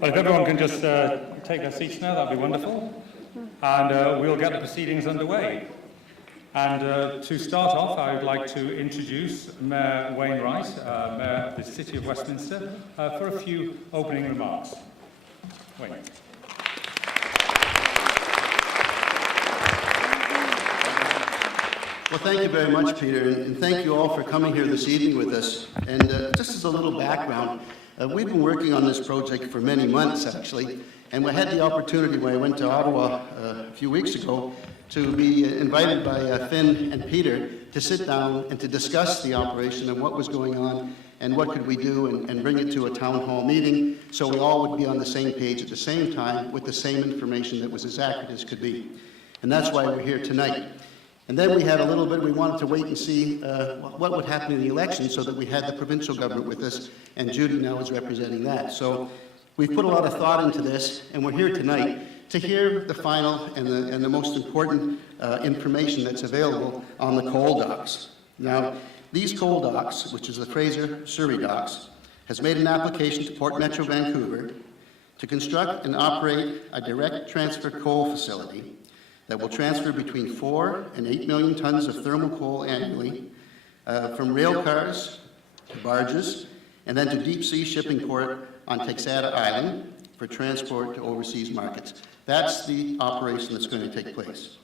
Well, if everyone can just take their seats now, that'd be wonderful. And we'll get the proceedings underway. And to start off, I would like to introduce Mayor Wainwright, Mayor of the City of Westminster, for a few opening remarks. Wayne. Well, thank you very much, Peter, and thank you all for coming here this evening with us. And just as a little background, we've been working on this project for many months, actually, and we had the opportunity when I went to Ottawa a few weeks ago to be invited by Finn and Peter to sit down and to discuss the operation and what was going on and what could we do and bring it to a town hall meeting so we all would be on the same page at the same time with the same information that was as accurate as could be. And that's why we're here tonight. And then we had a little bit, we wanted to wait and see what would happen in the election so that we had the provincial government with us, and Judy now is representing that. So we've put a lot of thought into this, and we're here tonight to hear the final and the most important information that's available on the coal docks. Now, these coal docks, which is the Fraser Surrey docks, has made an application to Port Metro Vancouver to construct and operate a direct transfer coal facility that will transfer between 4 and 8 million tons of thermal coal annually from rail cars to barges and then to deep sea shipping port on Texada Island for transport to overseas markets. That's the operation that's going to take place.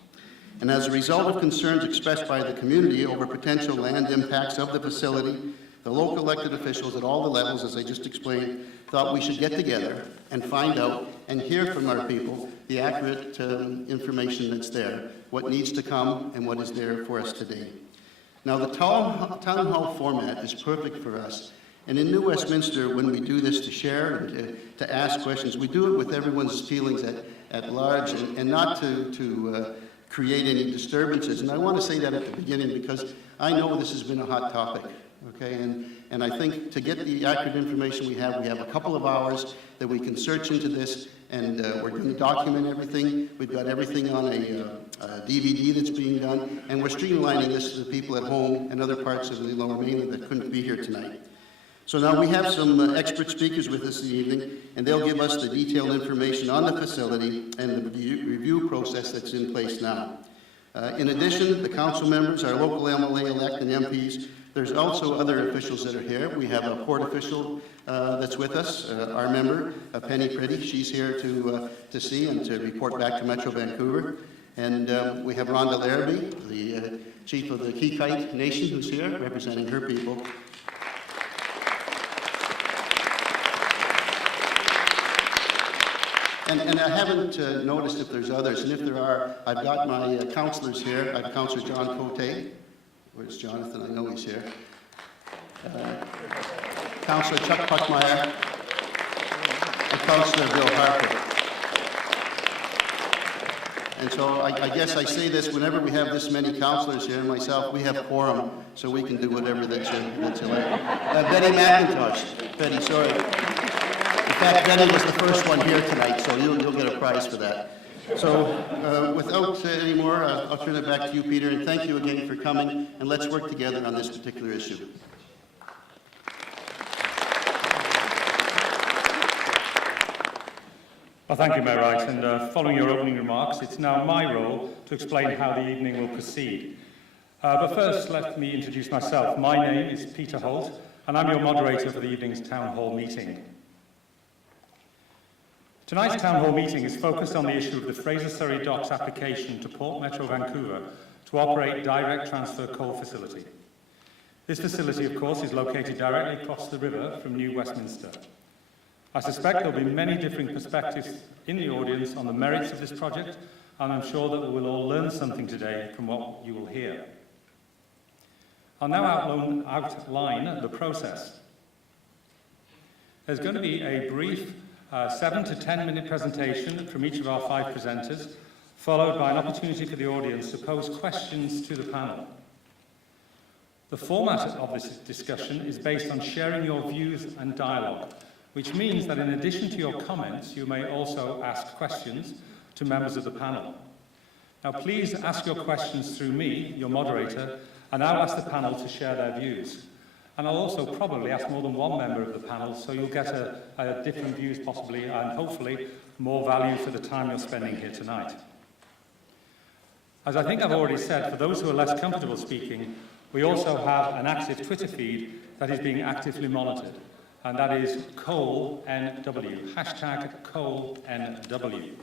And as a result of concerns expressed by the community over potential land impacts of the facility, the local elected officials at all the levels, as I just explained, thought we should get together and find out and hear from our people the accurate information that's there, what needs to come and what is there for us today. Now, the town hall format is perfect for us. And in New Westminster, when we do this to share and to ask questions, we do it with everyone's feelings at large and not to create any disturbances. And I want to say that at the beginning because I know this has been a hot topic. Okay, and I think to get the accurate information we have a couple of hours that we can search into this, and we're going to document everything. We've got everything on a DVD that's being done, and we're streamlining this to the people at home and other parts of the Lower Mainland that couldn't be here tonight. So now we have some expert speakers with us this evening, and they'll give us the detailed information on the facility and the review process that's in place now. In addition, the council members, our local MLA-elect and MPs, there's also other officials that are here. We have a port official that's with us, our member, Penny Pretty. She's here to see and to report back to Metro Vancouver. And we have Rhonda Larrabee, the chief of the Kikite Nation, who's here representing her people. And I haven't noticed if there's others, and if there are, I've got my councillors here. I have Councillor John Cote. Where's Jonathan? I know he's here. Councillor Chuck Puckmeyer and Councillor Bill Harper. And so I guess I say this whenever we have this many councillors here, and myself, we have quorum, so we can do whatever that you like. Betty McIntosh. Betty, sorry. In fact, Betty was the first one here tonight, so you'll get a prize for that. So without any more, I'll turn it back to you, Peter, and thank you again for coming, and let's work together on this particular issue. Well, thank you, Mayor Wright, and following your opening remarks, it's now my role to explain how the evening will proceed. But first, let me introduce myself. My name is Peter Holt, and I'm your moderator for the evening's Town Hall meeting. Tonight's Town Hall meeting is focused on the issue of the Fraser Surrey Docks application to Port Metro Vancouver to operate direct transfer coal facility. This facility, of course, is located directly across the river from New Westminster. I suspect there will be many different perspectives in the audience on the merits of this project, and I'm sure that we will all learn something today from what you will hear. I'll now outline the process. There's going to be a brief 7 to 10 minute presentation from each of our 5 presenters, followed by an opportunity for the audience to pose questions to the panel. The format of this discussion is based on sharing your views and dialogue, which means that in addition to your comments, you may also ask questions to members of the panel. Now, please ask your questions through me, your moderator, and I'll ask the panel to share their views. And I'll also probably ask more than one member of the panel, so you'll get different views possibly, and hopefully more value for the time you're spending here tonight. As I think I've already said, for those who are less comfortable speaking, we also have an active Twitter feed that is being actively monitored, and that is CoalNW, #CoalNW.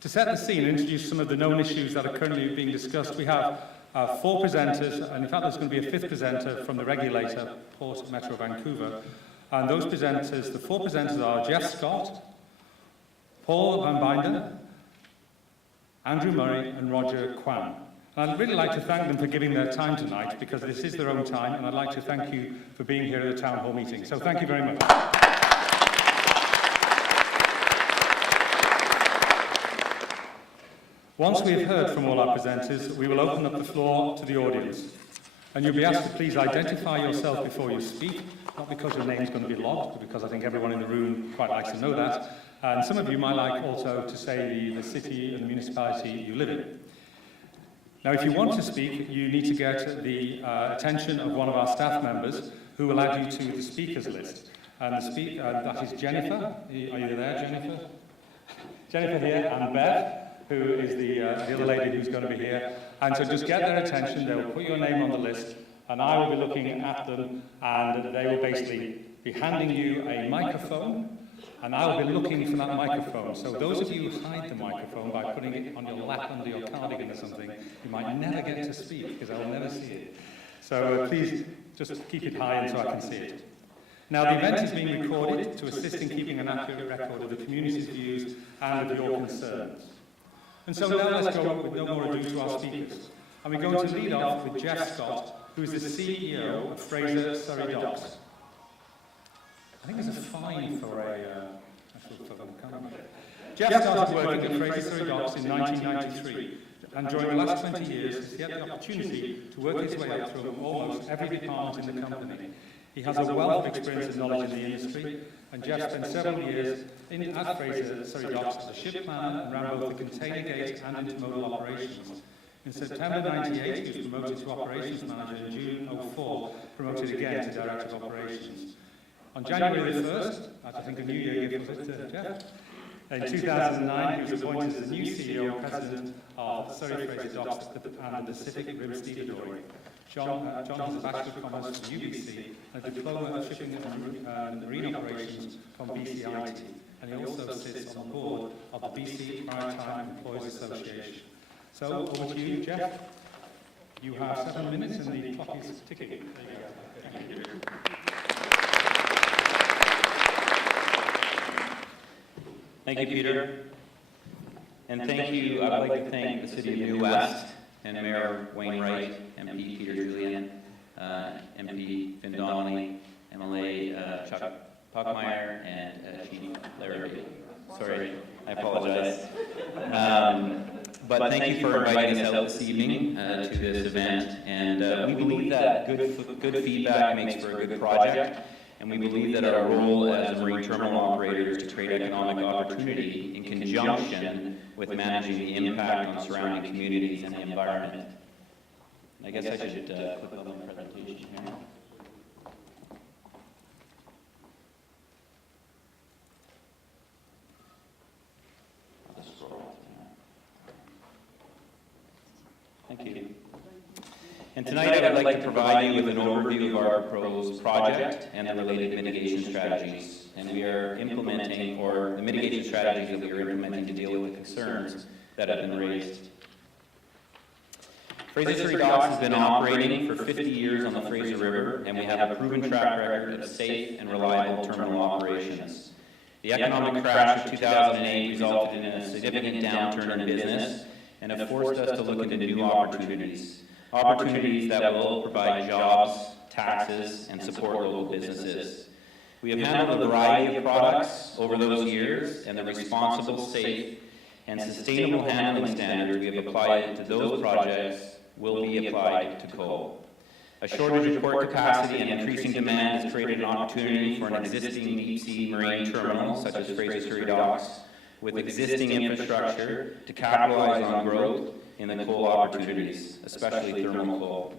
To set the scene and introduce some of the known issues that are currently being discussed, we have 4 presenters, and in fact there's going to be a 5th presenter from the regulator, Port Metro Vancouver. And those presenters, the 4 presenters are Jeff Scott, Paul Van Buynder, Andrew Murray and Roger Quan. And I'd really like to thank them for giving their time tonight, because this is their own time, and I'd like to thank you for being here at the Town Hall meeting. So thank you very much. Once we have heard from all our presenters, we will open up the floor to the audience. And you'll be asked to please identify yourself before you speak, not because your name's going to be logged, but because I think everyone in the room quite likes to know that. And some of you might like also to say the city and the municipality you live in. Now, if you want to speak, you need to get the attention of one of our staff members who will add you to the speakers list. And that is Jennifer. Are you there, Jennifer? Jennifer here, and Bev, who is the other lady who's going to be here. And so just get their attention, they'll put your name on the list, and I will be looking at them, and they will basically be handing you a microphone, and I will be looking for that microphone. So those of you who hide the microphone by putting it on your lap under your cardigan or something, you might never get to speak, because I will never see it. So please just keep it high and so I can see it. Now, the event is being recorded to assist in keeping an accurate record of the community's views and of your concerns. And so now let's go with no more ado to our speakers. And we're going to lead off with Jeff Scott, who is the CEO of Fraser Surrey Docks. I think there's a fine for Jeff started working at Fraser Surrey Docks in 1993, and during the last 20 years, he had the opportunity to work his way up through almost every department in the company. He has a wealth of experience and knowledge in the industry, and Jeff spent several years at Fraser Surrey Docks as a ship planner and ran both the container gate and intermodal operations. In September 1998, he was promoted to operations manager. In June 2004, promoted again to director of operations. On January the 1st, I think a new year gift was it, Jeff? In 2009, he was appointed as the new CEO and president of Surrey Fraser Docks and the Pacific Rim Stevedoring. John has a Bachelor of Commerce from UBC and a Diploma of Shipping and Marine Operations from BCIT. And he also sits on the board of the BC Maritime Employees Association. So, over to you, Jeff. You have 7 minutes and the clock is ticking. There you go. Thank you. Thank you, Peter. And thank you, I would like to thank the City of New West and Mayor Wainwright, MP Peter Julian, MP Finn Donnelly, MLA Chuck Puckmeyer, and Chief Larry. Sorry, I apologize. But thank you for inviting us out this evening to this event. And we believe that good feedback makes for a good project. And we believe that our role as marine terminal operators to create economic opportunity in conjunction with managing the impact on surrounding communities and the environment. I guess I should click on the presentation here. I'll just scroll. Thank you. And tonight I would like to provide you with an overview of our proposed project and the related mitigation strategies. And we are implementing, or the mitigation strategies that we are implementing to deal with the concerns that have been raised. Fraser Surrey Docks has been operating for 50 years on the Fraser River, and we have a proven track record of safe and reliable terminal operations. The economic crash of 2008 resulted in a significant downturn in business and have forced us to look into new opportunities. Opportunities that will provide jobs, taxes, and support local businesses. We have handled a variety of products over those years, and the responsible, safe, and sustainable handling standards we have applied to those projects will be applied to coal. A shortage of port capacity and increasing demand has created an opportunity for an existing deep-sea marine terminal, such as Fraser Surrey Docks, with existing infrastructure to capitalize on growth in the coal opportunities, especially thermal coal.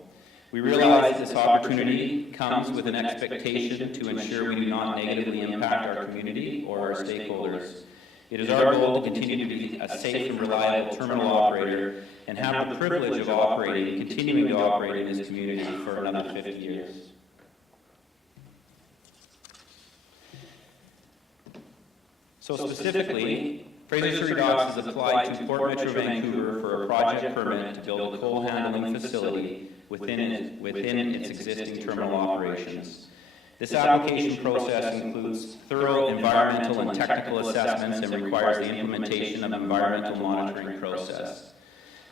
We realize this opportunity comes with an expectation to ensure we do not negatively impact our community or our stakeholders. It is our goal to continue to be a safe and reliable terminal operator and have the privilege of continuing to operate in this community for another 50 years. So specifically, Fraser Surrey Docks has applied to Port Metro Vancouver for a project permit to build a coal handling facility within its existing terminal operations. This application process includes thorough environmental and technical assessments and requires the implementation of an environmental monitoring process.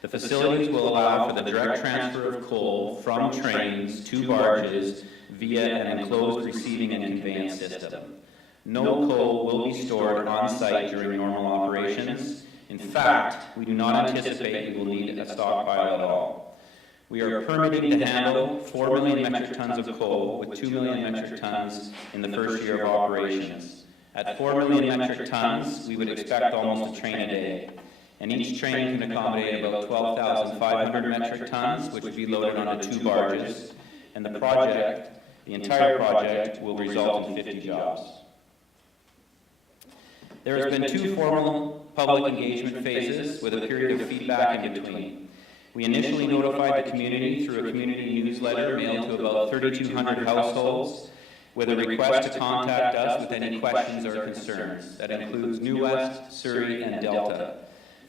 The facilities will allow for the direct transfer of coal from trains to barges via an enclosed receiving and conveyance system. No coal will be stored on-site during normal operations. In fact, we do not anticipate we will need a stockpile at all. We are permitting to handle 4 million metric tons of coal with 2 million metric tons in the first year of operations. At 4 million metric tons, we would expect almost a train a day. And each train can accommodate about 12,500 metric tons, which would be loaded onto 2 barges. And the entire project, will result in 50 jobs. There has been 2 formal public engagement phases with a period of feedback in between. We initially notified the community through a community newsletter mailed to about 3,200 households with a request to contact us with any questions or concerns. That includes New West, Surrey, and Delta.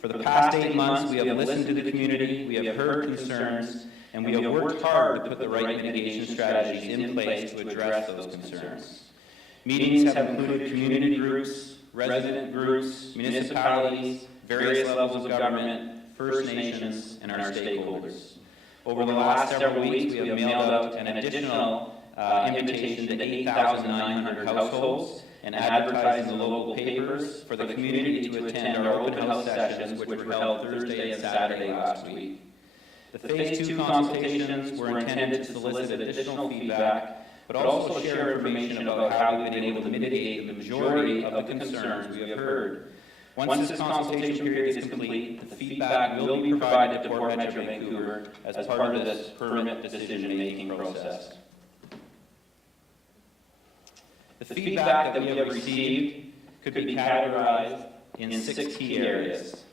For the past 8 months, we have listened to the community, we have heard concerns, and we have worked hard to put the right mitigation strategies in place to address those concerns. Meetings have included community groups, resident groups, municipalities, various levels of government, First Nations, and our stakeholders. Over the last several weeks, we have mailed out an additional invitation to 8,900 households and advertised in the local papers for the community to attend our open house sessions, which were held Thursday and Saturday last week. The Phase 2 consultations were intended to solicit additional feedback, but also share information about how we've been able to mitigate the majority of the concerns we have heard. Once this consultation period is complete, the feedback will be provided to Port Metro Vancouver as part of this permit decision-making process. The feedback that we have received could be categorized in 6 key areas: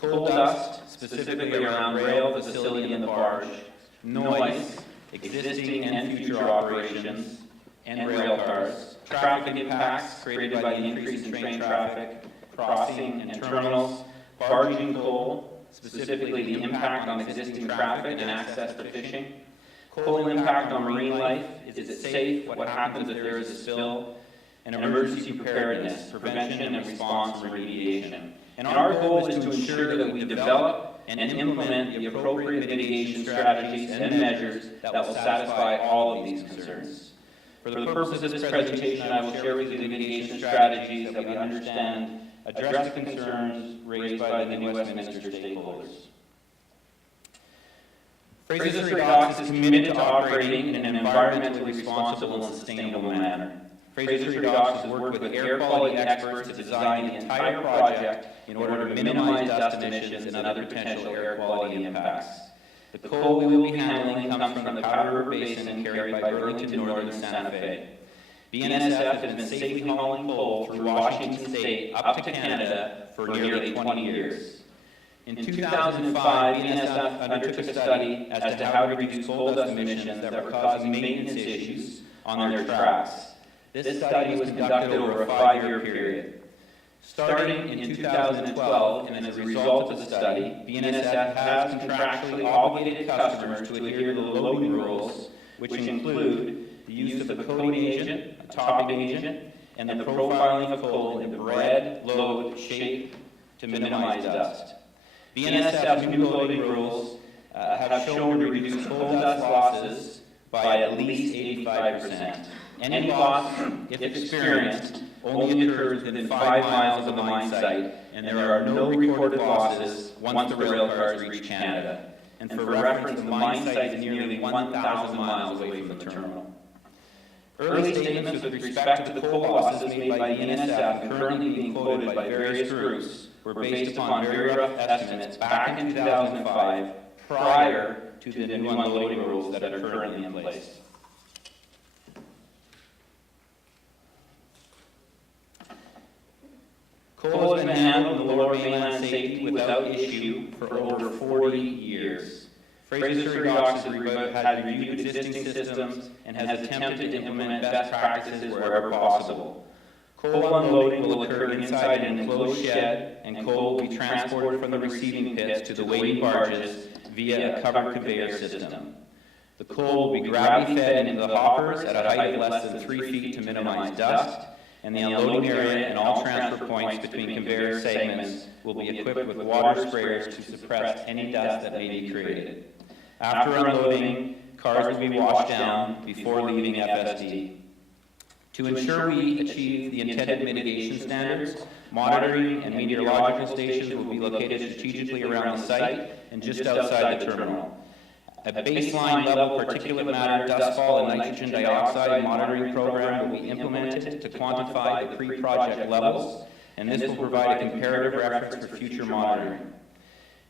coal dust, specifically around rail, facility, and the barge; noise, existing and future operations, and rail cars; traffic impacts created by the increase in train traffic, crossing and terminals; barging coal, specifically the impact on existing traffic and access for fishing; coal impact on marine life, is it safe, what happens if there is a spill; and emergency preparedness, prevention and response and remediation. And our goal is to ensure that we develop and implement the appropriate mitigation strategies and measures that will satisfy all of these concerns. For the purpose of this presentation, I will share with you the mitigation strategies that we understand address the concerns raised by the New Westminster stakeholders. Fraser Surrey Docks is committed to operating in an environmentally responsible and sustainable manner. Fraser Surrey Docks has worked with air quality experts to design the entire project in order to minimize dust emissions and other potential air quality impacts. The coal we will be handling comes from the Powder River Basin and carried by Burlington Northern Santa Fe. BNSF has been safely hauling coal through Washington State up to Canada for nearly 20 years. In 2005, BNSF undertook a study as to how to reduce coal dust emissions that were causing maintenance issues on their tracks. This study was conducted over a 5-year period. Starting in 2012, and as a result of the study, BNSF has contractually obligated customers to adhere to the loading rules, which include the use of a coating agent, a topping agent, and the profiling of coal into bread, load, shape to minimize dust. BNSF's new loading rules have shown to reduce coal dust losses by at least 85%. Any loss, if experienced, only occurs within 5 miles of the mine site, and there are no recorded losses once the rail cars reach Canada. And for reference, the mine site is nearly 1,000 miles away from the terminal. Early statements with respect to the coal losses made by BNSF and currently being quoted by various groups were based upon very rough estimates back in 2005, prior to the new unloading rules that are currently in place. Coal has been handled in the Lower Mainland safety without issue for over 40 years. Fraser Surrey Docks has reviewed existing systems and has attempted to implement best practices wherever possible. Coal unloading will occur inside an enclosed shed, and coal will be transported from the receiving pits to the waiting barges via a covered conveyor system. The coal will be gravity fed into the hoppers at a height of less than 3 feet to minimize dust, and the unloading area and all transfer points between conveyor segments will be equipped with water sprayers to suppress any dust that may be created. After unloading, cars will be washed down before leaving FSD. To ensure we achieve the intended mitigation standards, monitoring and meteorological stations will be located strategically around the site and just outside the terminal. A baseline level particulate matter, dust fall, and nitrogen dioxide monitoring program will be implemented to quantify the pre-project levels, and this will provide a comparative reference for future monitoring.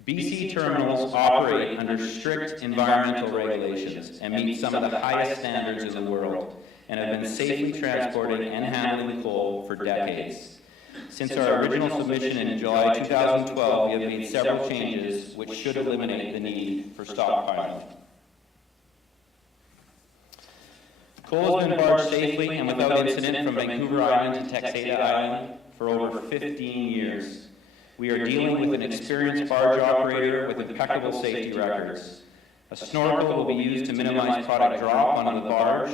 BC terminals operate under strict environmental regulations and meet some of the highest standards in the world, and have been safely transporting and handling coal for decades. Since our original submission in July 2012, we have made several changes which should eliminate the need for stockpiling. Coal has been barged safely and without incident from Vancouver Island to Texada Island for over 15 years. We are dealing with an experienced barge operator with impeccable safety records. A snorkel will be used to minimize product drop onto the barge.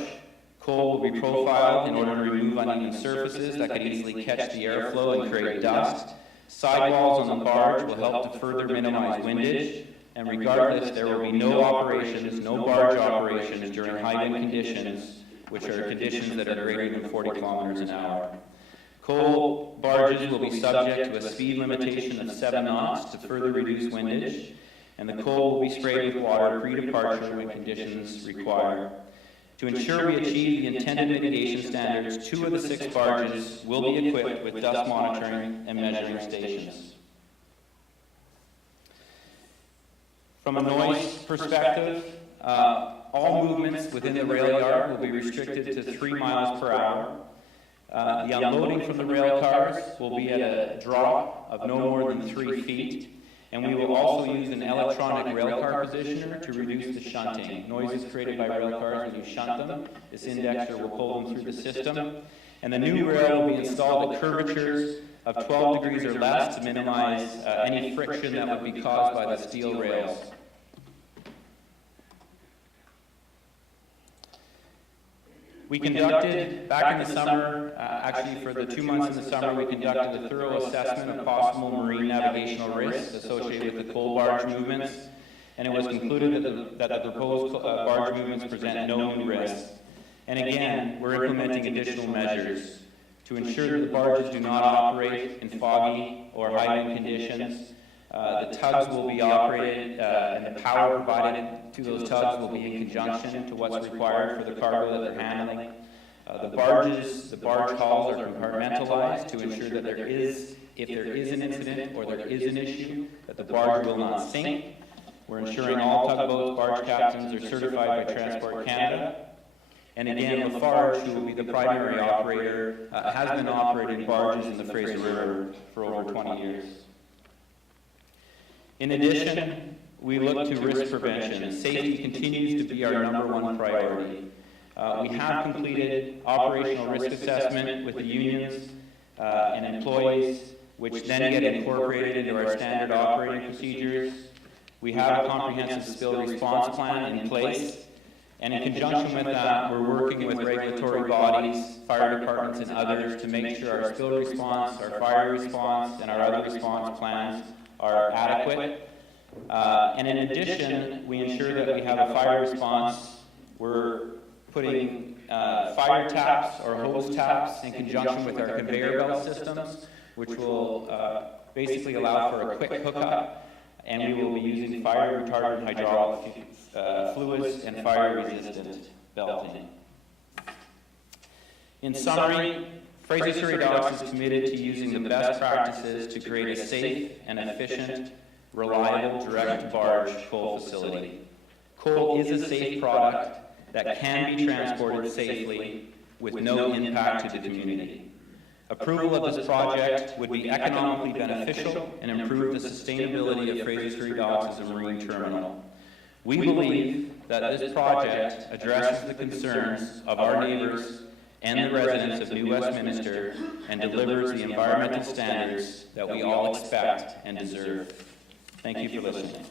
Coal will be profiled in order to remove uneven surfaces that could easily catch the airflow and create dust. Sidewalls on the barge will help to further minimize windage, and regardless, there will be no barge operations during high wind conditions, which are conditions that are greater than 40 kilometers an hour. Coal barges will be subject to a speed limitation of 7 knots to further reduce windage, and the coal will be sprayed with water pre-departure when conditions require. To ensure we achieve the intended mitigation standards, 2 of the 6 barges will be equipped with dust monitoring and measuring stations. From a noise perspective, all movements within the rail yard will be restricted to 3 miles per hour. The unloading from the rail cars will be at a drop of no more than 3 feet. And we will also use an electronic railcar positioner to reduce the shunting. Noises created by railcars when you shunt them, this indexer will pull them through the system. And the new rail will be installed at curvatures of 12 degrees or less to minimize any friction that would be caused by the steel rails. We conducted, back in the summer, actually for the 2 months in the summer, we conducted a thorough assessment of possible marine navigational risks associated with the coal barge movements, and it was concluded that the proposed barge movements present no new risks. And again, we're implementing additional measures to ensure that the barges do not operate in foggy or high wind conditions. The tugs will be operated, and the power provided to those tugs will be in conjunction to what's required for the cargo that they're handling. The barge hulls are compartmentalized to ensure that if there is an incident or there is an issue, that the barge will not sink. We're ensuring all tugboats, barge captains are certified by Transport Canada. And again, Lafarge, who will be the primary operator, has been operating barges in the Fraser River for over 20 years. In addition, we look to risk prevention. Safety continues to be our #1 priority. We have completed operational risk assessment with the unions and employees, which then get incorporated into our standard operating procedures. We have a comprehensive spill response plan in place, and in conjunction with that, we're working with regulatory bodies, fire departments, and others to make sure our spill response, our fire response, and our other response plans are adequate. And in addition, we ensure that we have a fire response. We're putting fire taps or hose taps in conjunction with our conveyor belt systems, which will basically allow for a quick hookup, and we will be using fire retardant hydraulic fluids and fire resistant belting. In summary, Fraser Surrey Docks is committed to using the best practices to create a safe and efficient, reliable direct barge coal facility. Coal is a safe product that can be transported safely with no impact to the community. Approval of this project would be economically beneficial and improve the sustainability of Fraser Surrey Docks as a marine terminal. We believe that this project addresses the concerns of our neighbours and the residents of New Westminster and delivers the environmental standards that we all expect and deserve. Thank you for listening.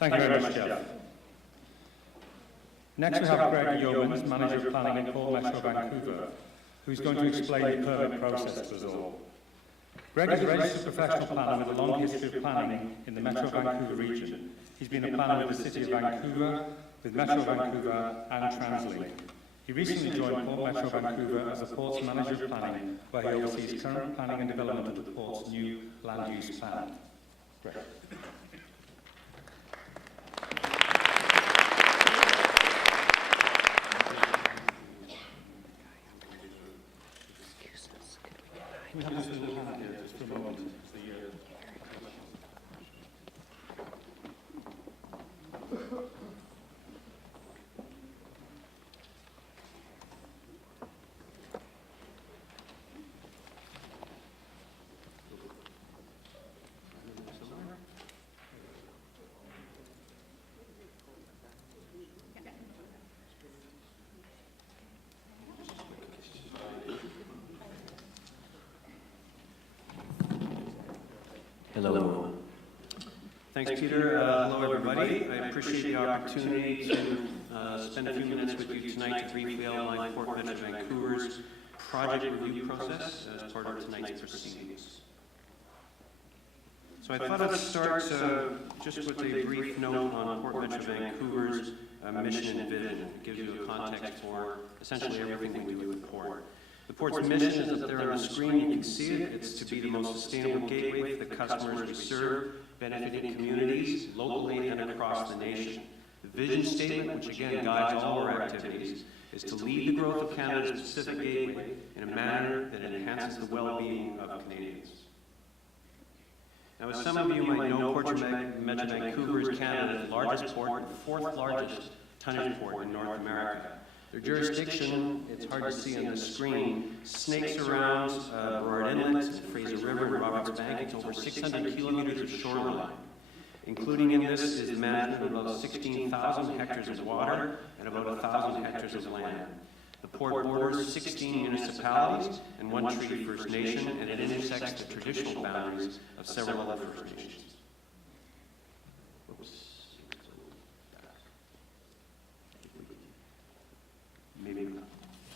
Thank you very much, Jeff. Next we have Greg Yeomans, Manager of Planning at Port Metro Vancouver, who's going to explain the permit process to us all. Greg is a registered professional planner with a long history of planning in the Metro Vancouver region. He's been a planner with the City of Vancouver, with Metro Vancouver and TransLink. He recently joined Port Metro Vancouver as the Port's Manager of Planning, where he oversees current planning and development of the Port's new land use plan. Greg. We have this little hand here just for a moment. Hello. Thanks, Peter. Hello, everybody. I appreciate the opportunity to spend a few minutes with you tonight to briefly outline Port Metro Vancouver's project review process as part of tonight's proceedings. So I thought I'd start just with a brief note on Port Metro Vancouver's mission and vision. It gives you a context for essentially everything we do at the Port. The Port's mission is up there on the screen. You can see it. It's to be the most sustainable gateway for the customers we serve, benefiting communities locally and across the nation. The vision statement, which again guides all our activities, is to lead the growth of Canada's Pacific Gateway in a manner that enhances the well-being of Canadians. Now, as some of you might know, Port Metro Vancouver is Canada's largest port and fourth largest tonnage port in North America. Their jurisdiction, it's hard to see on the screen, snakes around Burrard Inlet, Fraser River, and Roberts Bank. It's over 600 kilometers of shoreline. Including in this is the management of about 16,000 hectares of water and about 1,000 hectares of land. The port borders 16 municipalities and one treaty First Nation, and it intersects the traditional boundaries of several other First Nations. Maybe not.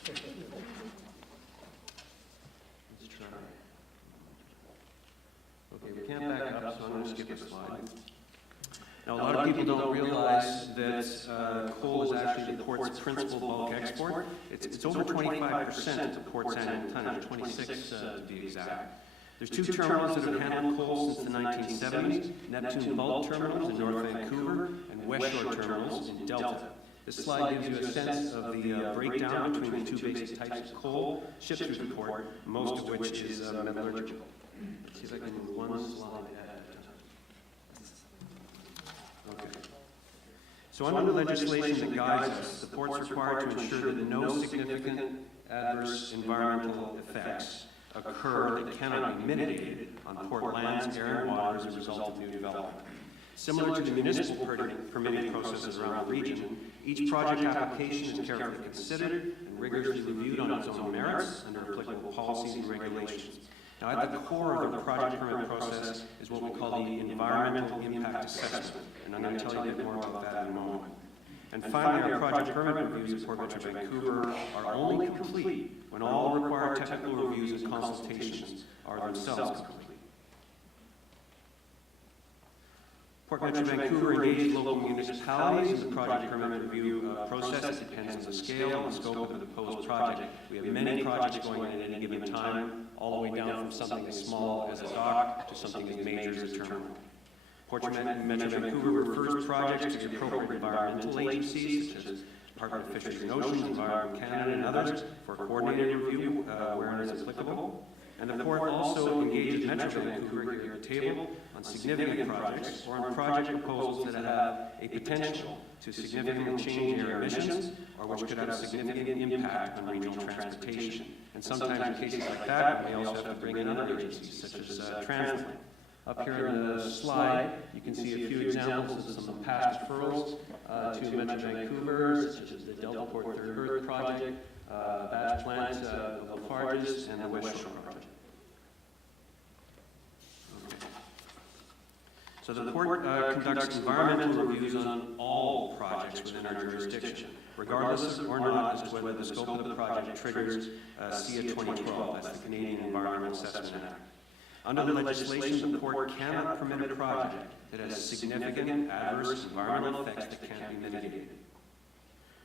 Let's try. Okay, we can't back up, so I'm going to skip a slide. Now, a lot of people don't realize that coal is actually the port's principal bulk export. It's over 25% of the port's annual tonnage, 26 to be exact. There's two terminals that have handled coal since the 1970s, Neptune bulk terminals in North Vancouver and West Shore terminals in Delta. This slide gives you a sense of the breakdown between the two basic types of coal shipped through the port, most of which is metallurgical. Let's see if I can move one slide ahead. Okay. So under the legislation that guides us, the port's required to ensure that no significant adverse environmental effects occur that cannot be mitigated on port lands, air, and water as a result of new development. Similar to the municipal permitting processes around the region, each project application is carefully considered and rigorously reviewed on its own merits under applicable policies and regulations. Now, at the core of the project permit process is what we call the environmental impact assessment, and I'm going to tell you a bit more about that in a moment. And finally, our project permit reviews at Port Metro Vancouver are only complete when all required technical reviews and consultations are themselves complete. Port Metro Vancouver engaged local municipalities in the project permit review process. It depends on the scale and the scope of the proposed project. We have many projects going on at any given time, all the way down from something as small as a dock to something as major as a terminal. Port Metro Vancouver refers projects to the appropriate environmental agencies, such as Department of Fisheries and Oceans, Environment Canada, and others, for coordinated review where it is applicable. And the port also engages Metro Vancouver here at the table on significant projects or on project proposals that have a potential to significantly change air emissions or which could have a significant impact on regional transportation. And sometimes in cases like that, we also have to bring in other agencies such as Translink. Up here in the slide, you can see a few examples of some past referrals to Metro Vancouver, such as the Deltaport Third Berth project, batch plant of Lafarge's, and the West Shore project. Okay. So the port conducts environmental reviews on all projects within our jurisdiction, regardless or not as to whether the scope of the project triggers CIA 2012, that's the Canadian Environmental Assessment Act. Under the legislation, the port cannot permit a project that has significant adverse environmental effects that can't be mitigated.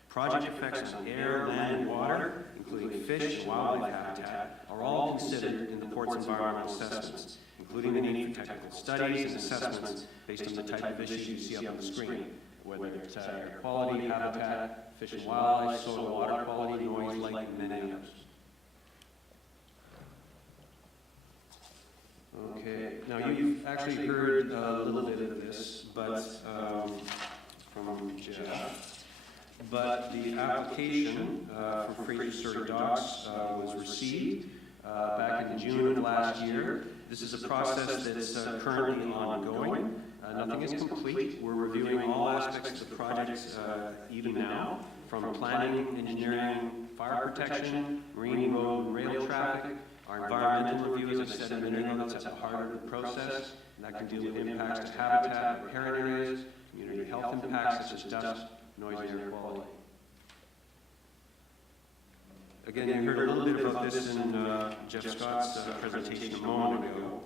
Project effects on air, land, and water, including fish and wildlife habitat, are all considered in the port's environmental assessments, including the need for technical studies and assessments based on the type of issues you see up on the screen, whether it's air quality, habitat, fish and wildlife, soil and water quality, noise, light, and many others. Okay, now you've actually heard a little bit of this, but from Jeff. But the application for Fraser Surrey docks was received back in June of last year. This is a process that's currently ongoing. Nothing is complete. We're reviewing all aspects of the project even now, from planning, engineering, fire protection, marine, road, and rail traffic. Our environmental review, as I said a minute ago, that's at the heart of the process. And that can deal with impacts to habitat, riparian areas, community health impacts such as dust, noise, and air quality. Again, you heard a little bit about this in Jeff Scott's presentation a moment ago.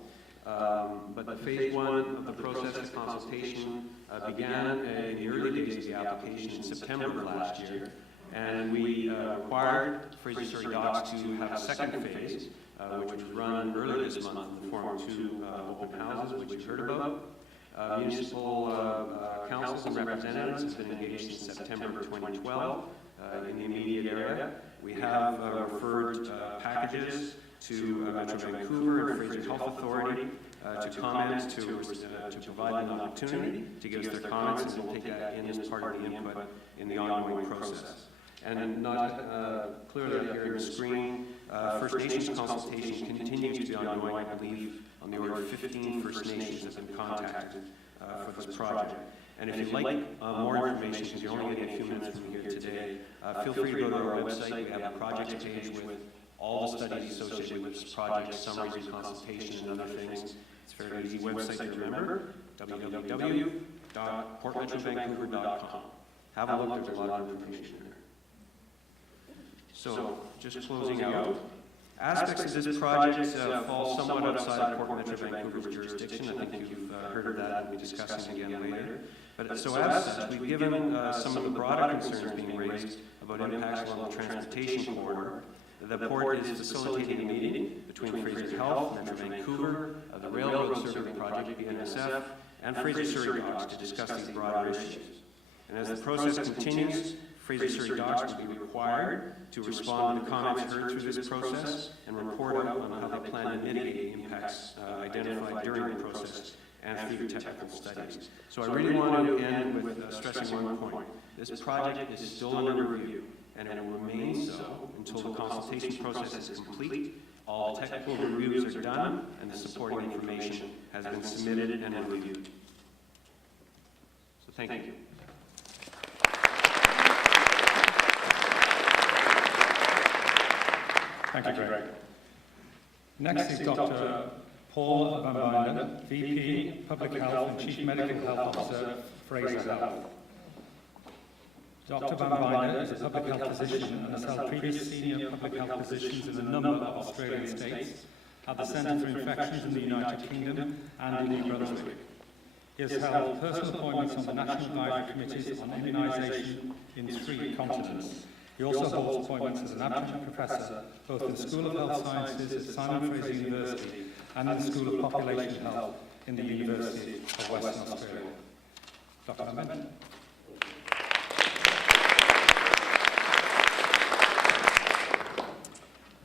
But the phase one of the process of consultation began in the early days of the application in September of last year. And we required Fraser Surrey docks to have a second phase, which was run earlier this month in the form of two open houses, which you heard about. Municipal councils and representatives have been engaged in September 2012 in the immediate area. We have referred packages to Metro Vancouver and Fraser Health Authority to comment, to provide them an opportunity to give us their comments, and we'll take that in as part of the input in the ongoing process. And not clearly here on the screen, First Nations consultation continues to be ongoing. I believe on the order of 15 First Nations have been contacted for this project. And if you'd like more information, because you're only getting a few minutes from here today, feel free to go to our website. We have a project page with all the studies associated with this project, summaries of consultation and other things. It's a very easy website to remember, www.portmetrovancouver.com. Have a look, there's a lot of information there. So, just closing out, aspects of this project fall somewhat outside Port Metro Vancouver's jurisdiction. I think you've heard of that, and we'll be discussing again later. But so as such, we've given some of the broader concerns being raised about impacts along the transportation corridor. The port is facilitating a meeting between Fraser Health, Metro Vancouver, the Railroad Survey Project, BNSF, and Fraser Surrey docks to discuss these broader issues. And as the process continues, Fraser Surrey docks will be required to respond to the comments heard through this process and report out on how they plan to mitigate the impacts identified during the process and through technical studies. So I really want to end with stressing one point. This project is still under review, and it will remain so until the consultation process is complete, all technical reviews are done, and the supporting information has been submitted and reviewed. So thank you. Thank you, Greg. Next is Dr. Paul Buynder, VP, Public Health and Chief Medical Health Officer, Fraser Health. Dr. Buynder is a public health physician and has held previous senior public health positions in a number of Australian states, at the Centre for Infections in the United Kingdom and in New Brunswick. He has held personal appointments on the National Advisory Committees on Immunisation in 3 continents. He also holds appointments as an adjunct professor both in the School of Health Sciences at Simon Fraser University and in the School of Population Health in the University of Western Australia. Dr. Buynder.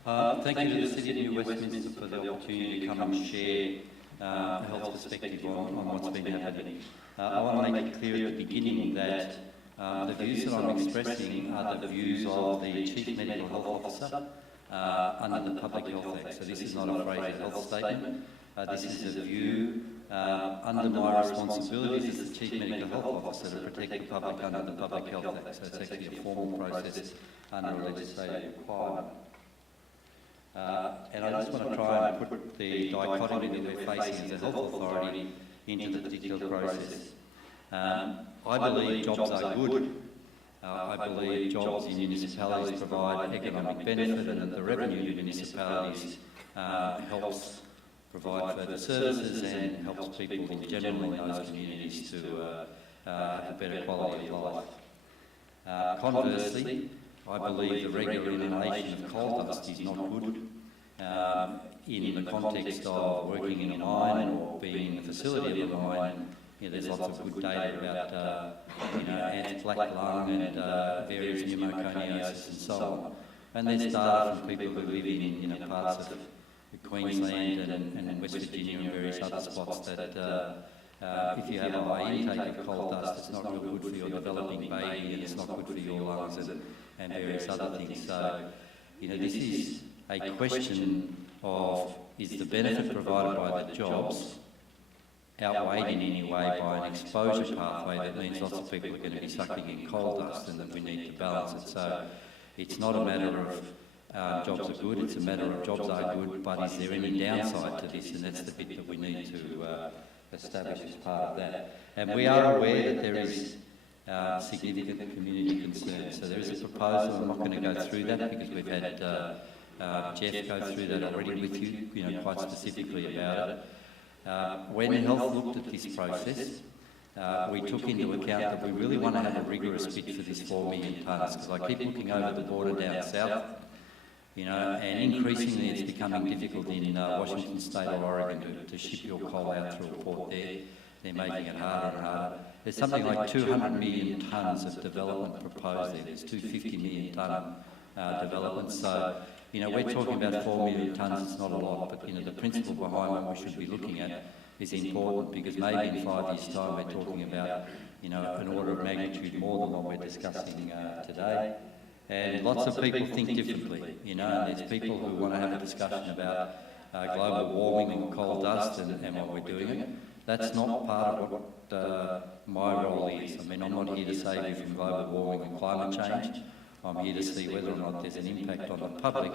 Thank you to the City of New Westminster for the opportunity to come and share a health perspective on what's been happening. I want to make it clear at the beginning that the views that I'm expressing are the views of the Chief Medical Health Officer under the Public Health Act. So this is not a Fraser Health statement. This is a view under my responsibilities as the Chief Medical Health Officer to protect the public under the Public Health Act. So it's actually a formal process under a legislative requirement. And I just want to try and put the dichotomy that we're facing as a health authority into the particular process. I believe jobs are good. I believe jobs in municipalities provide economic benefit, and that the revenue of municipalities helps provide further services and helps people in general in those communities to have a better quality of life. Conversely, I believe the regular inhalation of coal dust is not good in the context of working in a mine or being in the facility of a mine. There's lots of good data about anti-black lung and various pneumoconiosis and so on. And there's data from people who live in parts of Queensland and West Virginia and various other spots that if you have a high intake of coal dust, it's not real good for your developing baby, and it's not good for your lungs and various other things. So, this is a question of, is the benefit provided by the jobs outweighed in any way by an exposure pathway that means lots of people are going to be sucking in coal dust, and that we need to balance it. So it's not a matter of jobs are good, it's a matter of jobs are good, but is there any downside to this? And that's the bit that we need to establish as part of that. And we are aware that there is significant community concern. So there is a proposal. I'm not going to go through that because we've had Jeff go through that already with you, quite specifically about it. When Health looked at this process, we took into account that we really want to have a rigorous bid for this 4 million tonnes, because I keep looking over the border down south, and increasingly it's becoming difficult in Washington State or Oregon to ship your coal out through a port there. They're making it harder and harder. There's something like 200 million tonnes of development proposed there. There's 250 million tonne developments. So, we're talking about 4 million tonnes, it's not a lot, but, the principle behind what we should be looking at is important, because maybe in 5 years' time we're talking about, an order of magnitude more than what we're discussing today. And lots of people think differently, and there's people who want to have a discussion about global warming or coal dust and what we're doing. That's not part of what my role is. I'm not here to save you from global warming and climate change. I'm here to see whether or not there's an impact on the public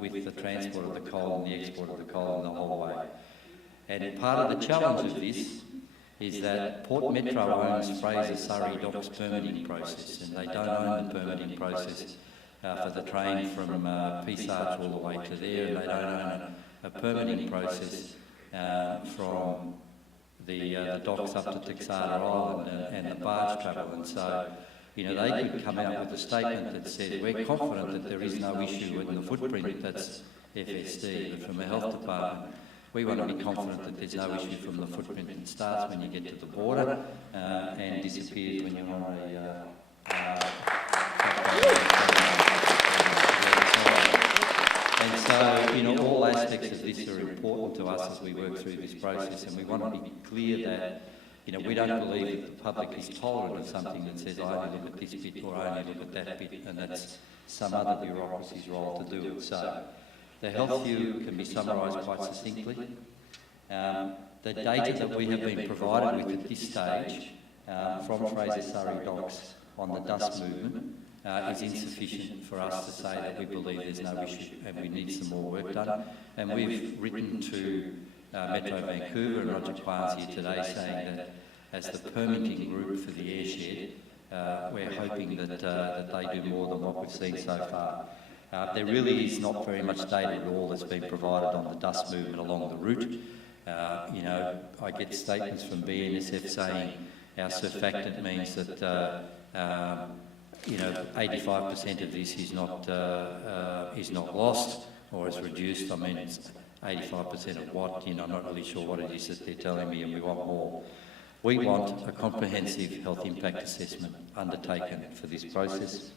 with the transport of the coal and the export of the coal and the whole way. And part of the challenge of this is that Port Metro owns Fraser Surrey Docks permitting process, and they don't own the permitting process for the train from Peace Arch all the way to there, and they don't own a permitting process from the docks up to Texada Island and the barge travel. And so, they could come out with a statement that said, we're confident that there is no issue in the footprint that's FSD, but from a health department, we want to be confident that there's no issue from the footprint that starts when you get to the border and disappears when you're on And so, all aspects of this are important to us as we work through this process, and we want to be clear that we don't believe that the public is tolerant of something that says, I only look at this bit or I only look at that bit, and that's some other bureaucracy's role to do it. So, the health view can be summarised quite succinctly. The data that we have been provided with at this stage from Fraser Surrey Docks on the dust movement is insufficient for us to say that we believe there's no issue and we need some more work done. And we've written to Metro Vancouver, and Roger Quan's here today saying that as the permitting group for the airshed, we're hoping that they do more than what we've seen so far. There really is not very much data at all that's been provided on the dust movement along the route. I get statements from BNSF saying our surfactant means that 85% of this is not lost or is reduced. I mean, it's 85% of what, I'm not really sure what it is that they're telling me, and we want more. We want a comprehensive health impact assessment undertaken for this process.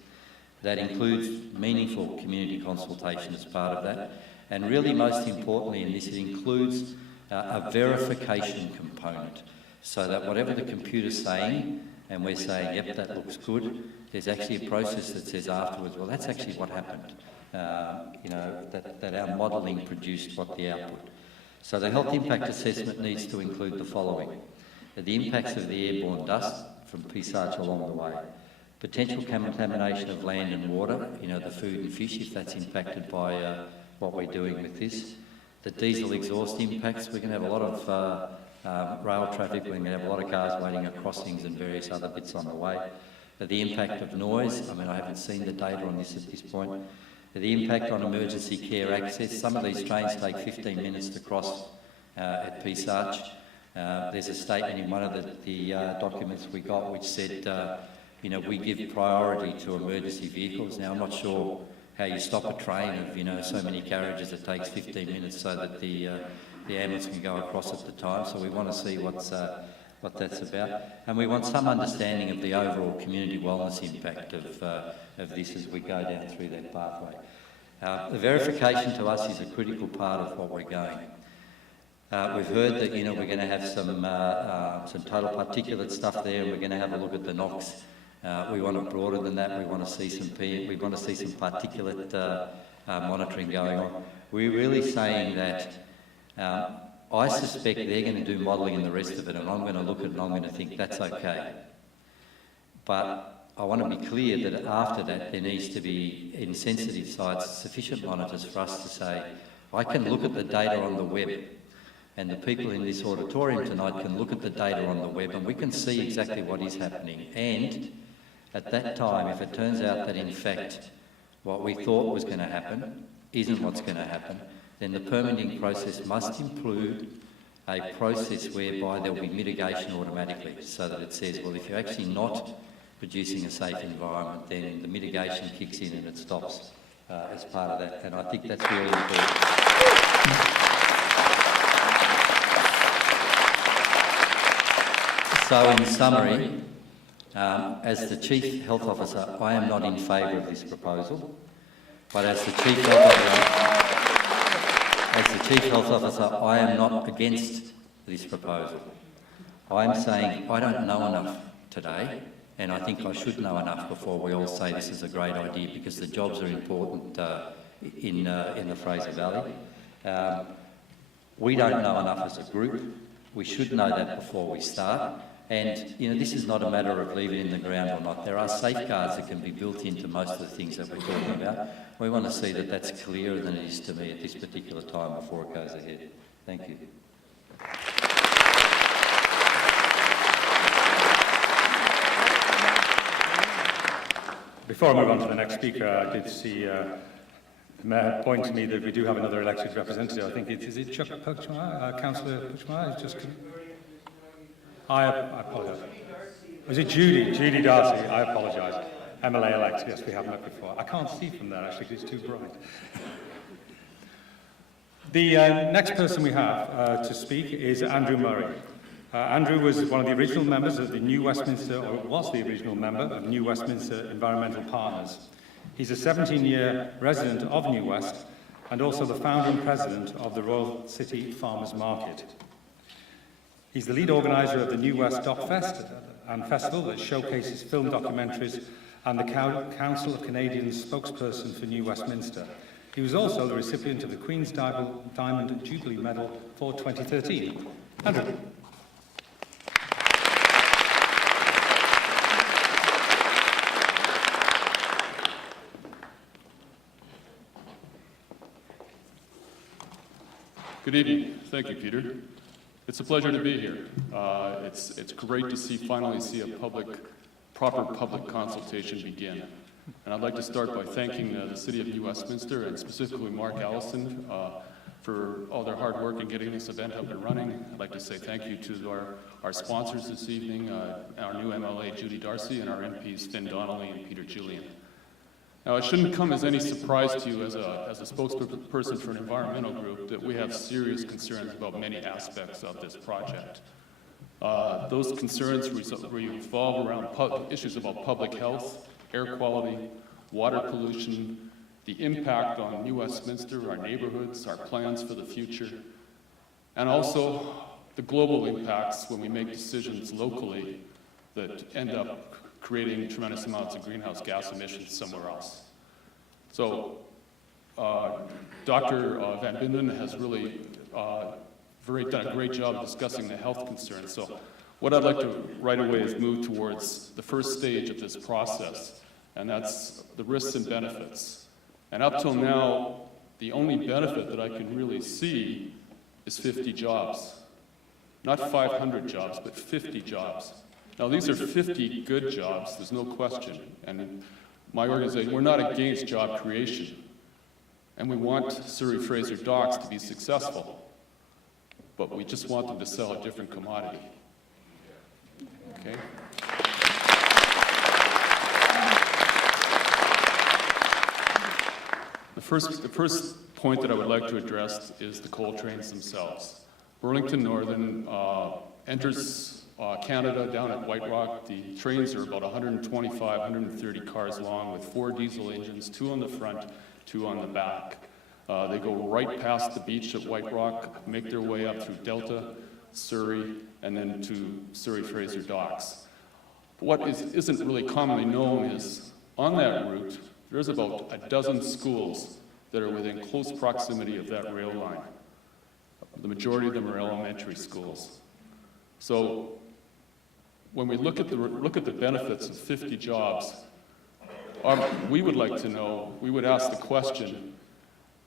That includes meaningful community consultation as part of that. And really, most importantly in this, it includes a verification component, so that whatever the computer's saying, and we're saying, yep, that looks good, there's actually a process that says afterwards, well, that's actually what happened. That our modelling produced what the output. So the health impact assessment needs to include the following: the impacts of the airborne dust from Pisarch along the way, potential contamination of land and water, the food and fish, if that's impacted by what we're doing with this, the diesel exhaust impacts. We're going to have a lot of rail traffic, we're going to have a lot of cars waiting at crossings and various other bits on the way. The impact of noise, I haven't seen the data on this at this point. The impact on emergency care access. Some of these trains take 15 minutes to cross at Pisarch. There's a statement in one of the documents we got which said, we give priority to emergency vehicles. Now, I'm not sure how you stop a train of, so many carriages. It takes 15 minutes so that the ambulance can go across at the time. So we want to see what that's about. And we want some understanding of the overall community wellness impact of this as we go down through that pathway. The verification to us is a critical part of what we're going. We've heard that we're going to have some total particulate stuff there, and we're going to have a look at the NOx. We want it broader than that. We want to see some particulate monitoring going on. We're really saying that I suspect they're going to do modelling in the rest of it, and I'm going to look at it and I'm going to think that's okay. But I want to be clear that after that there needs to be, in sensitive sites, sufficient monitors for us to say, I can look at the data on the web, and the people in this auditorium tonight can look at the data on the web, and we can see exactly what is happening. And at that time, if it turns out that in fact what we thought was going to happen isn't what's going to happen, then the permitting process must include a process whereby there will be mitigation automatically, so that it says, well, if you're actually not producing a safe environment, then the mitigation kicks in and it stops as part of that. And I think that's really important. So in summary, as the Chief Health Officer, I am not in favour of this proposal, but as the Chief Health Officer, I am not against this proposal. I'm saying I don't know enough today, and I think I should know enough before we all say this is a great idea, because the jobs are important in the Fraser Valley. We don't know enough as a group. We should know that before we start. And, this is not a matter of leaving it in the ground or not. There are safeguards that can be built into most of the things that we're talking about. We want to see that that's clearer than it is to me at this particular time before it goes ahead. Thank you. Before I move on to the next speaker, I did see the Mayor point to me that we do have another elected representative. I think is it Chuck Puchmar, Councillor Puchmar? I apologise. Was it Judy? Judy Darcy. I apologise. MLA-elect. Yes, we have met before. I can't see from there, actually, because it's too bright. The next person we have to speak is Andrew Murray. Andrew was one of the original members of the New Westminster, or was the original member of New Westminster Environmental Partners. He's a 17-year resident of New West and also the founder and president of the Royal City Farmers Market. He's the lead organiser of the New West Doc Fest and Festival that showcases film documentaries, and the Council of Canadians spokesperson for New Westminster. He was also the recipient of the Queen's Diamond Jubilee Medal for 2013. Andrew. Good evening. Thank you, Peter. It's a pleasure to be here. It's great to finally see a proper public consultation begin. And I'd like to start by thanking the City of New Westminster, and specifically Mark Allison, for all their hard work in getting this event up and running. I'd like to say thank you to our sponsors this evening, our new MLA Judy Darcy, and our MPs Finn Donnelly and Peter Julian. Now, it shouldn't come as any surprise to you as a spokesperson for an environmental group that we have serious concerns about many aspects of this project. Those concerns revolve around issues about public health, air quality, water pollution, the impact on New Westminster, our neighborhoods, our plans for the future, and also the global impacts when we make decisions locally that end up creating tremendous amounts of greenhouse gas emissions somewhere else. So Dr. Van Binden has really done a great job of discussing the health concerns. So what I'd like to right away is move towards the first stage of this process, and that's the risks and benefits. And up till now, the only benefit that I can really see is 50 jobs. Not 500 jobs, but 50 jobs. Now, these are 50 good jobs, there's no question. And my organization, we're not against job creation. And we want Surrey Fraser Docks to be successful. But we just want them to sell a different commodity. Okay? The first point that I would like to address is the coal trains themselves. Burlington Northern enters Canada down at White Rock. The trains are about 125, 130 cars long with 4 diesel engines, 2 on the front, 2 on the back. They go right past the beach at White Rock, make their way up through Delta, Surrey, and then to Surrey Fraser Docks. What isn't really commonly known is on that route, there's about a dozen schools that are within close proximity of that rail line. The majority of them are elementary schools. So when we look at the benefits of 50 jobs, we would like to know, we would ask the question,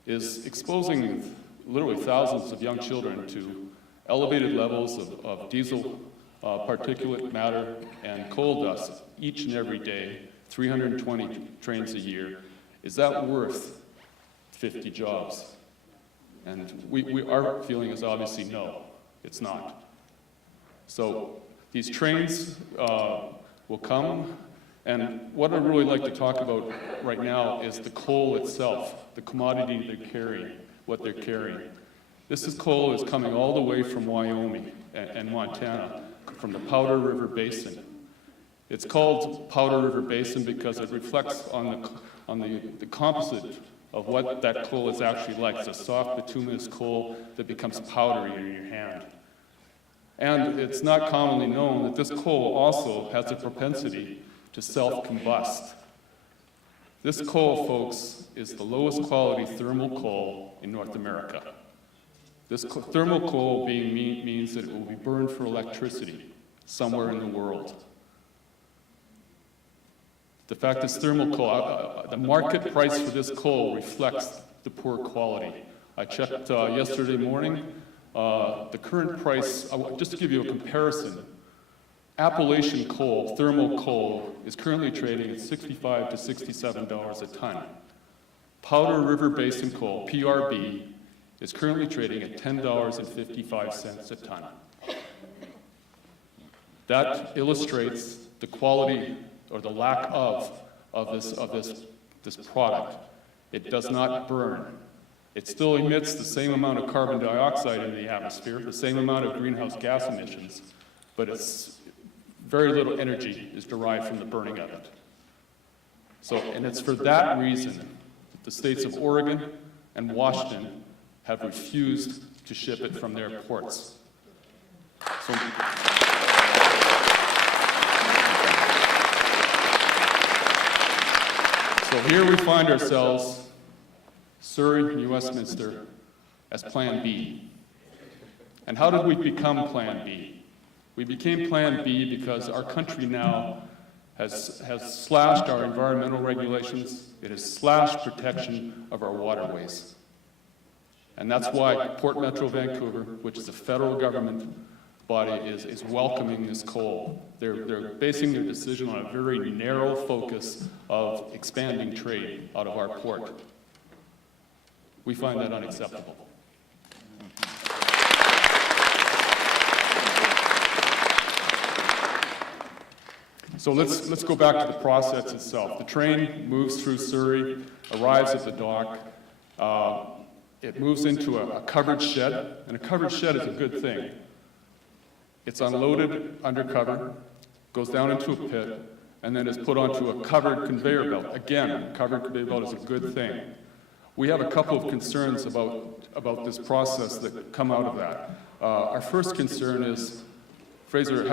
is exposing literally thousands of young children to elevated levels of diesel particulate matter and coal dust each and every day, 320 trains a year, is that worth 50 jobs? And our feeling is obviously no, it's not. So these trains will come, and what I'd really like to talk about right now is the coal itself, the commodity they're carrying, what they're carrying. This coal is coming all the way from Wyoming and Montana, from the Powder River Basin. It's called Powder River Basin because it reflects on the composite of what that coal is actually like. It's a soft bituminous coal that becomes powdery in your hand. And it's not commonly known that this coal also has a propensity to self-combust. This coal, folks, is the lowest quality thermal coal in North America. This thermal coal means that it will be burned for electricity somewhere in the world. The fact is thermal coal, the market price for this coal reflects the poor quality. I checked yesterday morning, the current price, just to give you a comparison, Appalachian coal, thermal coal, is currently trading at $65 to $67 a ton. Powder River Basin coal, PRB, is currently trading at $10.55 a ton. That illustrates the quality or the lack of this product. It does not burn. It still emits the same amount of carbon dioxide into the atmosphere, the same amount of greenhouse gas emissions, but it's very little energy is derived from the burning of it. So, and it's for that reason that the states of Oregon and Washington have refused to ship it from their ports. So here we find ourselves, Surrey, New Westminster, as Plan B. And how did we become Plan B? We became Plan B because our country now has slashed our environmental regulations. It has slashed protection of our waterways. And that's why Port Metro Vancouver, which is a federal government body, is welcoming this coal. They're basing their decision on a very narrow focus of expanding trade out of our port. We find that unacceptable. So let's go back to the process itself. The train moves through Surrey, arrives at the dock. It moves into a covered shed, and a covered shed is a good thing. It's unloaded undercover, goes down into a pit, and then is put onto a covered conveyor belt. Again, covered conveyor belt is a good thing. We have a couple of concerns about this process that come out of that. Our first concern is Fraser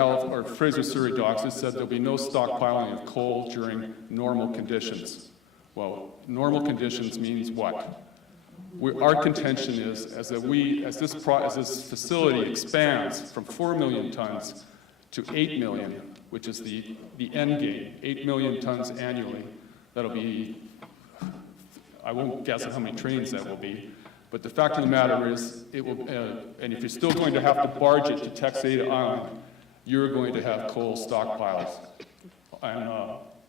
Surrey Docks has said there'll be no stockpiling of coal during normal conditions. Well, normal conditions means what? Our contention is, as this facility expands from 4 million tons to 8 million, which is the end game, 8 million tons annually, that'll be, I won't guess at how many trains that will be, but the fact of the matter is, it will, and if you're still going to have to barge it to Texada Island, you're going to have coal stockpiles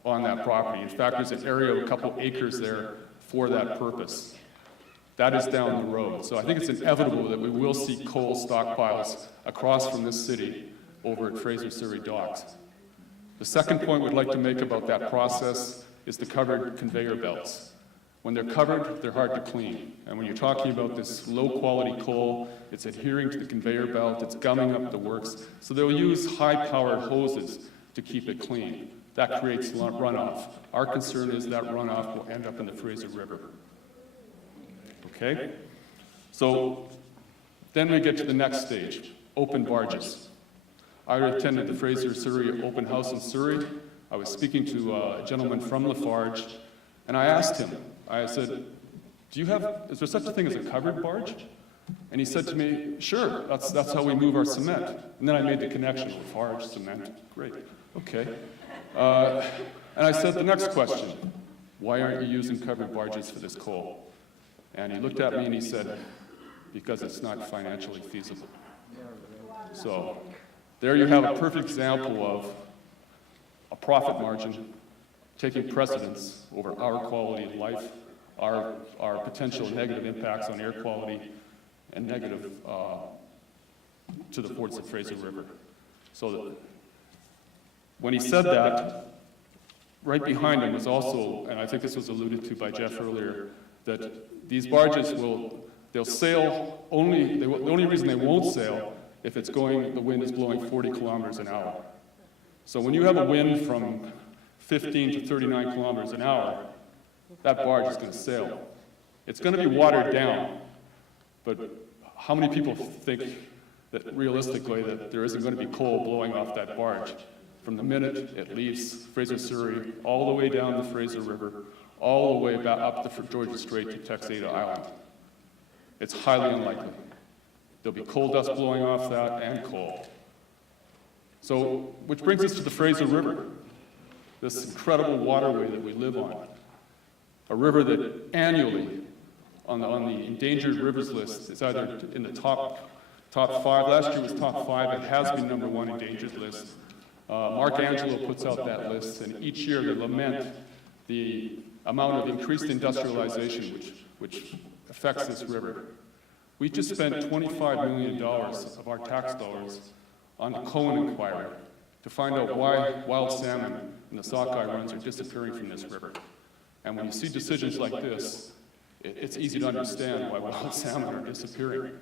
on that property. In fact, there's an area of a couple acres there for that purpose. That is down the road. So I think it's inevitable that we will see coal stockpiles across from this city over at Fraser Surrey Docks. The second point we'd like to make about that process is the covered conveyor belts. When they're covered, they're hard to clean. And when you're talking about this low-quality coal, it's adhering to the conveyor belt, it's gumming up the works. So they'll use high-powered hoses to keep it clean. That creates runoff. Our concern is that runoff will end up in the Fraser River. Okay? So then we get to the next stage, open barges. I attended the Fraser Surrey open house in Surrey. I was speaking to a gentleman from Lafarge, and I asked him, I said, is there such a thing as a covered barge? And he said to me, sure, that's how we move our cement. And then I made the connection, Lafarge, cement, great, okay. And I said, the next question, why aren't you using covered barges for this coal? And he looked at me and he said, because it's not financially feasible. So there you have a perfect example of a profit margin taking precedence over our quality of life, our potential negative impacts on air quality, and negative to the ports of Fraser River. So when he said that, right behind him was also, and I think this was alluded to by Jeff earlier, that these barges they'll sail only, the only reason they won't sail if the wind is blowing 40 kilometers an hour. So when you have a wind from 15 to 39 kilometers an hour, that barge is going to sail. It's going to be watered down, but how many people think that realistically that there isn't going to be coal blowing off that barge from the minute it leaves Fraser Surrey all the way down the Fraser River, all the way back up the Georgia Strait to Texada Island? It's highly unlikely. There'll be coal dust blowing off that and coal. So, which brings us to the Fraser River, this incredible waterway that we live on. A river that annually, on the endangered rivers list, is either in the top 5. Last year was top 5. It has been #1 endangered list. Mark Angelo puts out that list, and each year they lament the amount of increased industrialization which affects this river. We just spent $25 million of our tax dollars on the Cohen inquiry to find out why wild salmon and the sockeye runs are disappearing from this river. And when you see decisions like this, it's easy to understand why wild salmon are disappearing.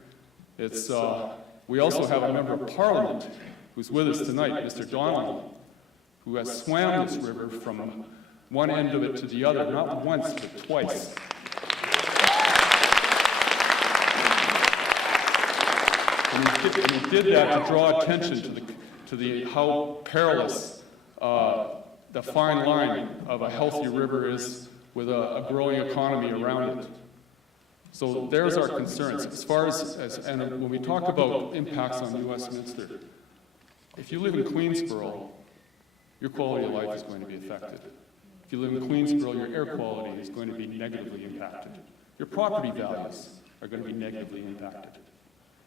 We also have a member of Parliament who's with us tonight, Mr. Donnelly, who has swam this river from one end of it to the other, not once, but twice. And he did that to draw attention to how perilous the fine line of a healthy river is with a growing economy around it. So there's our concerns. As far as and when we talk about impacts on Westminster, if you live in Queensborough, your quality of life is going to be affected. If you live in Queensborough, your air quality is going to be negatively impacted. Your property values are going to be negatively impacted.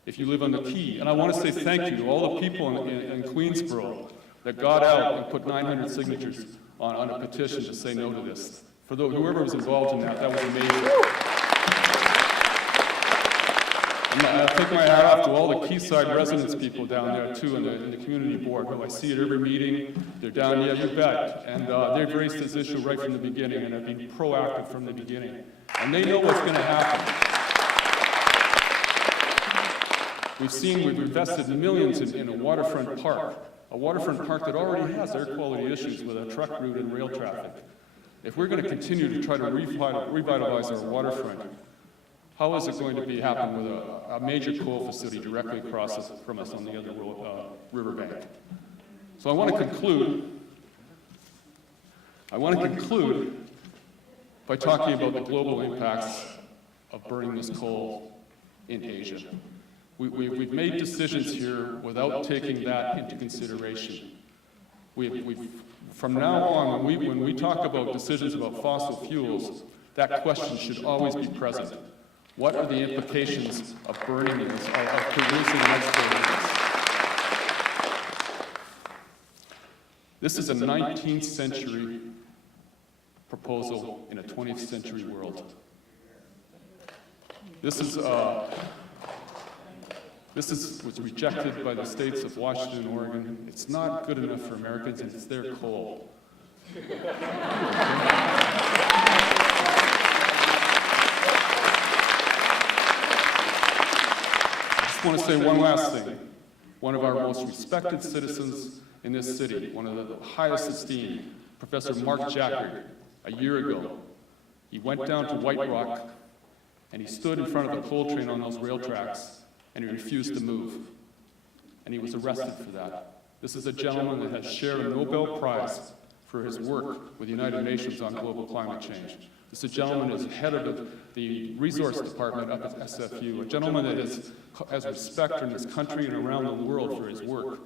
If you live on the Quay, and I want to say thank you to all the people in Queensborough that got out and put 900 signatures on a petition to say no to this. For whoever was involved in that was amazing. I take my hat off to all the Quayside residents people down there too, in the community board, who I see at every meeting. They're down, yeah, you bet. And they've raised this issue right from the beginning and have been proactive from the beginning. And they know what's going to happen. We've invested millions in a waterfront park a waterfront park that already has air quality issues with a truck route and rail traffic. If we're going to continue to try to revitalize our waterfront, how is it going to be happen with a major coal facility directly across from us on the other riverbank? So I want to conclude by talking about the global impacts of burning this coal in Asia. We've made decisions here without taking that into consideration. From now on, when we talk about decisions about fossil fuels, that question should always be present. What are the implications of burning this, of producing and exporting this? This is a 19th century proposal in a 20th century world. This was rejected by the states of Washington and Oregon. It's not good enough for Americans, and it's their coal. I just want to say one last thing. One of our most respected citizens in this city, one of the highest esteemed, Professor Mark Jackard, a year ago, he went down to White Rock and he stood in front of a coal train on those rail tracks and he refused to move. And he was arrested for that. This is a gentleman that has shared a Nobel Prize for his work with the United Nations on global climate change. This is a gentleman who is head of the resource department up at SFU, a gentleman that has respect in this country and around the world for his work.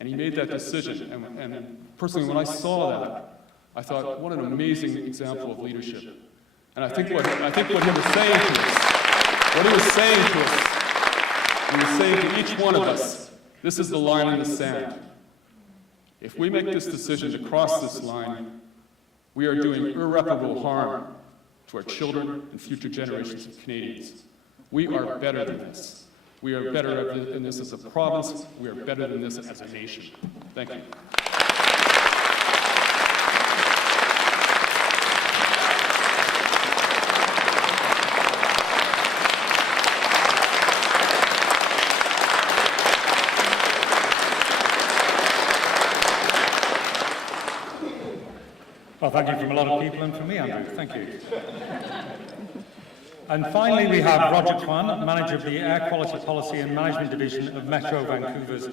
And he made that decision. And personally, when I saw that, I thought, what an amazing example of leadership. And I think what he was saying to each one of us, this is the line in the sand. If we make this decision to cross this line, we are doing irreparable harm to our children and future generations of Canadians. We are better than this. We are better than this as a province. We are better than this as a nation. Thank you. Well, thank you from a lot of people and from me, Andrew. Thank you. And finally, we have Roger Quan, Manager of the Air Quality Policy and Management Division of Metro Vancouver.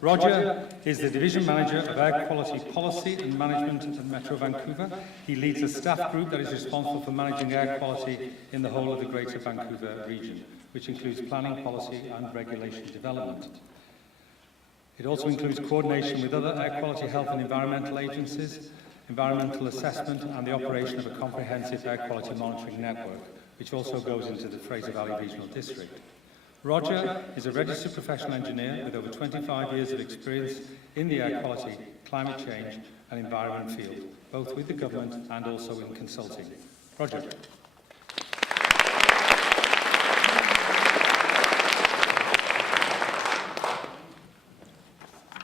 Roger is the Division Manager of Air Quality Policy and Management at Metro Vancouver. He leads a staff group that is responsible for managing air quality in the whole of the Greater Vancouver region, which includes planning, policy and regulation development. It also includes coordination with other air quality, health and environmental agencies, environmental assessment and the operation of a comprehensive air quality monitoring network, which also goes into the Fraser Valley Regional District. Roger is a registered professional engineer with over 25 years of experience in the air quality, climate change and environment field, both with the government and also in consulting. Roger.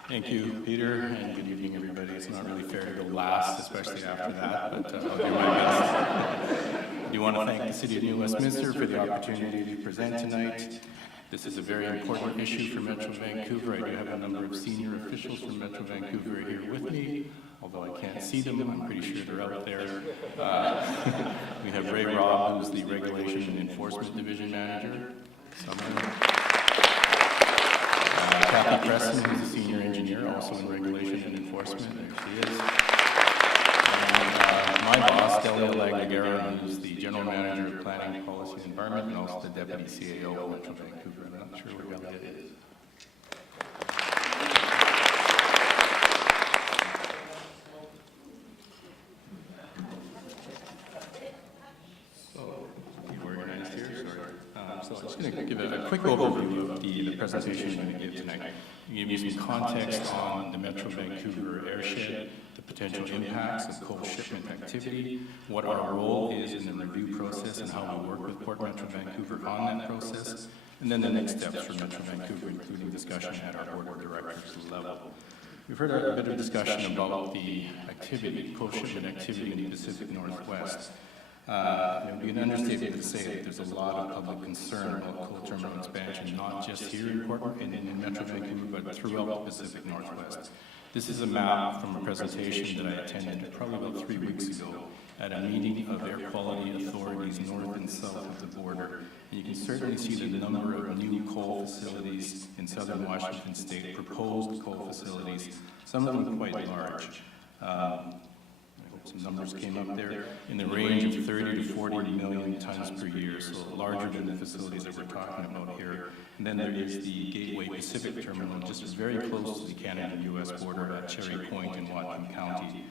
Thank you, Peter, and good evening, everybody. It's not really fair to go last, especially after that, but I'll do my best. I do want to thank the City of New Westminster for the opportunity to present tonight. This is a very important issue for Metro Vancouver. I do have a number of senior officials from Metro Vancouver here with me, although I can't see them. I'm pretty sure they're out there. We have Ray Robb, who's the Regulation and Enforcement Division Manager. Kathy Preston, who's a senior engineer, also in regulation and enforcement. There she is. And my boss, Delia Lagnagara, who's the general manager of planning, policy, and environment, and also the deputy CAO of Metro Vancouver. I'm not sure where Delia is. So I'm just going to give a quick overview of the presentation I'm going to give tonight. I'm going to give you some context on the Metro Vancouver airshed, the potential impacts of coal shipment activity, what our role is in the review process and how we work with Port Metro Vancouver on that process, and then the next steps for Metro Vancouver, including discussion at our board of directors level. We've heard a bit of discussion about the activity, coal shipment activity in the Pacific Northwest. Be an understatement to say that there's a lot of public concern about coal terminal expansion, not just here in Metro Vancouver, but throughout the Pacific Northwest. This is a map from a presentation that I attended probably about 3 weeks ago at a meeting of air quality authorities north and south of the border. And you can certainly see the number of new coal facilities in southern Washington state, proposed coal facilities, some of them quite large. Some numbers came up there in the range of 30 to 40 million tons per year, so larger than the facilities that we're talking about here. And then there is the Gateway Pacific Terminal, just very close to the Canada-U.S. border at Cherry Point in Whatcom County.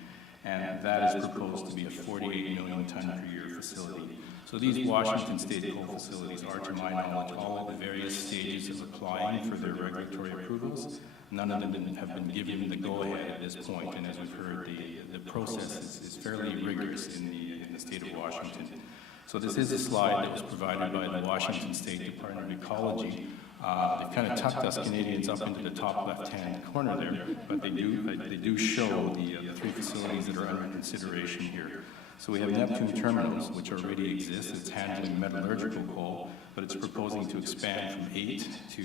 And that is proposed to be a 48 million ton per year facility. So these Washington state coal facilities are, to my knowledge, all at the various stages of applying for their regulatory approvals. None of them have been given the go-ahead at this point, and as we've heard, the process is fairly rigorous in the state of Washington. So this is a slide that was provided by the Washington State Department of Ecology. They've kind of tucked us Canadians up into the top left-hand corner there, but they do show the 3 facilities that are under consideration here. So we have Neptune Terminals, which already exists. It's handling metallurgical coal, but it's proposing to expand from 8 to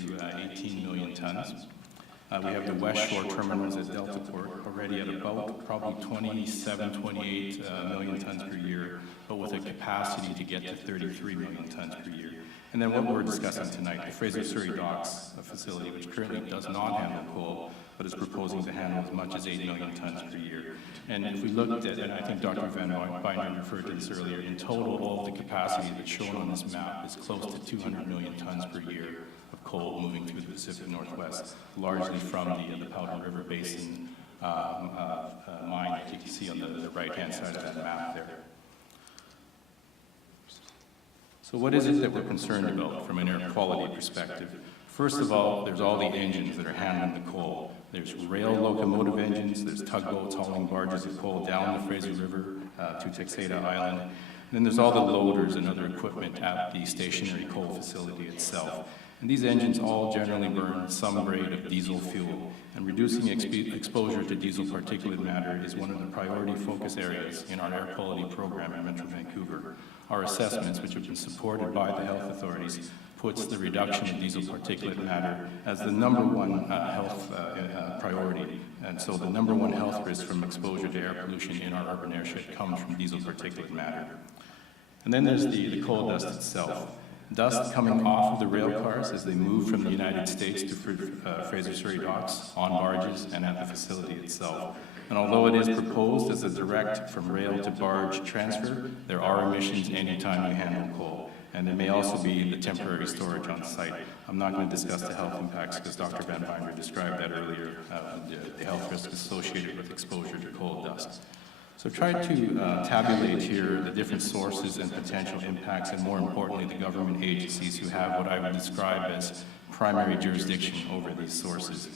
18 million tons. We have the West Shore terminals at Deltaport, already at about probably 27, 28 million tons per year, but with a capacity to get to 33 million tons per year. And then what we're discussing tonight, the Fraser Surrey Docks, a facility which currently does not handle coal, but is proposing to handle as much as 8 million tons per year. And if we looked at, and I think Dr. Buynder referred to this earlier, in total, all of the capacity that's shown on this map is close to 200 million tons per year of coal moving through the Pacific Northwest, largely from the Powder River Basin mine that you can see on the right-hand side of that map there. So what is it that we're concerned about from an air quality perspective? First of all, there's all the engines that are handling the coal. There's rail locomotive engines, there's tugboats hauling barges of coal down the Fraser River to Texada Island. And then there's all the loaders and other equipment at the stationary coal facility itself. And these engines all generally burn some grade of diesel fuel, and reducing exposure to diesel particulate matter is one of the priority focus areas in our air quality program in Metro Vancouver. Our assessments, which have been supported by the health authorities, puts the reduction of diesel particulate matter as the #1 health priority. And so the #1 health risk from exposure to air pollution in our urban airshed comes from diesel particulate matter. And then there's the coal dust itself. Dust coming off of the rail cars as they move from the United States to Fraser Surrey Docks, on barges, and at the facility itself. And although it is proposed as a direct from rail to barge transfer, there are emissions anytime you handle coal. And there may also be the temporary storage on site. I'm not going to discuss the health impacts because Dr. Van Buynder described that earlier, the health risks associated with exposure to coal dust. So try to tabulate here the different sources and potential impacts, and more importantly, the government agencies who have what I would describe as primary jurisdiction over these sources.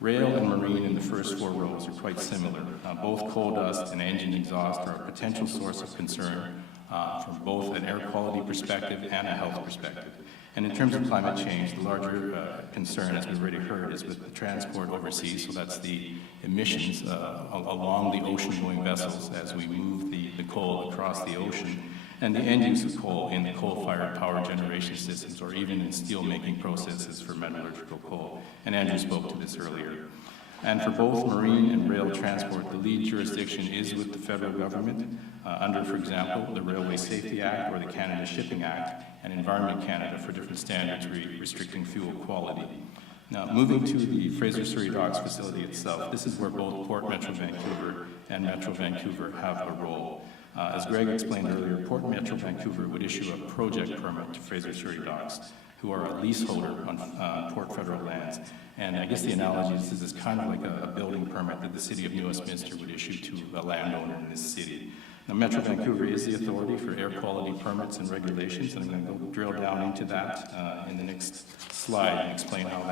Rail and marine in the first 4 rows are quite similar. Both coal dust and engine exhaust are a potential source of concern from both an air quality perspective and a health perspective. And in terms of climate change, the larger concern, as we've already heard, is with the transport overseas. So that's the emissions along the ocean-going vessels as we move the coal across the ocean, and the end use of coal in the coal-fired power generation systems, or even in steel-making processes for metallurgical coal. And Andrew spoke to this earlier. And for both marine and rail transport, the lead jurisdiction is with the federal government under, for example, the Railway Safety Act or the Canada Shipping Act, and Environment Canada for different standards restricting fuel quality. Now, moving to the Fraser Surrey Docks facility itself, this is where both Port Metro Vancouver and Metro Vancouver have a role. As Greg explained earlier, Port Metro Vancouver would issue a project permit to Fraser Surrey Docks, who are a leaseholder on Port federal lands. And I guess the analogy is this is kind of like a building permit that the city of New Westminster would issue to a landowner in this city. Now, Metro Vancouver is the authority for air quality permits and regulations, and I'm going to go drill down into that in the next slide and explain how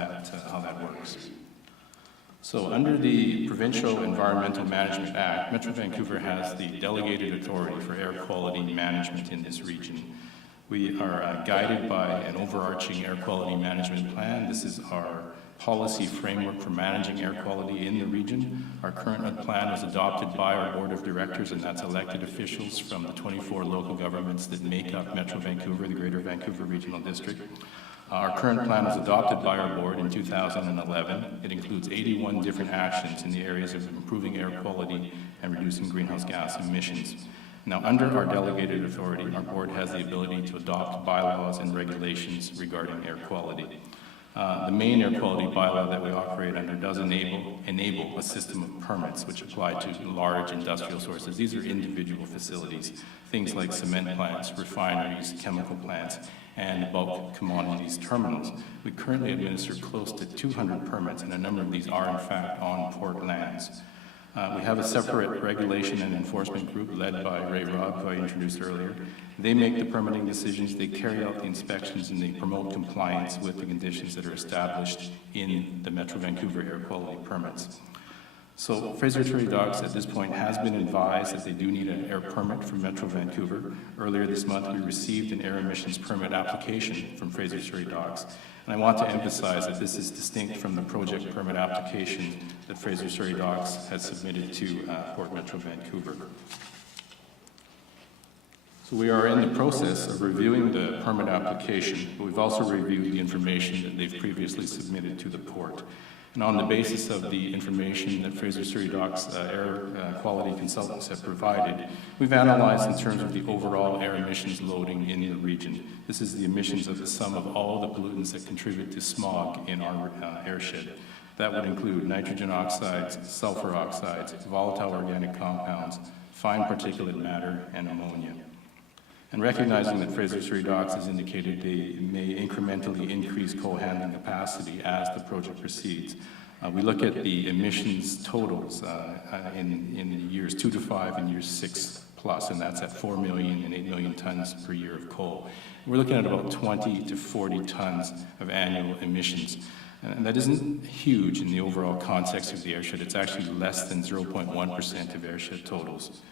that works. So under the Provincial Environmental Management Act, Metro Vancouver has the delegated authority for air quality management in this region. We are guided by an overarching air quality management plan. This is our policy framework for managing air quality in the region. Our current plan was adopted by our board of directors, and that's elected officials from the 24 local governments that make up Metro Vancouver, the Greater Vancouver Regional District. Our current plan was adopted by our board in 2011. It includes 81 different actions in the areas of improving air quality and reducing greenhouse gas emissions. Now, under our delegated authority, our board has the ability to adopt bylaws and regulations regarding air quality. The main air quality bylaw that we operate under does enable a system of permits which apply to large industrial sources. These are individual facilities, things like cement plants, refineries, chemical plants, and bulk commodities terminals. We currently administer close to 200 permits, and a number of these are in fact on port lands. We have a separate regulation and enforcement group led by Ray Robb, who I introduced earlier. They make the permitting decisions, they carry out the inspections, and they promote compliance with the conditions that are established in the Metro Vancouver air quality permits. So Fraser Surrey Docks at this point has been advised that they do need an air permit from Metro Vancouver. Earlier this month, we received an air emissions permit application from Fraser Surrey Docks. And I want to emphasize that this is distinct from the project permit application that Fraser Surrey Docks has submitted to Port Metro Vancouver. So we are in the process of reviewing the permit application, but we've also reviewed the information that they've previously submitted to the port. And on the basis of the information that Fraser Surrey Docks air quality consultants have provided, we've analyzed in terms of the overall air emissions loading in the region. This is the emissions of the sum of all the pollutants that contribute to smog in our airshed. That would include nitrogen oxides, sulfur oxides, volatile organic compounds, fine particulate matter, and ammonia. And recognizing that Fraser Surrey Docks has indicated they may incrementally increase coal handling capacity as the project proceeds, we look at the emissions totals in years 2 to 5 and years 6 plus, and that's at 4 million and 8 million tons per year of coal. We're looking at about 20 to 40 tons of annual emissions. And that isn't huge in the overall context of the airshed. It's actually less than 0.1% of airshed totals.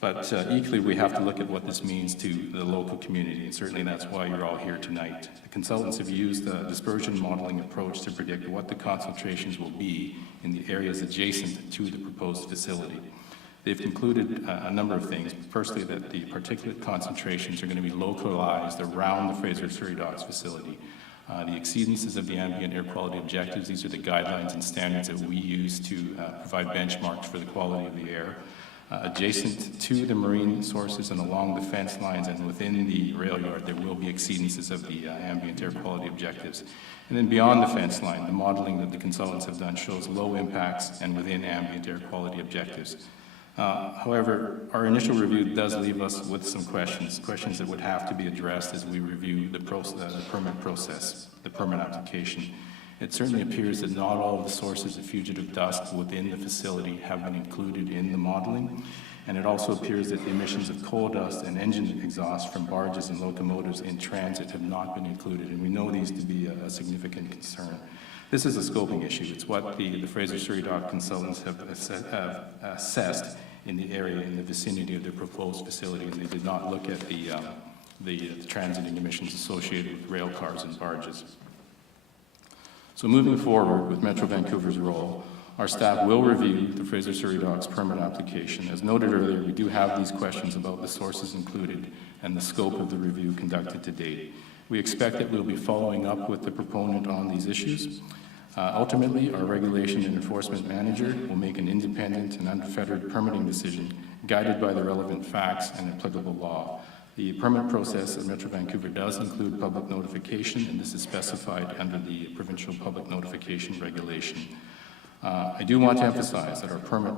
But equally, we have to look at what this means to the local community, and certainly that's why you're all here tonight. The consultants have used a dispersion modeling approach to predict what the concentrations will be in the areas adjacent to the proposed facility. They've concluded a number of things. Firstly, that the particulate concentrations are going to be localized around the Fraser Surrey Docks facility. The exceedances of the ambient air quality objectives, these are the guidelines and standards that we use to provide benchmarks for the quality of the air. Adjacent to the marine sources and along the fence lines and within the rail yard, there will be exceedances of the ambient air quality objectives. And then beyond the fence line, the modeling that the consultants have done shows low impacts and within ambient air quality objectives. However, our initial review does leave us with some questions that would have to be addressed as we review the permit process, the permit application. It certainly appears that not all of the sources of fugitive dust within the facility have been included in the modeling, and it also appears that the emissions of coal dust and engine exhaust from barges and locomotives in transit have not been included, and we know these to be a significant concern. This is a scoping issue. It's what the Fraser Surrey Dock consultants have assessed in the area in the vicinity of their proposed facility, and they did not look at the transiting emissions associated with rail cars and barges. So moving forward with Metro Vancouver's role, our staff will review the Fraser Surrey Docks permit application. As noted earlier, we do have these questions about the sources included and the scope of the review conducted to date. We expect that we'll be following up with the proponent on these issues. Ultimately, our regulation and enforcement manager will make an independent and unfettered permitting decision guided by the relevant facts and applicable law. The permit process at Metro Vancouver does include public notification, and this is specified under the provincial public notification regulation. I do want to emphasize that our permit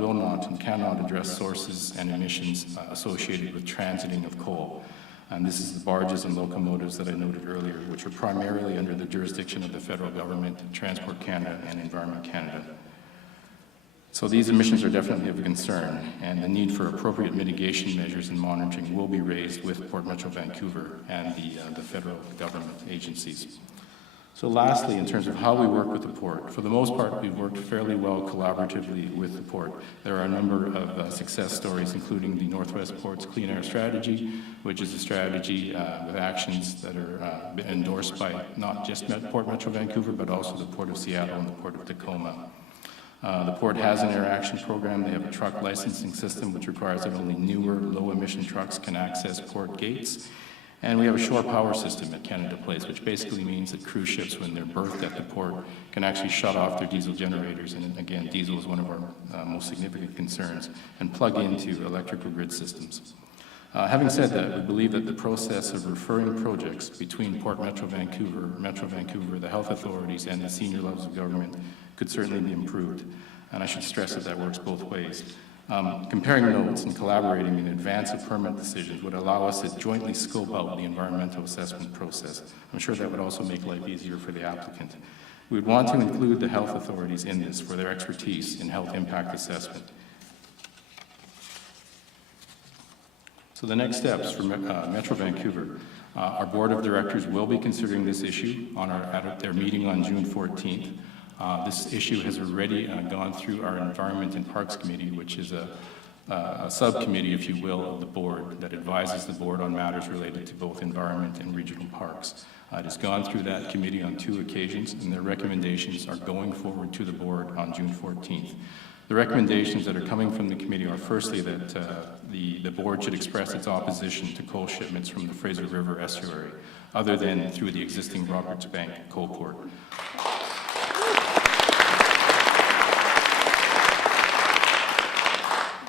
will not and cannot address sources and emissions associated with transiting of coal. And this is the barges and locomotives that I noted earlier, which are primarily under the jurisdiction of the federal government, Transport Canada, and Environment Canada. So these emissions are definitely of concern, and the need for appropriate mitigation measures and monitoring will be raised with Port Metro Vancouver and the federal government agencies. So lastly, in terms of how we work with the port, for the most part, we've worked fairly well collaboratively with the port. There are a number of success stories, including the Northwest Ports Clean Air Strategy, which is a strategy with actions that are endorsed by not just Port Metro Vancouver, but also the Port of Seattle and the Port of Tacoma. The port has an air action program. They have a truck licensing system, which requires that only newer, low-emission trucks can access port gates. And we have a shore power system at Canada Place, which basically means that cruise ships, when they're berthed at the port, can actually shut off their diesel generators, and again, diesel is one of our most significant concerns, and plug into electrical grid systems. Having said that, we believe that the process of referring projects between Port Metro Vancouver, the health authorities, and the senior levels of government could certainly be improved. And I should stress that that works both ways. Comparing notes and collaborating in advance of permit decisions would allow us to jointly scope out the environmental assessment process. I'm sure that would also make life easier for the applicant. We would want to include the health authorities in this for their expertise in health impact assessment. So the next steps for Metro Vancouver, our board of directors will be considering this issue at their meeting on June 14th. This issue has already gone through our Environment and Parks Committee, which is a subcommittee, if you will, of the board that advises the board on matters related to both environment and regional parks. It has gone through that committee on 2 occasions, and their recommendations are going forward to the board on June 14th. The recommendations that are coming from the committee are firstly that the board should express its opposition to coal shipments from the Fraser River estuary, other than through the existing Roberts Bank coal port.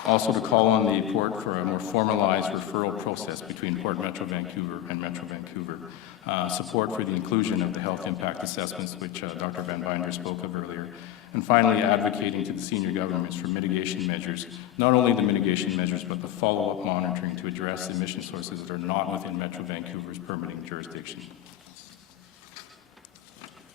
Also to call on the port for a more formalized referral process between Port Metro Vancouver and Metro Vancouver. Support for the inclusion of the health impact assessments, which Dr. Van Buynder spoke of earlier. And finally, advocating to the senior governments for mitigation measures, not only the mitigation measures, but the follow-up monitoring to address emission sources that are not within Metro Vancouver's permitting jurisdiction.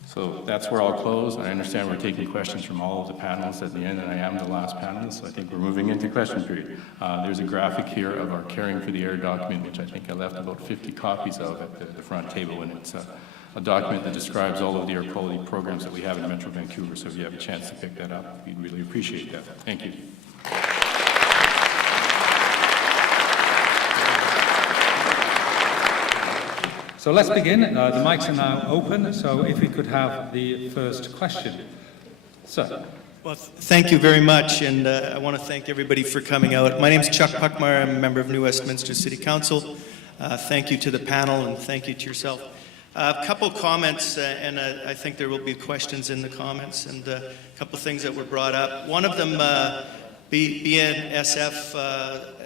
So that's where I'll close. I understand we're taking questions from all of the panelists at the end, and I am the last panelist, so I think we're moving into question period. There's a graphic here of our Caring for the Air document, which I think I left about 50 copies of at the front table, and it's a document that describes all of the air quality programs that we have in Metro Vancouver, so if you have a chance to pick that up, we'd really appreciate that. Thank you. So let's begin. The mics are now open, so if we could have the first question. Sir. Well, thank you very much, and I want to thank everybody for coming out. My name is Chuck Puckmeyer. I'm a member of New Westminster City Council. Thank you to the panel, and thank you to yourself. A couple comments, and I think there will be questions in the comments, and a couple of things that were brought up. One of them, BNSF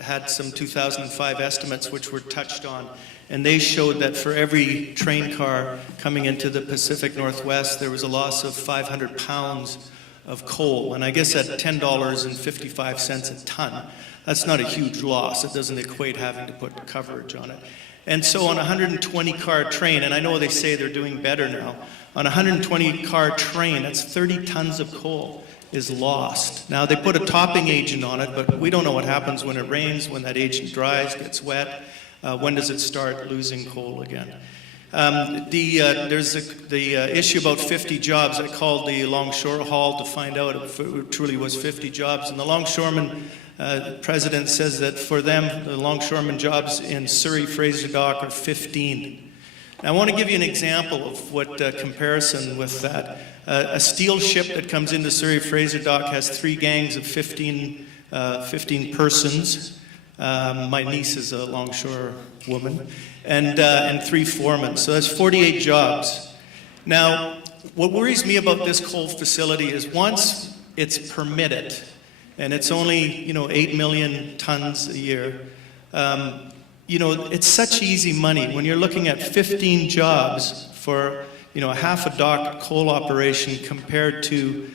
had some 2005 estimates which were touched on, and they showed that for every train car coming into the Pacific Northwest, there was a loss of 500 pounds of coal. And I guess at $10.55 a ton, that's not a huge loss. It doesn't equate having to put coverage on it. And so on a 120-car train, and I know they say they're doing better now, on a 120-car train, that's 30 tons of coal is lost. Now, they put a topping agent on it, but we don't know what happens when it rains, when that agent dries, gets wet. When does it start losing coal again? There's the issue about 50 jobs. I called the Longshore Hall to find out if it truly was 50 jobs. And the longshoreman president says that for them, the longshoreman jobs in Surrey, Fraser Dock are 15. Now, I want to give you an example of what comparison with that. A steel ship that comes into Surrey, Fraser Dock has 3 gangs of 15 persons. My niece is a longshore woman, and 3 foremen. So that's 48 jobs. Now, what worries me about this coal facility is once it's permitted, and it's only 8 million tons a year, it's such easy money. When you're looking at 15 jobs for a half a dock coal operation compared to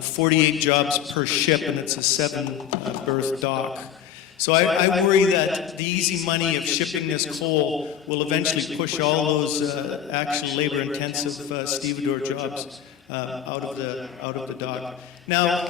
48 jobs per ship, and it's a 7-berth dock. So I worry that the easy money of shipping this coal will eventually push all those actual labor-intensive stevedore jobs out of the dock. Now,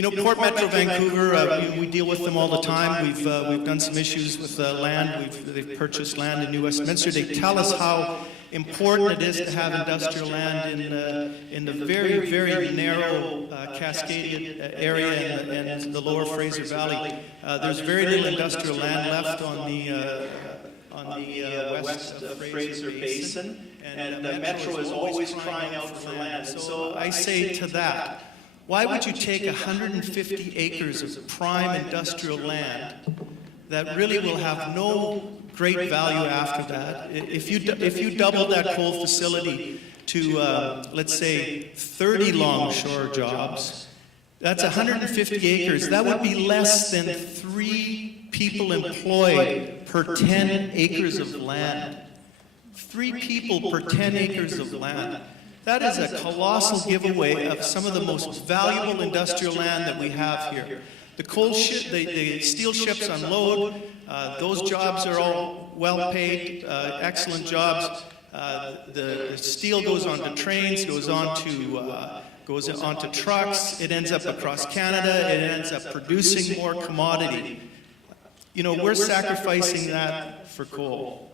You know, Port Metro Vancouver, we deal with them all the time. We've done some issues with land. They've purchased land in New Westminster. They tell us how important it is to have industrial land in the very, very narrow Cascadia area and the lower Fraser Valley. There's very little industrial land left on the west of Fraser Basin, and Metro is always crying out for land. So I say to that, why would you take 150 acres of prime industrial land that really will have no great value after that? If you double that coal facility to, let's say, 30 longshore jobs, that's 150 acres. That would be less than 3 people employed per 10 acres of land. 3 people per 10 acres of land. That is a colossal giveaway of some of the most valuable industrial land that we have here. The the steel ships unload. Those jobs are all well paid, excellent jobs. The steel goes onto trains, goes onto trucks. It ends up across Canada. It ends up producing more commodity. You know, we're sacrificing that for coal.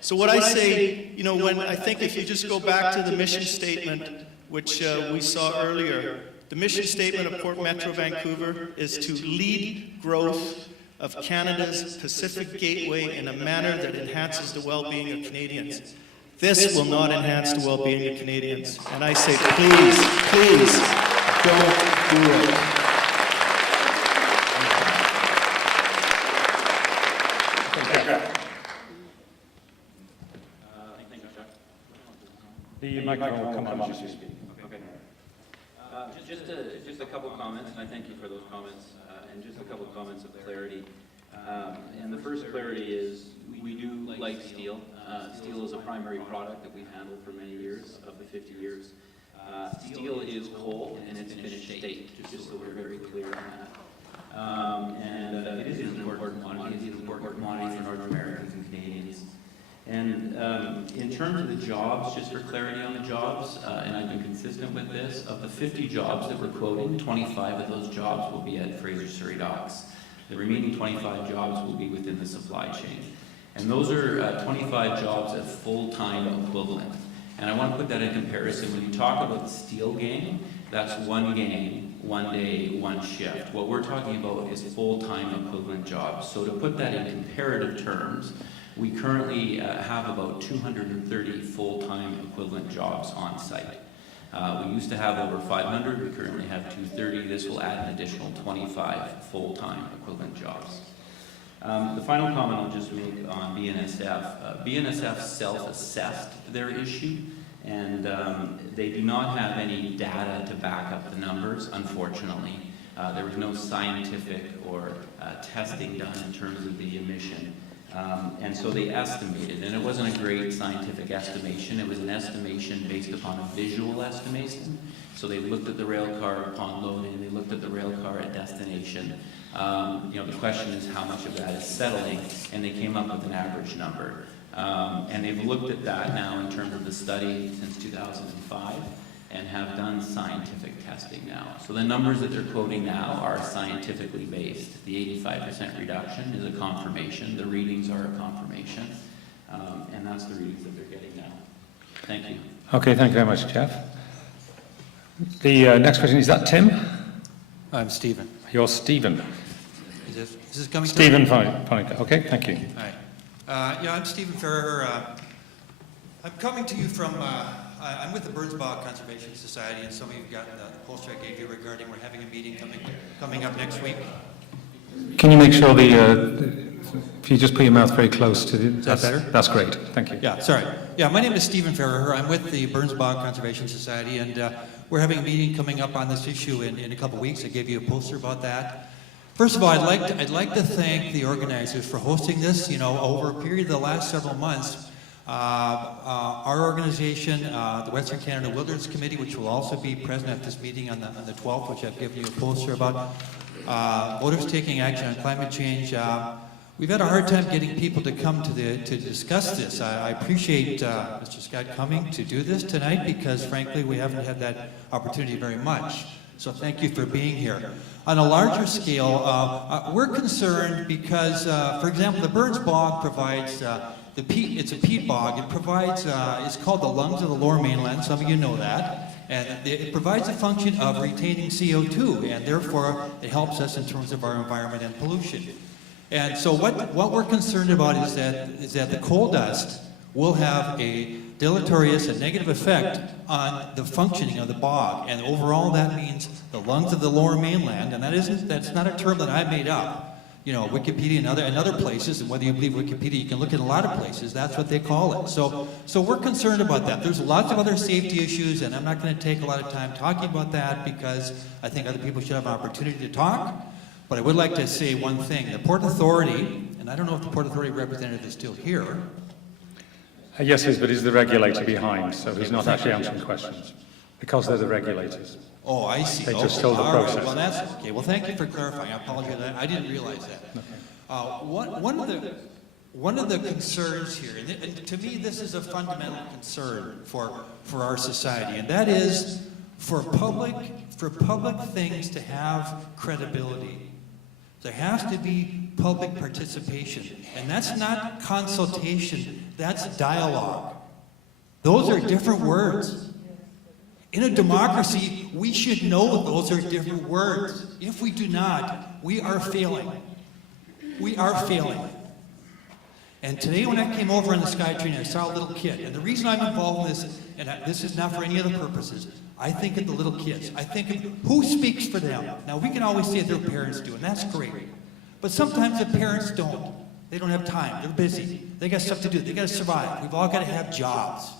So what I say, you know, I think if you just go back to the mission statement, which we saw earlier, the mission statement of Port Metro Vancouver is to lead growth of Canada's Pacific Gateway in a manner that enhances the well-being of Canadians. This will not enhance the well-being of Canadians. And I say, please, please, don't do it. The microphone will come on as you speak. Okay. Just a couple comments, and I thank you for those comments, and just a couple comments of clarity. And the first clarity is we do like steel. Steel is a primary product that we've handled for many years, of the 50 years. Steel is coal, and it's finished state, just so we're very clear on that. And it is an important commodity. It is an important commodity for North Americans and Canadians. And in terms of the jobs, just for clarity on the jobs, and I've been consistent with this, of the 50 jobs that we're quoting, 25 of those jobs will be at Fraser Surrey docks. The remaining 25 jobs will be within the supply chain. And those are 25 jobs at full-time equivalent. And I want to put that in comparison. When you talk about the steel game, that's one game, one day, one shift. What we're talking about is full-time equivalent jobs. So to put that in comparative terms, we currently have about 230 full-time equivalent jobs on site. We used to have over 500, we currently have 230. This will add an additional 25 full-time equivalent jobs. The final comment I'll just make on BNSF. BNSF self-assessed their issue, and they do not have any data to back up the numbers, unfortunately. There was no scientific or testing done in terms of the emission. And so they estimated, and it wasn't a great scientific estimation, it was an estimation based upon a visual estimation. So they looked at the rail car upon loading, they looked at the rail car at destination. You know, the question is how much of that is settling, and they came up with an average number. And they've looked at that now in terms of the study since 2005, and have done scientific testing now. So the numbers that they're quoting now are scientifically based. The 85% reduction is a confirmation. The readings are a confirmation. And that's the readings that they're getting now. Thank you. Okay, thank you very much, Jeff. The next question, is that Tim? I'm Stephen. You're Stephen. Is this coming through? Stephen Fonica. Okay, thank you. Hi. Yeah, I'm Stephen Ferrer. I'm coming to you from, I'm with the Burnsbog Conservation Society, and some of you have gotten the poster I gave you regarding we're having a meeting coming up next week. Can you make sure if you just put your mouth very close to the... Is that better? That's great, thank you. Yeah, sorry. Yeah, my name is Stephen Ferrer. I'm with the Burnsbog Conservation Society, and we're having a meeting coming up on this issue in a couple weeks. I gave you a poster about that. First of all, I'd like to thank the organizers for hosting this. You know, over a period of the last several months, our organization, the Western Canada Wilderness Committee, which will also be present at this meeting on the 12th, which I've given you a poster about, voters taking action on climate change. We've had a hard time getting people to come to discuss this. I appreciate Mr. Scott coming to do this tonight because, frankly, we haven't had that opportunity very much. So thank you for being here. On a larger scale, we're concerned because, for example, the Burns Bog provides, it's a peat bog. It provides, it's called the lungs of the Lower Mainland. Some of you know that. And it provides a function of retaining CO2, and therefore it helps us in terms of our environment and pollution. And so what we're concerned about is that the coal dust will have a deleterious and negative effect on the functioning of the bog. And overall that means the lungs of the Lower Mainland, and that's not a term that I made up. You know, Wikipedia and other places, and whether you believe Wikipedia, you can look at a lot of places, that's what they call it. So we're concerned about that. There's lots of other safety issues, and I'm not going to take a lot of time talking about that because I think other people should have an opportunity to talk. But I would like to say one thing. The Port Authority, and I don't know if the Port Authority representative is still here. Yes, he is, but he's the regulator behind, so he's not actually answering questions because they're the regulators. Oh, I see. They just told the all process. right. Well, that's okay. Well, thank you for clarifying. I apologize. I didn't realize that. One of the concerns here, and to me, this is a fundamental concern for our society, and that is for public things to have credibility. There has to be public participation, and that's not consultation. That's dialogue. Those are different words. In a democracy, we should know those are different words. If we do not, we are failing. We are failing. And today when I came over on the SkyTrain, I saw a little kid. And the reason I'm involved in this, and this is not for any other purposes, I think of the little kids. I think of who speaks for them. Now, we can always say their parents do, and that's great. But sometimes the parents don't. They don't have time. They're busy. They got stuff to do. They got to survive. We've all got to have jobs.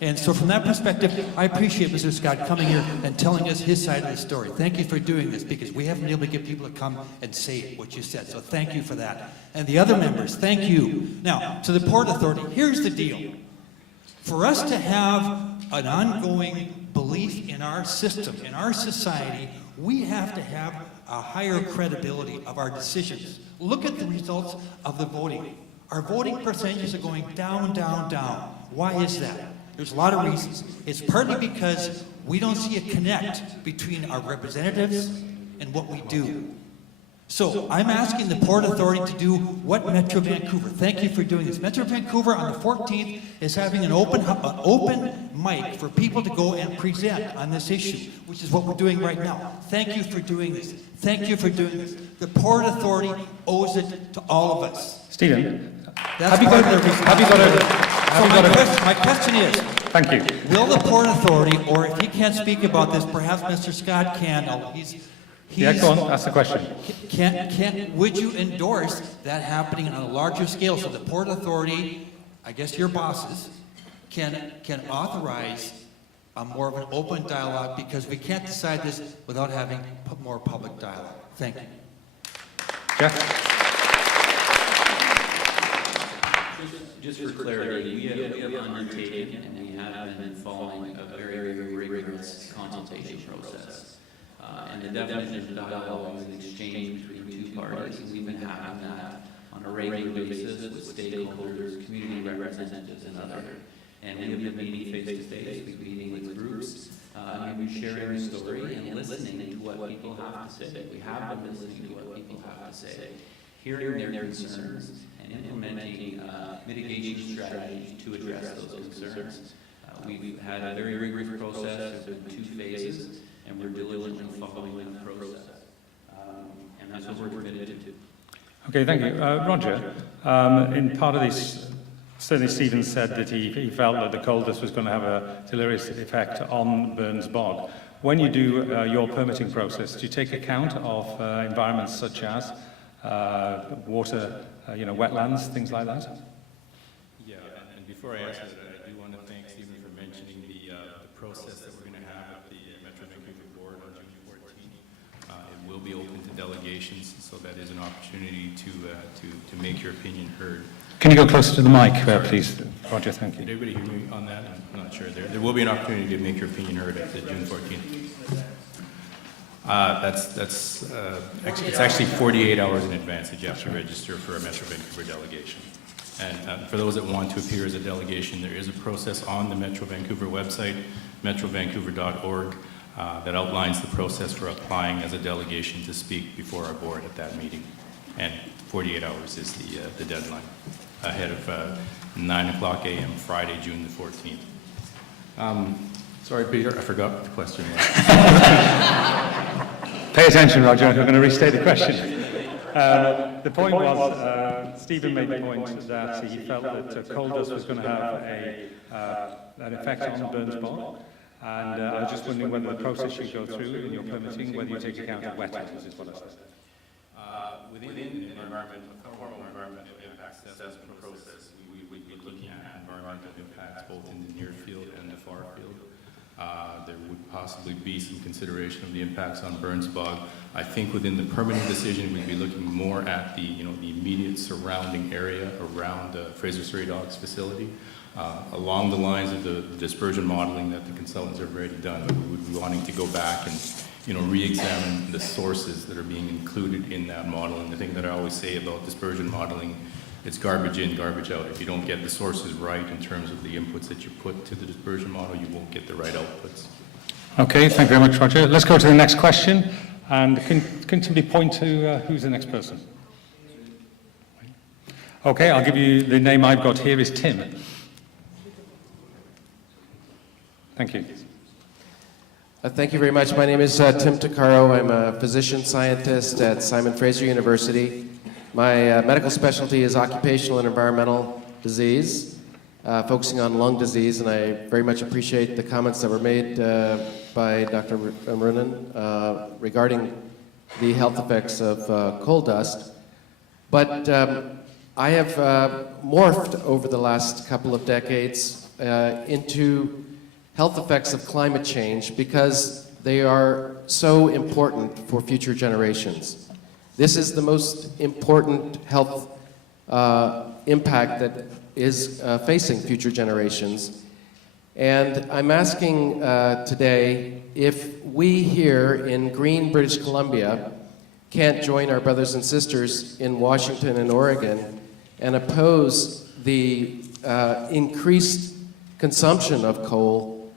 And so from that perspective, I appreciate Mr. Scott coming here and telling us his side of the story. Thank you for doing this because we haven't been able to get people to come and say what you said. So thank you for that. And the other members, thank you. Now, to the Port Authority, here's the deal. For us to have an ongoing belief in our system, in our society, we have to have a higher credibility of our decisions. Look at the results of the voting. Our voting percentages are going down, down, down. Why is that? There's a lot of reasons. It's partly because we don't see a connect between our representatives and what we do. So I'm asking the Port Authority to do what Metro Vancouver. Thank you for doing this. Metro Vancouver on the 14th is having an open mic for people to go and present on this issue, which is what we're doing right now. Thank you for doing this. Thank you for doing this. The Port Authority owes it to all of us. Stephen, That's have you got my question is, Thank you. will the Port Authority, or if he can't speak about this, perhaps Mr. Scott can, Yeah, go on, ask the question. Would you endorse that happening on a larger scale so the Port Authority, I guess your bosses, can authorize a more of an open dialogue because we can't decide this without having more public dialogue? Thank you. Jeff? Just for clarity, we have undertaken and we have been following a very, very rigorous consultation process. And the definition of dialogue is an exchange between two parties. We've been having that on a regular basis with stakeholders, community representatives, and others. And we have been meeting face to face, we've been meeting with groups, and we've been sharing the story and listening to what people have to say. We have been listening to what people have to say, hearing their concerns, and implementing mitigation strategies to address those concerns. We've had a very rigorous process. There's been 2 phases, and we're diligently following that process. And that's what we're committed to. Okay, thank you. Roger, in part of this, certainly Stephen said that he felt that the coal dust was going to have a deleterious effect on Burns Bog. When you do your permitting process, do you take account of environments such as water, wetlands, things like that? Yeah, and before I answer that, I do want to thank Stephen for mentioning the process that we're going to have at the Metro Vancouver Board on June 14th. It will be open to delegations, so that is an opportunity to make your opinion heard. Can you go closer to the mic, please, Roger? Thank you. Did everybody hear me on that? I'm not sure. There will be an opportunity to make your opinion heard at the June 14th. It's actually 48 hours in advance that you have to register for a Metro Vancouver delegation. And for those that want to appear as a delegation, there is a process on the Metro Vancouver website, metrovancouver.org. that outlines the process for applying as a delegation to speak before our board at that meeting. And 48 hours is the deadline, ahead of 9:00 a.m. Friday, June the 14th. Sorry, Peter, I forgot what the question was. Pay attention, Roger. I'm going to restate the question. The point was, Stephen made the point that he felt that coal dust was going to have an effect on Burns Bog, and I was just wondering whether the process you go through in your permitting, whether you take account of wetlands, is what I said. Within the formal environmental impact assessment process, we would be looking at environmental impacts both in the near field and the far field. There would possibly be some consideration of the impacts on Burns Bog. I think within the permitting decision, we'd be looking more at the immediate surrounding area around the Fraser Surrey Docks facility, along the lines of the dispersion modeling that the consultants have already done. We would be wanting to go back and re-examine the sources that are being included in that model. And the thing that I always say about dispersion modeling, it's garbage in, garbage out. If you don't get the sources right in terms of the inputs that you put to the dispersion model, you won't get the right outputs. Okay, thank you very much, Roger. Let's go to the next question. And can somebody point to who's the next person? Okay, I'll give you the name I've got here is Tim. Thank you. Thank you very much. My name is Tim Tuccaro. I'm a physician scientist at Simon Fraser University. My medical specialty is occupational and environmental disease, focusing on lung disease, and I very much appreciate the comments that were made by Dr. Marunan regarding the health effects of coal dust. But I have morphed over the last couple of decades into health effects of climate change because they are so important for future generations. This is the most important health impact that is facing future generations. And I'm asking today if we here in green British Columbia can't join our brothers and sisters in Washington and Oregon and oppose the increased consumption of coal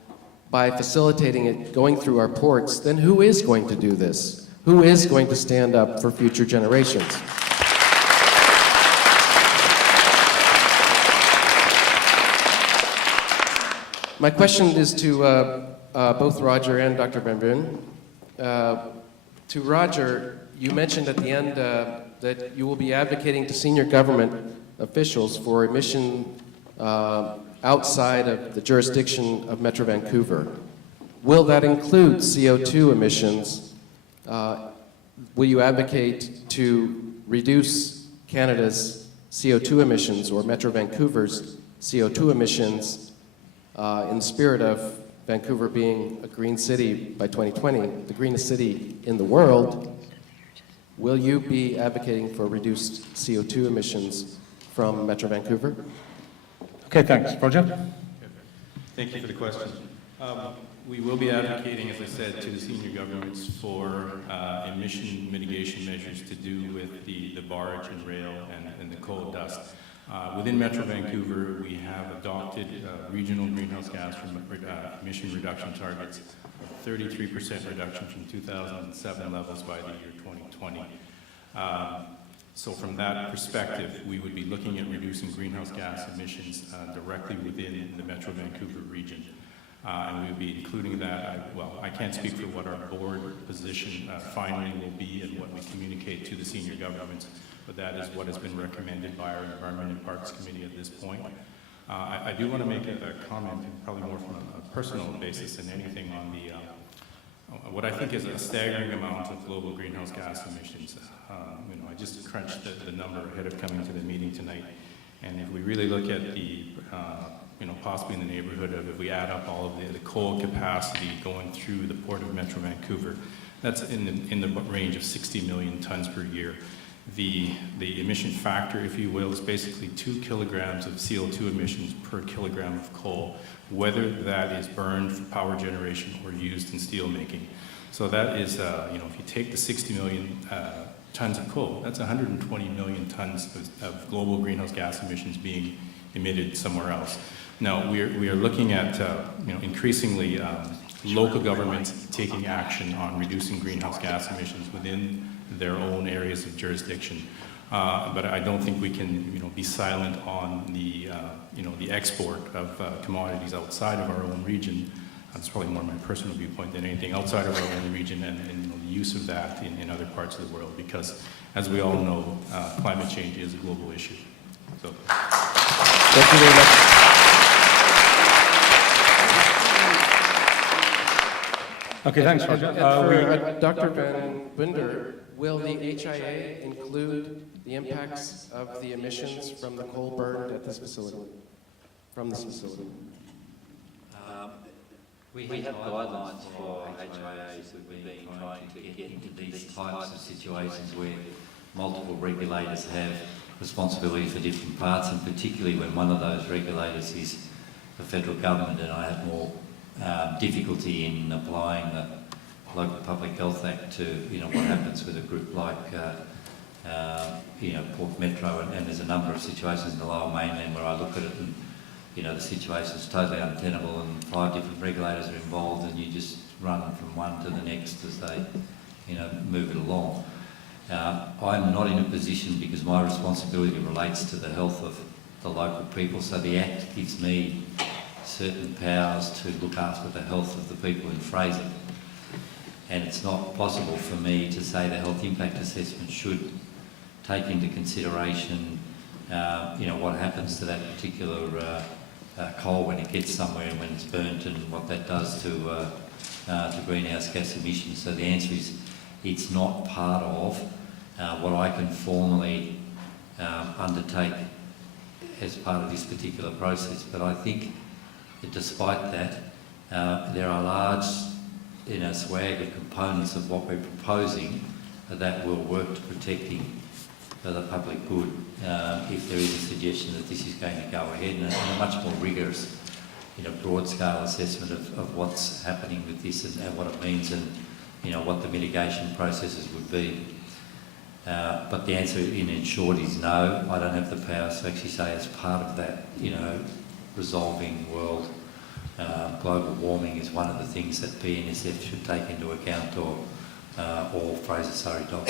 by facilitating it going through our ports, then who is going to do this? Who is going to stand up for future generations? My question is to both Roger and Dr. Van Buren. To Roger, you mentioned at the end that you will be advocating to senior government officials for emission outside of the jurisdiction of Metro Vancouver. Will that include CO2 emissions? Will you advocate to reduce Canada's CO2 emissions or Metro Vancouver's CO2 emissions in the spirit of Vancouver being a green city by 2020, the greenest city in the world? Will you be advocating for reduced CO2 emissions from Metro Vancouver? Okay, thanks. Roger? Thank you for the question. We will be advocating, as I said, to the senior governments for emission mitigation measures to do with the barge and rail and the coal dust. Within Metro Vancouver, we have adopted regional greenhouse gas emission reduction targets of 33% reduction from 2007 levels by the year 2020. So from that perspective, we would be looking at reducing greenhouse gas emissions directly within the Metro Vancouver region. And we would be including that, I can't speak for what our board position finally will be and what we communicate to the senior governments, but that is what has been recommended by our Environment and Parks Committee at this point. I do want to make a comment, probably more from a personal basis than anything, on what I think is a staggering amount of global greenhouse gas emissions. I just crunched the number ahead of coming to the meeting tonight, and if we really look at the possibly in the neighborhood of, if we add up all of the coal capacity going through the port of Metro Vancouver, that's in the range of 60 million tons per year. The emission factor, if you will, is basically 2 kilograms of CO2 emissions per kilogram of coal, whether that is burned for power generation or used in steel making. So that is, if you take the 60 million tons of coal, that's 120 million tons of global greenhouse gas emissions being emitted somewhere else. Now, we are looking at increasingly local governments taking action on reducing greenhouse gas emissions within their own areas of jurisdiction. But I don't think we can, be silent on the, the export of commodities outside of our own region. That's probably more my personal viewpoint than anything outside of our own region, and the use of that in other parts of the world, because as we all know, climate change is a global issue. So, Thank you very much. Okay, thanks, Roger. For Dr. Van Buynder, will the HIA include the impacts of the emissions from the coal burned at this facility, from this facility? We have guidelines for HIAs that we've been trying to get into these types of situations where multiple regulators have responsibility for different parts, and particularly when one of those regulators is the federal government, and I have more difficulty in applying the Local Public Health Act to what happens with a group like Port Metro, and there's a number of situations in the Lower Mainland where I look at it and the situation is totally untenable, and 5 different regulators are involved, and you just run from one to the next as they move it along. I'm not in a position, because my responsibility relates to the health of the local people, so the Act gives me certain powers to look after the health of the people in Fraser. And it's not possible for me to say the health impact assessment should take into consideration what happens to that particular coal when it gets somewhere and when it's burnt, and what that does to greenhouse gas emissions. So the answer is it's not part of what I can formally undertake as part of this particular process. But I think that despite that, there are large swag of components of what we're proposing that will work to protecting the public good if there is a suggestion that this is going to go ahead, and a much more rigorous, broad-scale assessment of what's happening with this and what it means, and what the mitigation processes would be. But the answer in short is no. I don't have the powers to actually say as part of that, resolving world global warming is one of the things that BNSF should take into account, or Fraser Surrey Dock.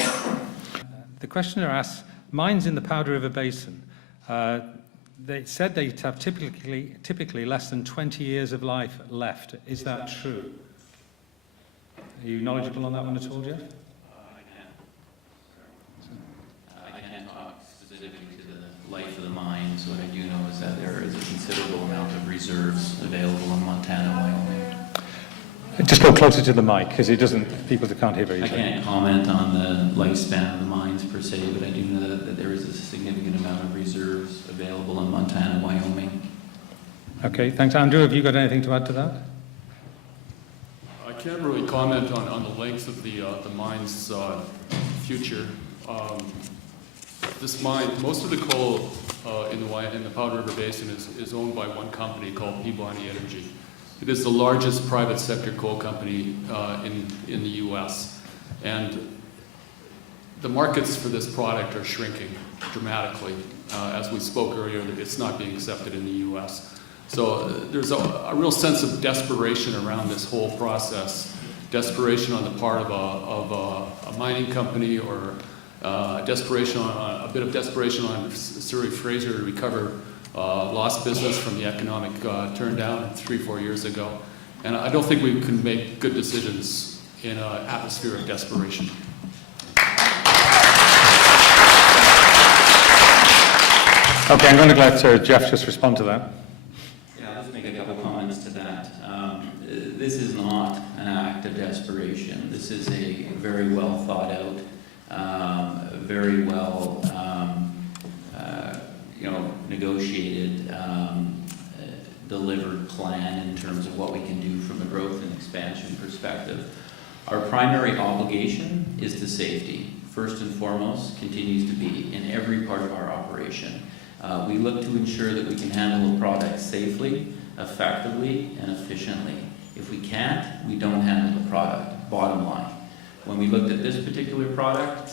The questioner asks, mines in the Powder River Basin, they said they'd have typically less than 20 years of life left. Is that true? Are you knowledgeable on that one at all, Jeff? I can't talk specifically to the life of the mines. What I do know is that there is a considerable amount of reserves available in Montana, Wyoming. Just go closer to the mic, because people can't hear very I easily. can't comment on the lifespan of the mines per se, but I do know that there is a significant amount of reserves available in Montana, Wyoming. Okay, thanks. Andrew, have you got anything to add to that? I can't really comment on the length of the mine's future. This mine, most of the coal in the Powder River Basin is owned by one company called Peabody Energy. It is the largest private sector coal company in the U.S. And the markets for this product are shrinking dramatically. As we spoke earlier, it's not being accepted in the U.S. So there's a real sense of desperation around this whole process. Desperation on the part of a mining company, or a bit of desperation on Surrey Fraser to recover lost business from the economic turndown 3-4 years ago. And I don't think we can make good decisions in an atmosphere of desperation. Okay, I'm going to let Jeff just respond to that. Yeah, I'll just make a couple comments to that. This is not an act of desperation. This is a very well thought out, very well negotiated, delivered plan in terms of what we can do from a growth and expansion perspective. Our primary obligation is to safety. First and foremost, continues to be in every part of our operation. We look to ensure that we can handle a product safely, effectively, and efficiently. If we can't, we don't handle the product, bottom line. When we looked at this particular product,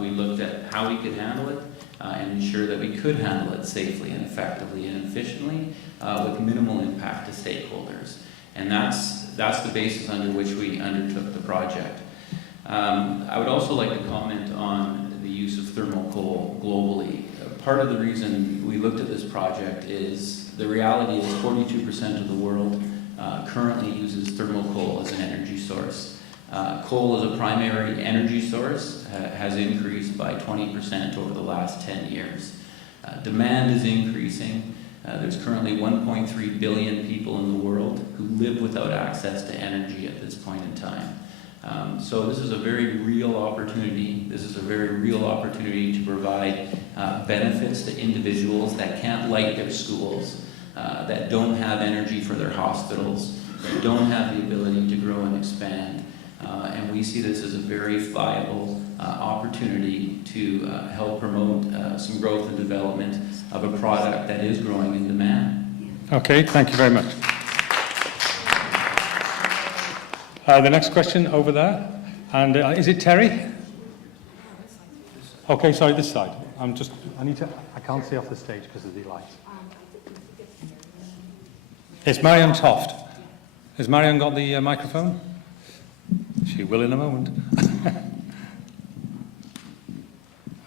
we looked at how we could handle it and ensure that we could handle it safely and effectively and efficiently with minimal impact to stakeholders. And that's the basis under which we undertook the project. I would also like to comment on the use of thermal coal globally. Part of the reason we looked at this project is the reality is 42% of the world currently uses thermal coal as an energy source. Coal as a primary energy source has increased by 20% over the last 10 years. Demand is increasing. There's currently 1.3 billion people in the world who live without access to energy at this point in time. So this is a very real opportunity. This is a very real opportunity to provide benefits to individuals that can't light their schools, that don't have energy for their hospitals, that don't have the ability to grow and expand. And we see this as a very viable opportunity to help promote some growth and development of a product that is growing in demand. Okay, thank you very much. The next question over there, and is it Terry? Okay, sorry, this side. I can't see off the stage because of the lights. It's Marianne Toft. Has Marianne got the microphone? She will in a moment.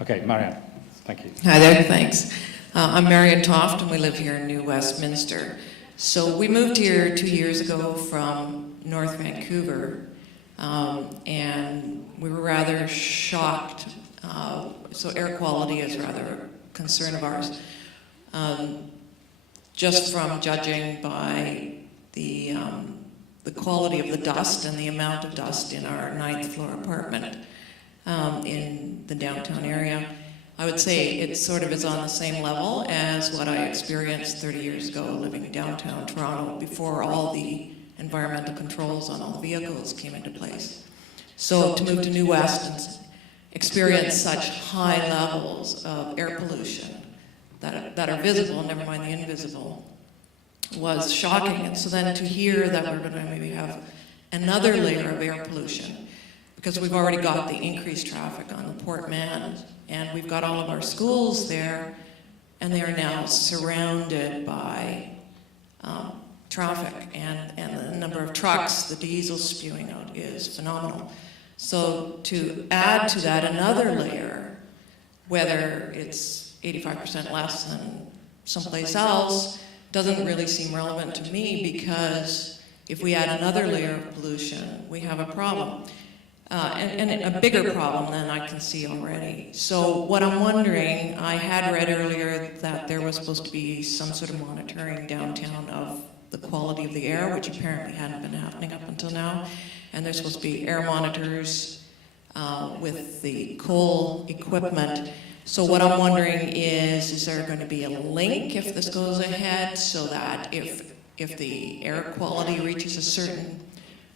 Okay, Marianne, thank you. Hi there, thanks. I'm Marianne Toft, and we live here in New Westminster. So we moved here 2 years ago from North Vancouver, and we were rather shocked. So air quality is rather a concern of ours. Just from judging by the quality of the dust and the amount of dust in our 9th floor apartment in the downtown area. I would say it sort of is on the same level as what I experienced 30 years ago living downtown Toronto before all the environmental controls on all the vehicles came into place. So to move to New West and experience such high levels of air pollution that are visible, never mind the invisible, was shocking. And so then to hear that we're going to maybe have another layer of air pollution, because we've already got the increased traffic on the Port Mann, and we've got all of our schools there, and they are now surrounded by traffic, and the number of trucks, the diesel spewing out is phenomenal. So to add to that another layer, whether it's 85% less than someplace else, doesn't really seem relevant to me, because if we add another layer of pollution, we have a problem. And a bigger problem than I can see already. So what I'm wondering, I had read earlier that there was supposed to be some sort of monitoring downtown of the quality of the air, which apparently hadn't been happening up until now. And there's supposed to be air monitors with the coal equipment. So what I'm wondering is there going to be a link if this goes ahead, so that if the air quality reaches a certain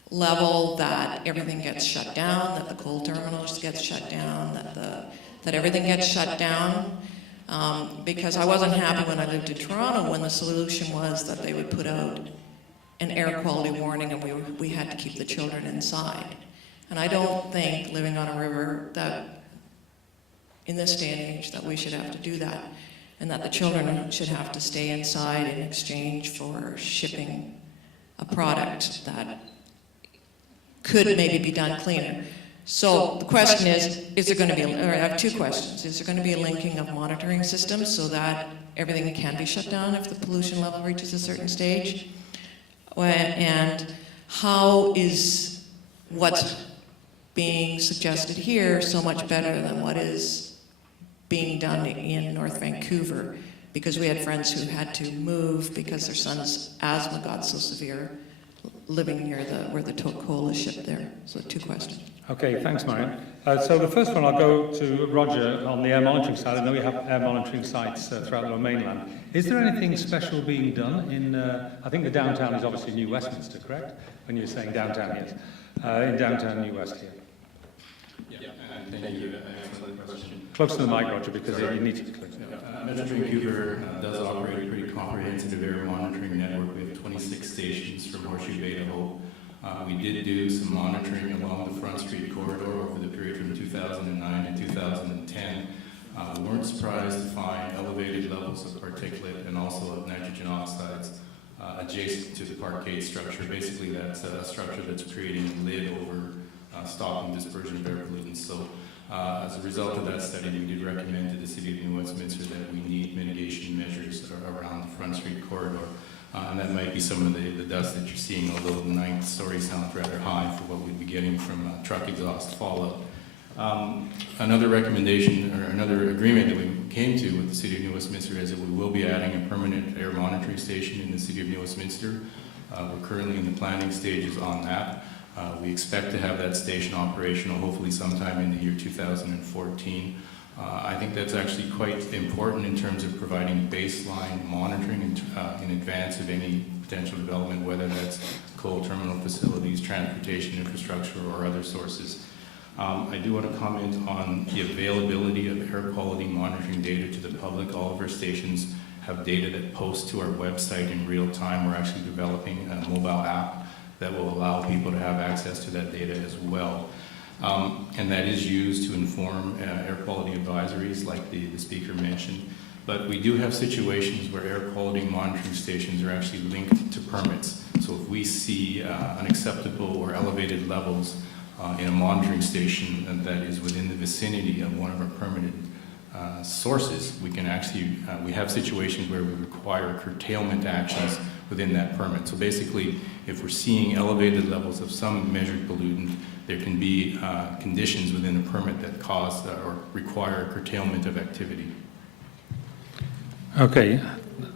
level, that everything gets shut down, that the coal terminals get shut down, that everything gets shut down? Because I wasn't happy when I lived in Toronto when the solution was that they would put out an air quality warning and we had to keep the children inside. And I don't think, living on a river, that in this day and age that we should have to do that, and that the children should have to stay inside in exchange for shipping a product that could maybe be done cleaner. So the question is there going to be, or I have two questions. Is there going to be a linking of monitoring systems so that everything can be shut down if the pollution level reaches a certain stage? And how is what's being suggested here so much better than what is being done in North Vancouver? Because we had friends who had to move because their son's asthma got so severe living near where the coal is shipped there. So 2 questions. Okay, thanks, Marianne. So the first one, I'll go to Roger on the air monitoring side. I know we have air monitoring sites throughout the mainland. Is there anything special being done in, I think the downtown is obviously New Westminster, correct? When you were saying downtown, yes. In downtown New West here. Yeah, thank you. Excellent question. Close to the mic, Roger, because you need to be close. Metro Vancouver does operate a pretty comprehensive air monitoring network. We have 26 stations from Horseshoe Bay to Hope. We did do some monitoring along the Front Street corridor over the period from 2009 to 2010. We weren't surprised to find elevated levels of particulate and also of nitrogen oxides adjacent to the parkade structure. Basically, that's a structure that's creating a lid over stopping dispersion of air pollutants. So as a result of that study, we did recommend to the City of New Westminster that we need mitigation measures around the Front Street corridor. And that might be some of the dust that you're seeing, although the 9th story sounds rather high for what we'd be getting from truck exhaust fallout. Another recommendation, or another agreement that we came to with the City of New Westminster is that we will be adding a permanent air monitoring station in the City of New Westminster. We're currently in the planning stages on that. We expect to have that station operational hopefully sometime in the year 2014. I think that's actually quite important in terms of providing baseline monitoring in advance of any potential development, whether that's coal terminal facilities, transportation infrastructure, or other sources. I do want to comment on the availability of air quality monitoring data to the public. All of our stations have data that post to our website in real time. We're actually developing a mobile app that will allow people to have access to that data as well. And that is used to inform air quality advisories like the speaker mentioned. But we do have situations where air quality monitoring stations are actually linked to permits. So if we see unacceptable or elevated levels in a monitoring station that is within the vicinity of one of our permitted sources, we can actually, we have situations where we require curtailment actions within that permit. So basically, if we're seeing elevated levels of some measured pollutant, there can be conditions within a permit that cause or require curtailment of activity. Okay,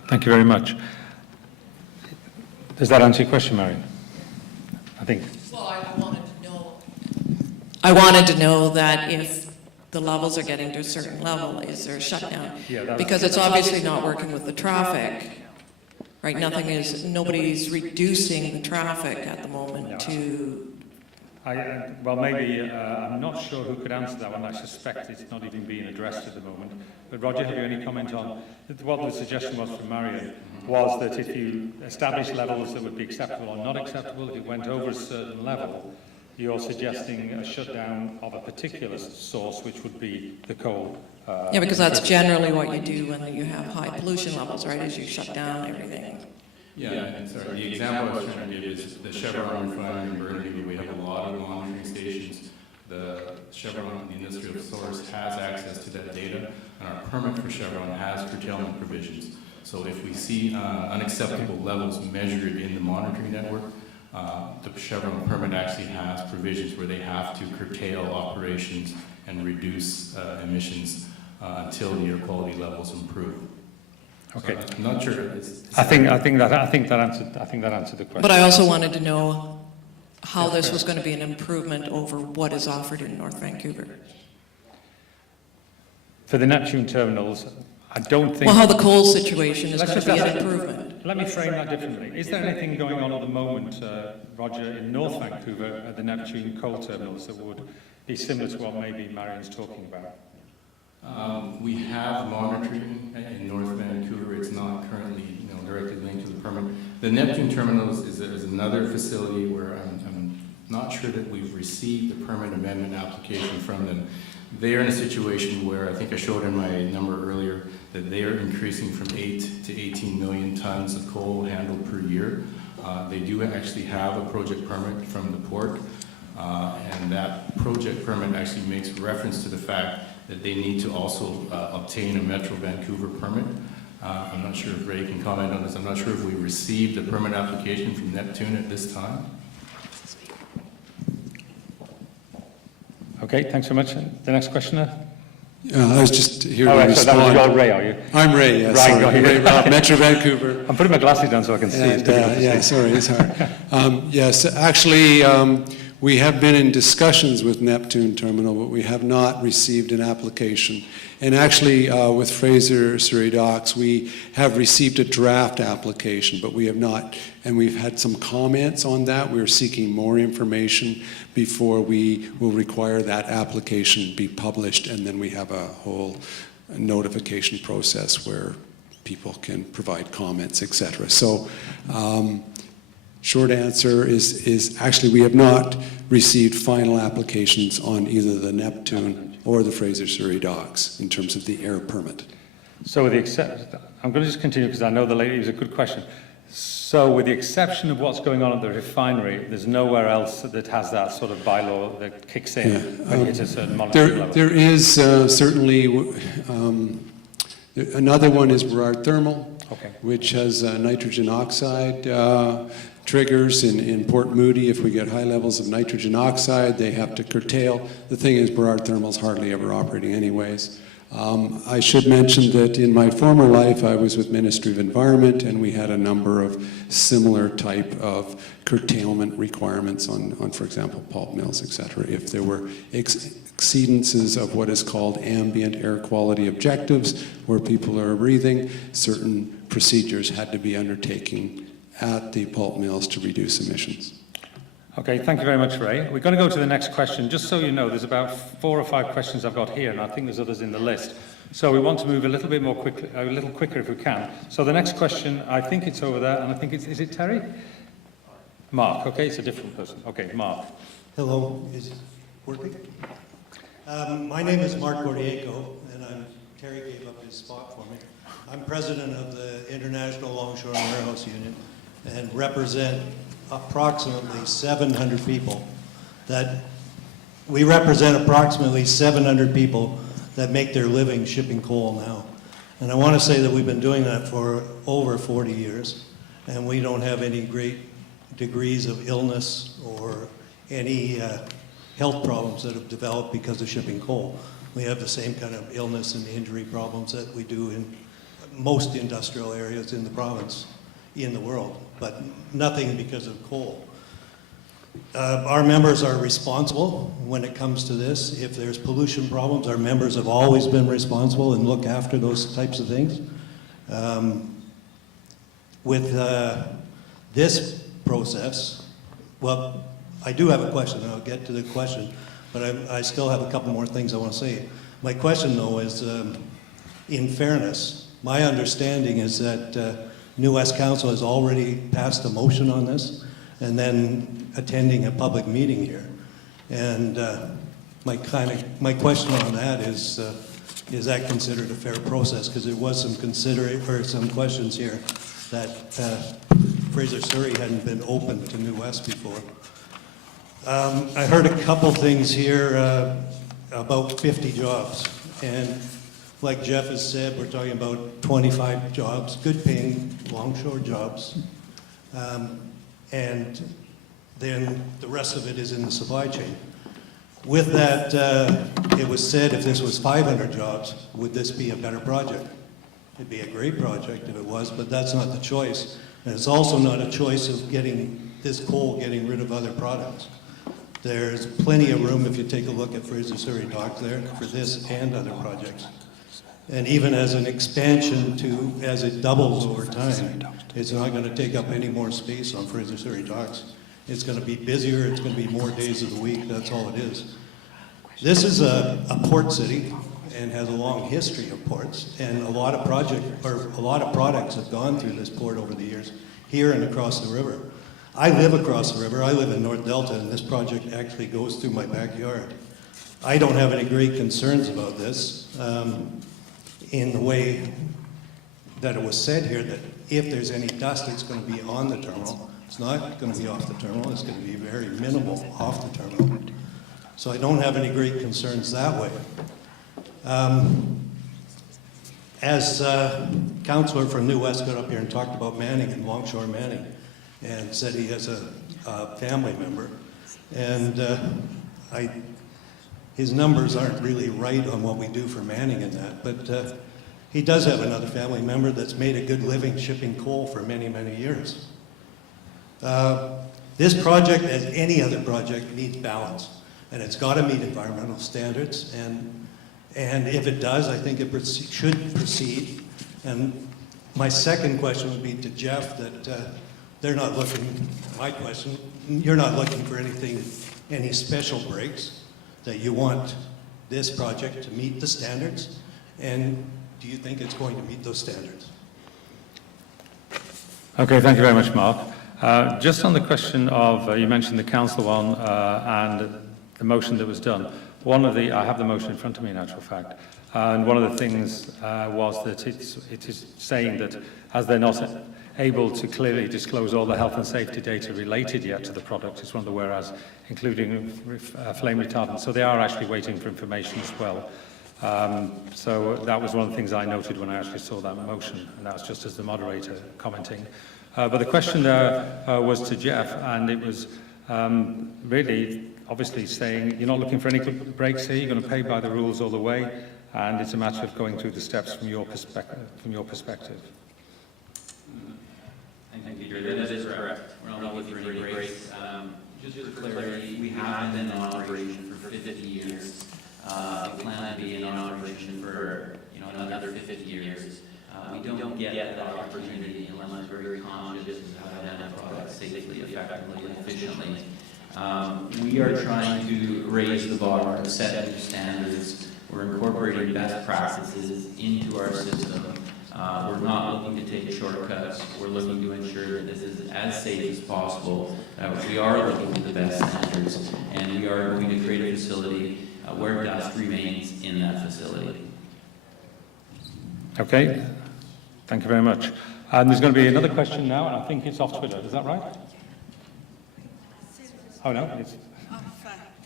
thank you very much. Does that answer your question, Marion? I think. Well, I wanted to know that if the levels are getting to a certain level, is there a shutdown? Yeah, because it's obviously not working with the traffic, right? Nobody's reducing the traffic at the moment to... Well, maybe, I'm not sure who could answer that one. I suspect it's not even being addressed at the moment. But Roger, have you any comment on what the suggestion was from Marion? Was that if you establish levels that would be acceptable or not acceptable, if it went over a certain level, you're suggesting a shutdown of a particular source, which would be the coal. Yeah, because that's generally what you do when you have high pollution levels, right, is you shut down everything. Yeah, and sorry, the example I was trying to give is the Chevron refinery in Burnaby, where we have a lot of monitoring stations. The Chevron, the industrial source, has access to that data, and our permit for Chevron has curtailment provisions. So if we see unacceptable levels measured in the monitoring network, the Chevron permit actually has provisions where they have to curtail operations and reduce emissions until the air quality levels improve. Okay. So I'm not sure. I think that answered the question. But I also wanted to know how this was going to be an improvement over what is offered in North Vancouver. For the Neptune terminals, I don't think... Well, how the coal situation is going to be an improvement. Let me frame that differently. Is there anything going on at the moment, Roger, in North Vancouver at the Neptune coal terminals that would be similar to what maybe Marion's talking about? We have monitoring in North Vancouver. It's not currently directly linked to the permit. The Neptune terminals is another facility where I'm not sure that we've received the permit amendment application from them. They are in a situation where I think I showed in my number earlier that they are increasing from 8 to 18 million tons of coal handled per year. They do actually have a project permit from the port, and that project permit actually makes reference to the fact that they need to also obtain a Metro Vancouver permit. I'm not sure if Ray can comment on this. I'm not sure if we received a permit application from Neptune at this time. Okay, thanks very much. The next questioner? I was just here to respond. So that was Ray, are you? I'm Ray, yes. Right, Sorry. Ray Robb, Metro Vancouver. I'm putting my glasses down so I can see. And, yeah, sorry, it's hard. Yes, actually, we have been in discussions with Neptune Terminal, but we have not received an application. And actually, with Fraser Surrey Docks, we have received a draft application, but we have not, and we've had some comments on that. We're seeking more information before we will require that application be published, and then we have a whole notification process where people can provide comments, etc. So, short answer is actually we have not received final applications on either the Neptune or the Fraser Surrey Docks in terms of the air permit. So with the I'm going to just continue because I know the lady, it was a good question. So with the exception of what's going on at the refinery, there's nowhere else that has that sort of bylaw that kicks in when you hit a certain monetary level. There is certainly, another one is Burrard Thermal, which has nitrogen oxide triggers in Port Moody. If we get high levels of nitrogen oxide, they have to curtail. The thing is, Burrard Thermal's hardly ever operating anyways. I should mention that in my former life, I was with Ministry of Environment, and we had a number of similar type of curtailment requirements on for example, pulp mills, etc. If there were exceedances of what is called ambient air quality objectives, where people are breathing, certain procedures had to be undertaken at the pulp mills to reduce emissions. Okay, thank you very much, Ray. We're going to go to the next question. Just so you know, there's about 4 or 5 questions I've got here, and I think there's others in the list. So we want to move a little bit more quickly, a little quicker if we can. So the next question, I think it's over there, and I think it's, is it Terry? Mark, okay, it's a different person. Okay, Mark. Hello, is it working? My name is Mark Gordiaco, and Terry gave up his spot for me. I'm president of the International Longshore and Warehouse Union and represent approximately 700 people we represent approximately 700 people that make their living shipping coal now. And I want to say that we've been doing that for over 40 years, and we don't have any great degrees of illness or any health problems that have developed because of shipping coal. We have the same kind of illness and injury problems that we do in most industrial areas in the province, in the world, but nothing because of coal. Our members are responsible when it comes to this. If there's pollution problems, our members have always been responsible and look after those types of things. With this process, well, I do have a question, and I'll get to the question, but I still have a couple more things I want to say. My question, though, is in fairness, my understanding is that New West Council has already passed a motion on this and then attending a public meeting here. And my question on that is that considered a fair process? Because there was some questions here that Fraser Surrey hadn't been open to New West before. I heard a couple things here about 50 jobs. And like Jeff has said, we're talking about 25 jobs, good paying longshore jobs. And then the rest of it is in the supply chain. With that, it was said if this was 500 jobs, would this be a better project? It'd be a great project if it was, but that's not the choice. And it's also not a choice of getting this coal, getting rid of other products. There's plenty of room if you take a look at Fraser Surrey Dock there for this and other projects. And even as an expansion as it doubles over time, it's not going to take up any more space on Fraser Surrey Docks. It's going to be busier, it's going to be more days of the week, that's all it is. This is a port city and has a long history of ports, and a lot of products have gone through this port over the years, here and across the river. I live across the river, I live in North Delta, and this project actually goes through my backyard. I don't have any great concerns about this. In the way that it was said here, that if there's any dust, it's going to be on the terminal. It's not going to be off the terminal. It's going to be very minimal off the terminal. So I don't have any great concerns that way. As Councillor from New West got up here and talked about Manning and longshore Manning, and said he has a family member, and his numbers aren't really right on what we do for Manning and that, but he does have another family member that's made a good living shipping coal for many, many years. This project, as any other project, needs balance, and it's got to meet environmental standards, and if it does, I think it should proceed. And my second question would be to Jeff that they're not looking, my question, you're not looking for anything, any special breaks, that you want this project to meet the standards, and do you think it's going to meet those standards? Okay, thank you very much, Mark. Just on the question of, you mentioned the council one and the motion that was done. I have the motion in front of me in actual fact, and one of the things was that it is saying that as they're not able to clearly disclose all the health and safety data related yet to the product. It's one of the whereas, including flame retardant. So they are actually waiting for information as well. So that was one of the things I noted when I actually saw that motion, and that was just as the moderator commenting. But the question there was to Jeff, and it was really obviously saying you're not looking for any breaks here, you're going to pay by the rules all the way, and it's a matter of going through the steps from your perspective. Thank you, Peter. That is correct. We're not looking for any breaks. Just for clarity, we have been in operation for 50 years. We plan to be in operation for another 50 years. We don't get that opportunity unless we're very conscious of how to handle products safely, effectively, and efficiently. We are trying to raise the bar, set new standards. We're incorporating best practices into our system. We're not looking to take shortcuts. We're looking to ensure that this is as safe as possible. We are looking at the best standards, and we are going to create a facility where dust remains in that facility. Okay, thank you very much. And there's going to be another question now, and I think it's off Twitter. Is that right? Oh no, it's...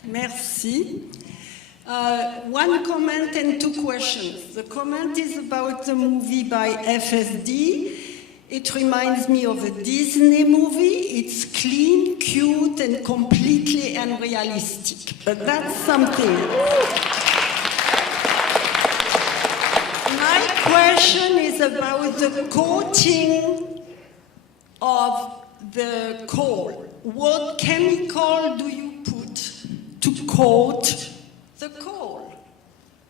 Merci. One comment and two questions. The comment is about the movie by FSD. It reminds me of a Disney movie. It's clean, cute, and completely unrealistic. But that's something. My question is about the coating of the coal. What chemical do you put to coat the coal?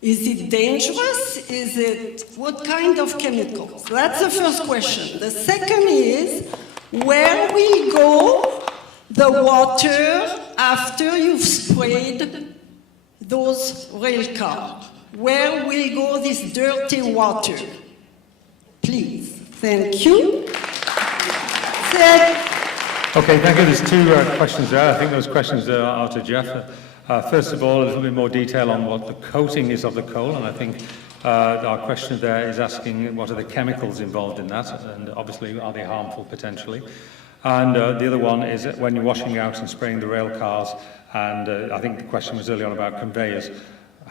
Is it dangerous? Is it, what kind of chemicals? That's the first question. The second is, where will go the water after you've sprayed those rail cars? Where will go this dirty water? Please. Thank you. Okay, thank you. There's two questions there. I think those questions are to Jeff. First of all, a little bit more detail on what the coating is of the coal, and I think our question there is asking what are the chemicals involved in that, and obviously are they harmful potentially. And the other one is when you're washing out and spraying the rail cars, and I think the question was earlier on about conveyors.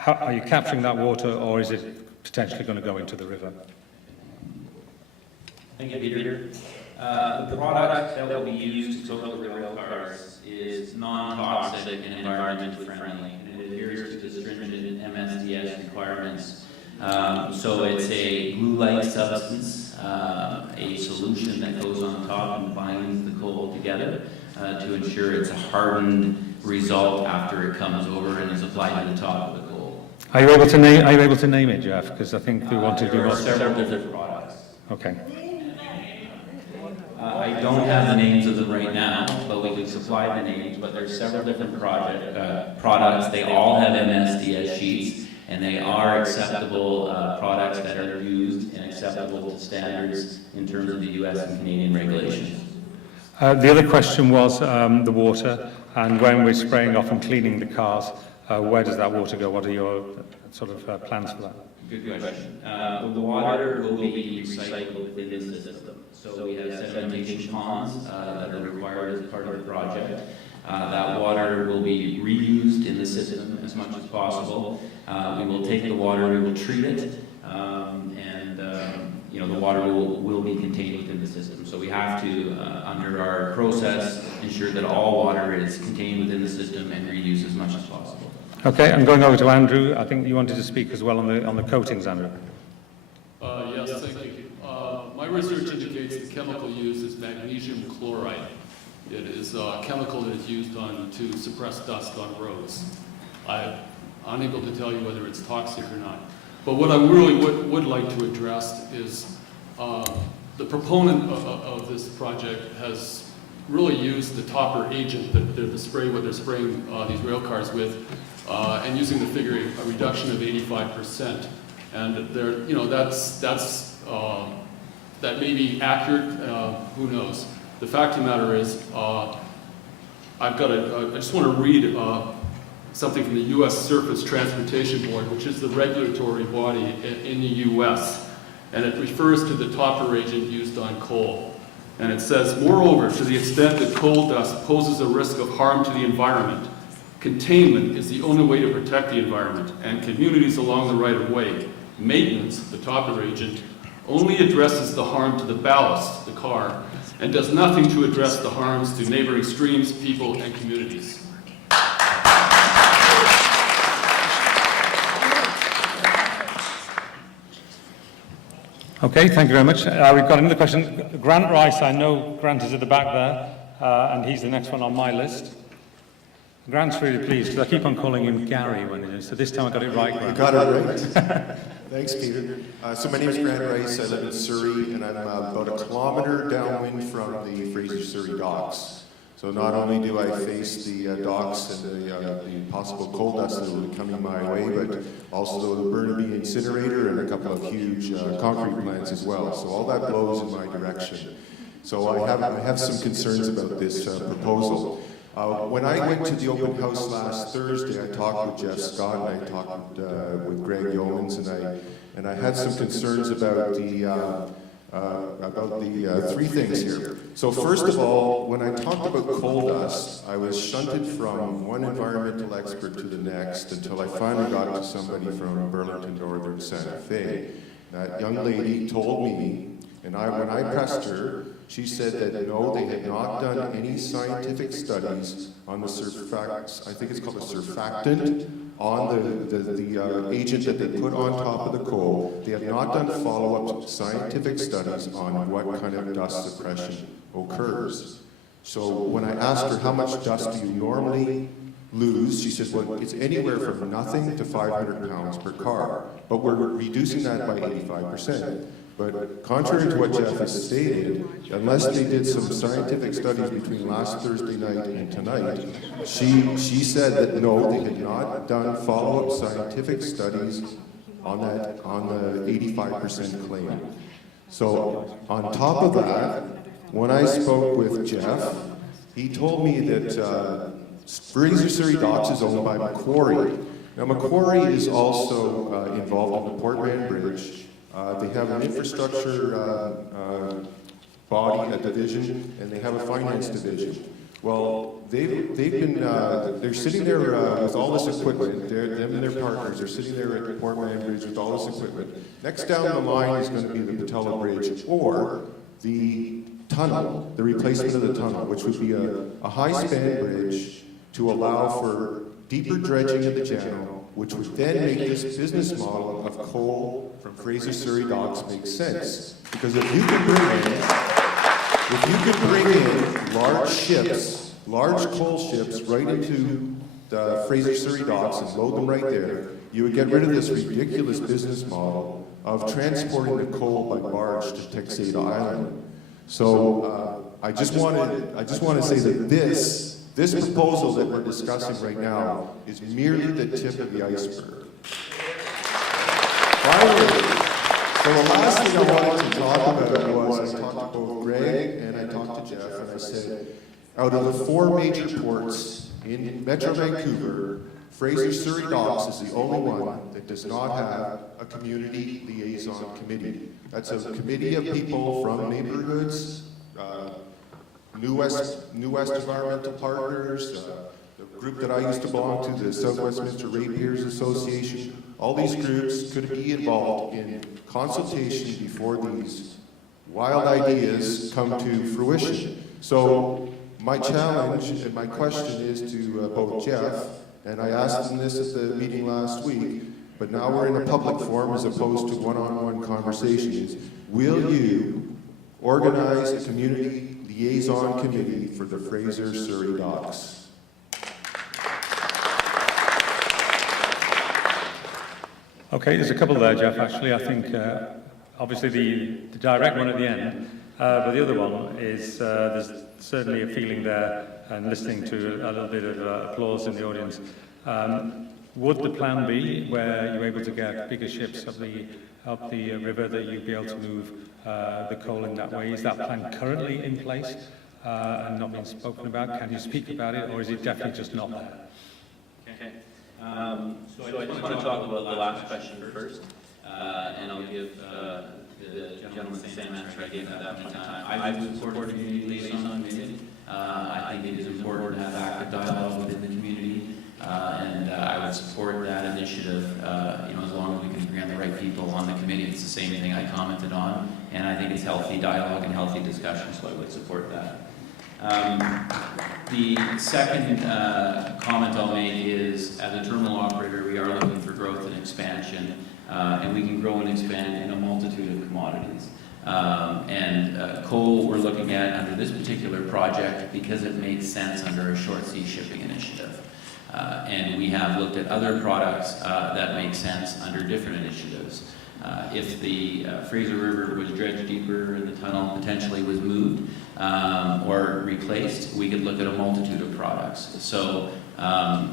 Are you capturing that water, or is it potentially going to go into the river? Thank you, Peter. The product that will be used to coat the rail cars is non-toxic and environmentally friendly, and it adheres to the stringent MSDS requirements. So it's a glue-like substance, a solution that goes on top and binds the coal together to ensure it's a hardened result after it comes over and is applied to the top of the coal. Are you able to name it, Jeff? Because I think we want to do more. Several different products. Okay. I don't have the names of them right now, but we can supply the names. But there's several different products. They all have MSDS sheets, and they are acceptable products that are used and acceptable to standards in terms of the U.S. and Canadian regulations. The other question was the water, and when we're spraying off and cleaning the cars, where does that water go? What are your sort of plans for that? Good question. The water will be recycled within the system. So we have sedimentation ponds that are required as part of the project. That water will be reused in the system as much as possible. We will take the water, we will treat it, and the water will be contained within the system. So we have to, under our process, ensure that all water is contained within the system and reused as much as possible. Okay, I'm going over to Andrew. I think you wanted to speak as well on the coatings, Andrew. Yes, thank you. My research indicates the chemical used is magnesium chloride. It is a chemical that is used to suppress dust on roads. I'm unable to tell you whether it's toxic or not. But what I really would like to address is the proponent of this project has really used the topper agent, the spray, what they're spraying these rail cars with, and using the figure a reduction of 85%. And that may be accurate, who knows. The fact of the matter is, I just want to read something from the U.S. Surface Transportation Board, which is the regulatory body in the U.S., and it refers to the topper agent used on coal. And it says, moreover, to the extent that coal dust poses a risk of harm to the environment, containment is the only way to protect the environment and communities along the right-of-way. Maintenance, the topper agent, only addresses the harm to the ballast, the car, and does nothing to address the harms to neighboring streams, people, and communities. Okay, thank you very much. We've got another question. Grant Rice, I know Grant is at the back there, and he's the next one on my list. Grant's really pleased, because I keep on calling him Gary when it is, so this time I got it right, Grant. You got it right. Thanks, Peter. So my name is Grant Rice. I live in Surrey, and I'm about a kilometre downwind from the Fraser Surrey docks. So not only do I face the docks and the possible coal dust that will be coming my way, but also the Burnaby incinerator and a couple of huge concrete plants as well. So all that blows in my direction. So I have some concerns about this proposal. When I went to the open house last Thursday, I talked with Jeff Scott and I talked with Greg Yeomans, and I had some concerns about the three things here. So first of all, when I talked about coal dust, I was shunted from one environmental expert to the next until I finally got to somebody from Burlington Northern Santa Fe. That young lady told me, and when I pressed her, she said that no, they had not done any scientific studies on the surfactant, I think it's called a surfactant, on the agent that they put on top of the coal. They have not done follow-up scientific studies on what kind of dust suppression occurs. So when I asked her how much dust do you normally lose, she said, well, it's anywhere from nothing to 500 pounds per car, but we're reducing that by 85%. But contrary to what Jeff has stated, unless they did some scientific studies between last Thursday night and tonight, she said that no, they had not done follow-up scientific studies on the 85% claim. So on top of that, when I spoke with Jeff, he told me that Fraser Surrey Docks is owned by Macquarie. Now Macquarie is also involved in the Port Mann Bridge. They have an infrastructure body, a division, and they have a finance division. Well, they're sitting there with all this equipment. Them and their partners are sitting there at the Port Mann Bridge with all this equipment. Next down the line is going to be the Patella Bridge or the tunnel, the replacement of the tunnel, which would be a high-span bridge to allow for deeper dredging of the channel, which would then make this business model of coal from Fraser Surrey Docks make sense. Because if you can bring in large ships, large coal ships right into the Fraser Surrey Docks and load them right there, you would get rid of this ridiculous business model of transporting the coal by barge to Texada Island. So I just want to say that this proposal that we're discussing right now is merely the tip of the iceberg. Finally, so the last thing I wanted to talk about was I talked to both Greg and I talked to Jeff, and I said, out of the 4 major ports in Metro Vancouver, Fraser Surrey Docks is the only one that does not have a community liaison committee. That's a committee of people from neighborhoods, New West Environmental Partners, the group that I used to belong to, the South Westminster Ratepayers Association. All these groups could be involved in consultation before these wild ideas come to fruition. So my challenge and my question is to both Jeff, and I asked him this at the meeting last week, but now we're in a public forum as opposed to one-on-one conversations. Will you organize a community liaison committee for the Fraser Surrey Docks? Okay, there's a couple there, Jeff, actually. I think, obviously, the direct one at the end, but the other one is there's certainly a feeling there, and listening to a little bit of applause in the audience. Would the plan be where you're able to get bigger ships up the river, that you'd be able to move the coal in that way? Is that plan currently in place and not being spoken about? Can you speak about it, or is it definitely just not there? Okay. So I just want to talk about the last question first, and I'll give the gentleman same answer I gave at that point in time. I would support a community liaison committee. I think it is important to have active dialogue within the community, and I would support that initiative, as long as we can agree on the right people on the committee. It's the same thing I commented on, and I think it's healthy dialogue and healthy discussion, so I would support that. The second comment I'll make is, as a terminal operator, we are looking for growth and expansion, and we can grow and expand in a multitude of commodities. Coal we're looking at under this particular project because it makes sense under a short sea shipping initiative. And we have looked at other products that make sense under different initiatives. If the Fraser River was dredged deeper and the tunnel potentially was moved or replaced, we could look at a multitude of products. So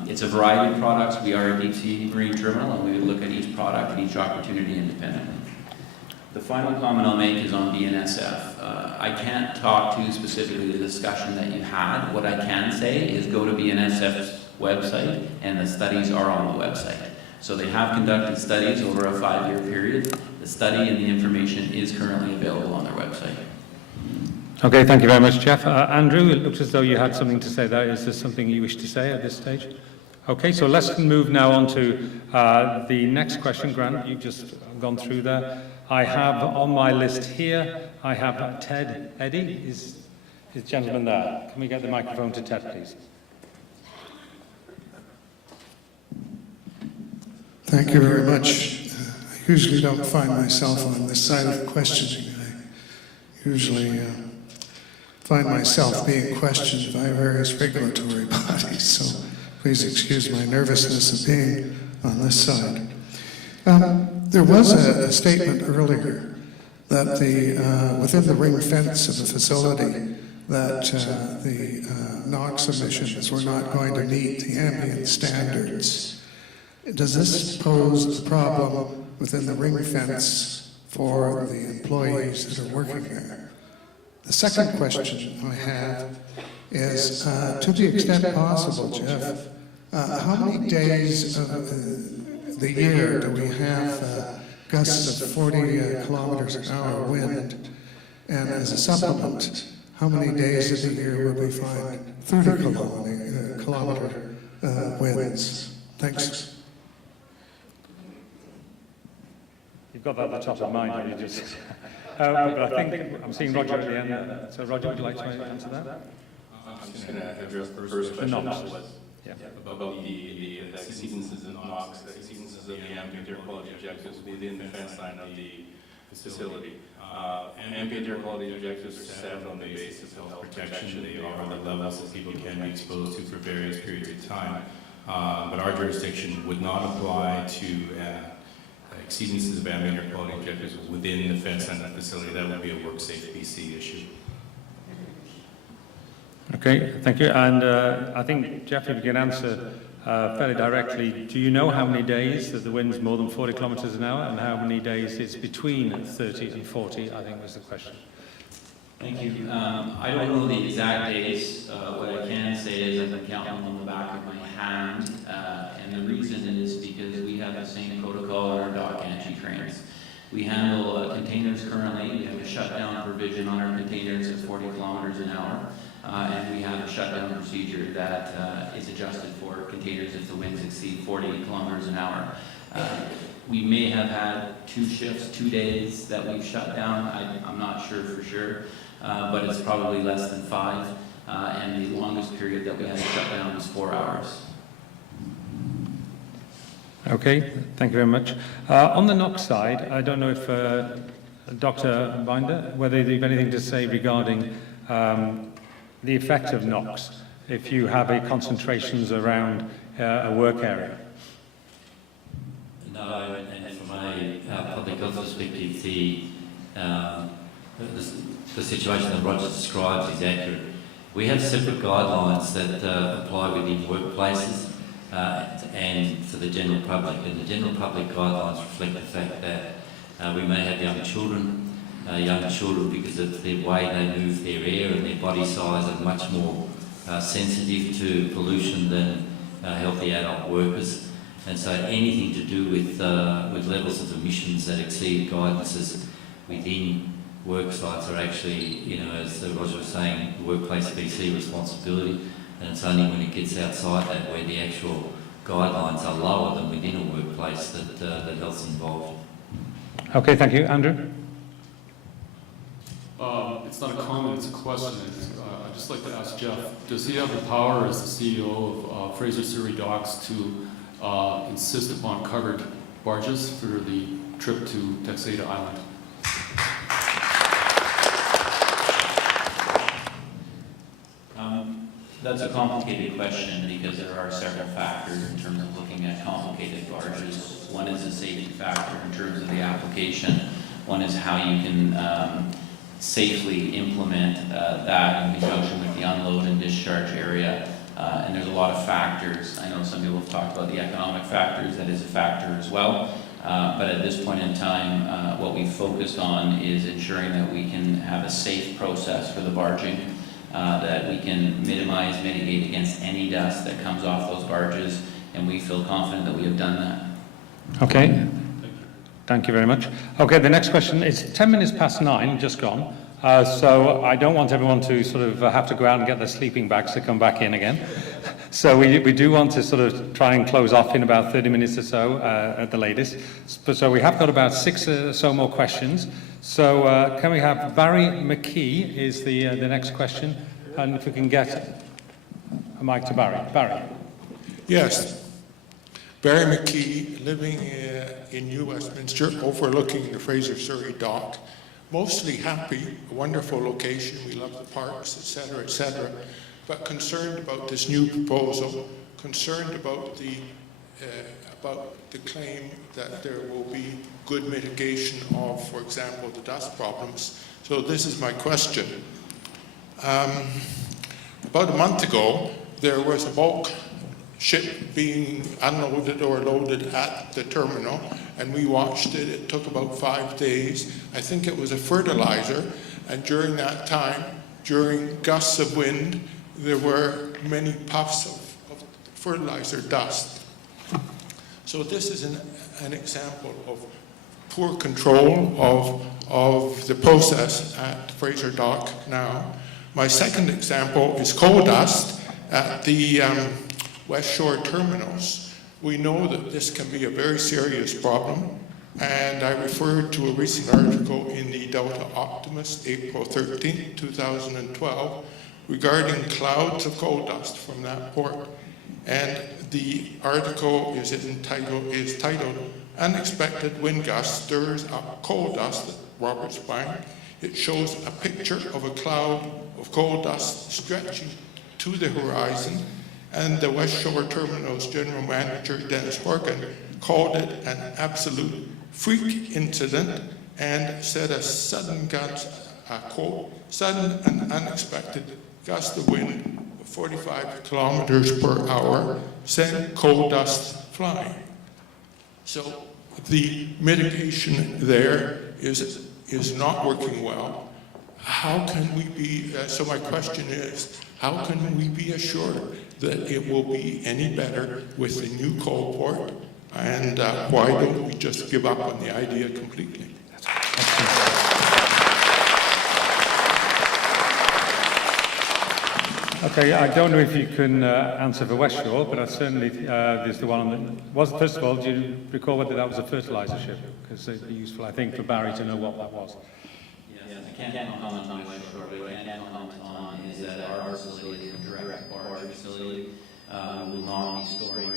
it's a variety of products. We are a deep sea marine terminal, and we would look at each product and each opportunity independently. The final comment I'll make is on BNSF. I can't talk to specifically the discussion that you had. What I can say is go to BNSF's website, and the studies are on the website. So they have conducted studies over a 5-year period. The study and the information is currently available on their website. Okay, thank you very much, Jeff. Andrew, it looks as though you had something to say there. Is there something you wish to say at this stage? Okay, so let's move now on to the next question. Grant, you've just gone through there. I have on my list here, I have Ted Eddy. Is the gentleman there? Can we get the microphone to Ted, please? Thank you very much. I usually don't find myself on this side of questioning. I usually find myself being questioned by various regulatory bodies, so please excuse my nervousness of being on this side. There was a statement earlier that within the ring fence of the facility that the NOx emissions were not going to meet the ambient standards. Does this pose a problem within the ring fence for the employees that are working there? The second question I have is, to the extent possible, Jeff, how many days of the year do we have gusts of 40 kilometers an hour wind? And as a supplement, how many days of the year would we find 30 kilometer winds? Thanks. You've got that at the top of mind, you just... but I think I'm seeing Roger at the end. So Roger, would you like to answer that? I'm just going to address the first question. About the exceedances in NOx, the exceedances of the ambient air quality objectives within the fence line of the facility. Ambient air quality objectives are set on the basis of health protection. They are the levels that people can be exposed to for various periods of time. But our jurisdiction would not apply to exceedances of ambient air quality objectives within the fence and the facility. That would be a WorkSafe BC issue. Okay, thank you. And I think, Jeff, if you can answer fairly directly, do you know how many days that the wind's more than 40 kilometres an hour and how many days it's between 30 and 40, I think was the question. Thank you. I don't know the exact days. What I can say is I can count them on the back of my hand, and the reason is because we have the same protocol on our dock entry trains. We handle containers currently. We have a shutdown provision on our containers at 40 kilometers an hour, and we have a shutdown procedure that is adjusted for containers if the winds exceed 40 kilometers an hour. We may have had 2 shifts, 2 days that we've shut down. I'm not sure for sure. But it's probably less than 5, and the longest period that we had to shut down was 4 hours. Okay, thank you very much. On the NOx side, I don't know if Dr. Buynder, whether you have anything to say regarding the effect of NOx if you have concentrations around a work area. No, and from a public health perspective, the situation that Roger describes is accurate. We have separate guidelines that apply within workplaces and for the general public. And the general public guidelines reflect the fact that we may have young children because of the way they move their air and their body size are much more sensitive to pollution than healthy adult workers. And so anything to do with levels of emissions that exceed guidances within work sites are actually, as Roger was saying, workplace VC responsibility, and it's only when it gets outside that where the actual guidelines are lower than within a workplace that health's involved. Okay, thank you. Andrew? It's not a comment, it's a question. I'd just like to ask Jeff, does he have the power as the CEO of Fraser Surrey Docks to insist upon covered barges for the trip to Texada Island? That's a complicated question because there are several factors in terms of looking at complicated barges. One is a safety factor in terms of the application. One is how you can safely implement that in conjunction with the unload and discharge area. And there's a lot of factors. I know some people have talked about the economic factors. That is a factor as well. But at this point in time, what we've focused on is ensuring that we can have a safe process for the barging, that we can mitigate against any dust that comes off those barges, and we feel confident that we have done that. Okay. Thank you very much. Okay, the next question is 10 minutes past 9, just gone. So I don't want everyone to sort of have to go out and get their sleeping bags to come back in again. So we do want to sort of try and close off in about 30 minutes or so at the latest. So we have got about 6 or so more questions. So can we have Barry McKee is the next question, and if we can get a mic to Barry. Barry. Yes. Barry McKee, living in New Westminster, overlooking the Fraser Surrey dock. Mostly happy, a wonderful location, we love the parks, etc., but concerned about this new proposal, concerned about the claim that there will be good mitigation of, for example, the dust problems. So this is my question. About a month ago, there was a bulk ship being unloaded or loaded at the terminal, and we watched it. It took about 5 days. I think it was a fertilizer, and during that time, during gusts of wind, there were many puffs of fertilizer dust. So this is an example of poor control of the process at Fraser Dock now. My second example is coal dust at the West Shore terminals. We know that this can be a very serious problem, and I referred to a recent article in the Delta Optimist, April 13, 2012, regarding clouds of coal dust from that port. And the article is titled Unexpected Wind Gust Stirs Up Coal Dust at Roberts Bank. It shows a picture of a cloud of coal dust stretching to the horizon, and the West Shore Terminal's General Manager, Dennis Horgan, called it an absolute freak incident and said a sudden and unexpected gust of wind of 45 kilometers per hour sent coal dust flying. So the mitigation there is not working well. How can we be, so my question is, how can we be assured that it will be any better with the new coal port? And why don't we just give up on the idea completely? Okay, I don't know if you can answer for West Shore, but I certainly there's the one on the... First of all, do you recall whether that was a fertiliser ship? Because it'd be useful, I think, for Barry to know what that was. Yes, I can't comment on West Shore, but what I can comment on is that our facility is a direct barge facility. We will not be storing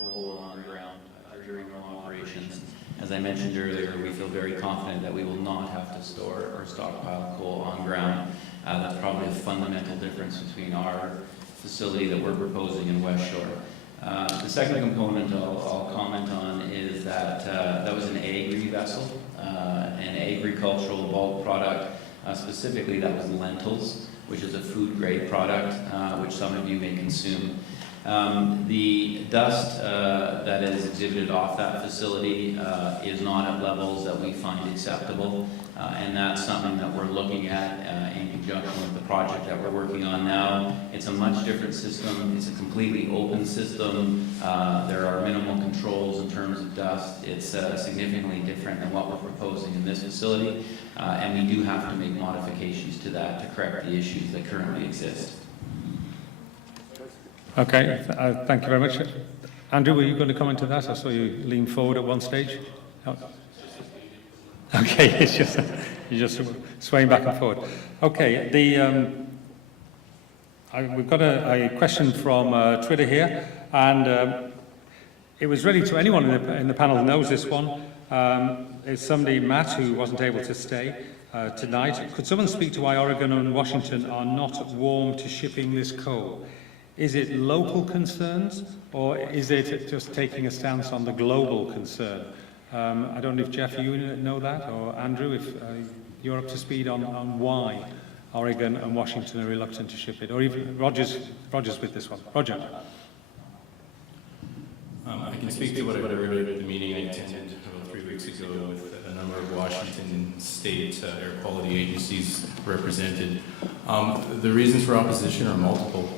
coal on the ground during our operations. As I mentioned earlier, we feel very confident that we will not have to store or stockpile coal on ground. That's probably a fundamental difference between our facility that we're proposing in West Shore. The second component I'll comment on is that that was an agri vessel, an agricultural bulk product. Specifically, that was lentils, which is a food-grade product, which some of you may consume. The dust that is exhibited off that facility is not at levels that we find acceptable. and that's something that we're looking at in conjunction with the project that we're working on now. It's a much different system. It's a completely open system. There are minimal controls in terms of dust. It's significantly different than what we're proposing in this facility, and we do have to make modifications to that to correct the issues that currently exist. Okay, thank you very much. Andrew, were you going to comment to that? I saw you lean forward at one stage. Oh. Okay, you're just swaying back and forward. Okay, we've got a question from Twitter here, and it was really to anyone in the panel who knows this one. It's somebody, Matt, who wasn't able to stay tonight. Could someone speak to why Oregon and Washington are not warm to shipping this coal? Is it local concerns, or is it just taking a stance on the global concern? I don't know if, Jeff, you know that, or Andrew, if you're up to speed on why Oregon and Washington are reluctant to ship it, or even Roger's with this one. Roger. I can speak to what I heard at the meeting I attended about 3 weeks ago with a number of Washington state air quality agencies represented. The reasons for opposition are multiple.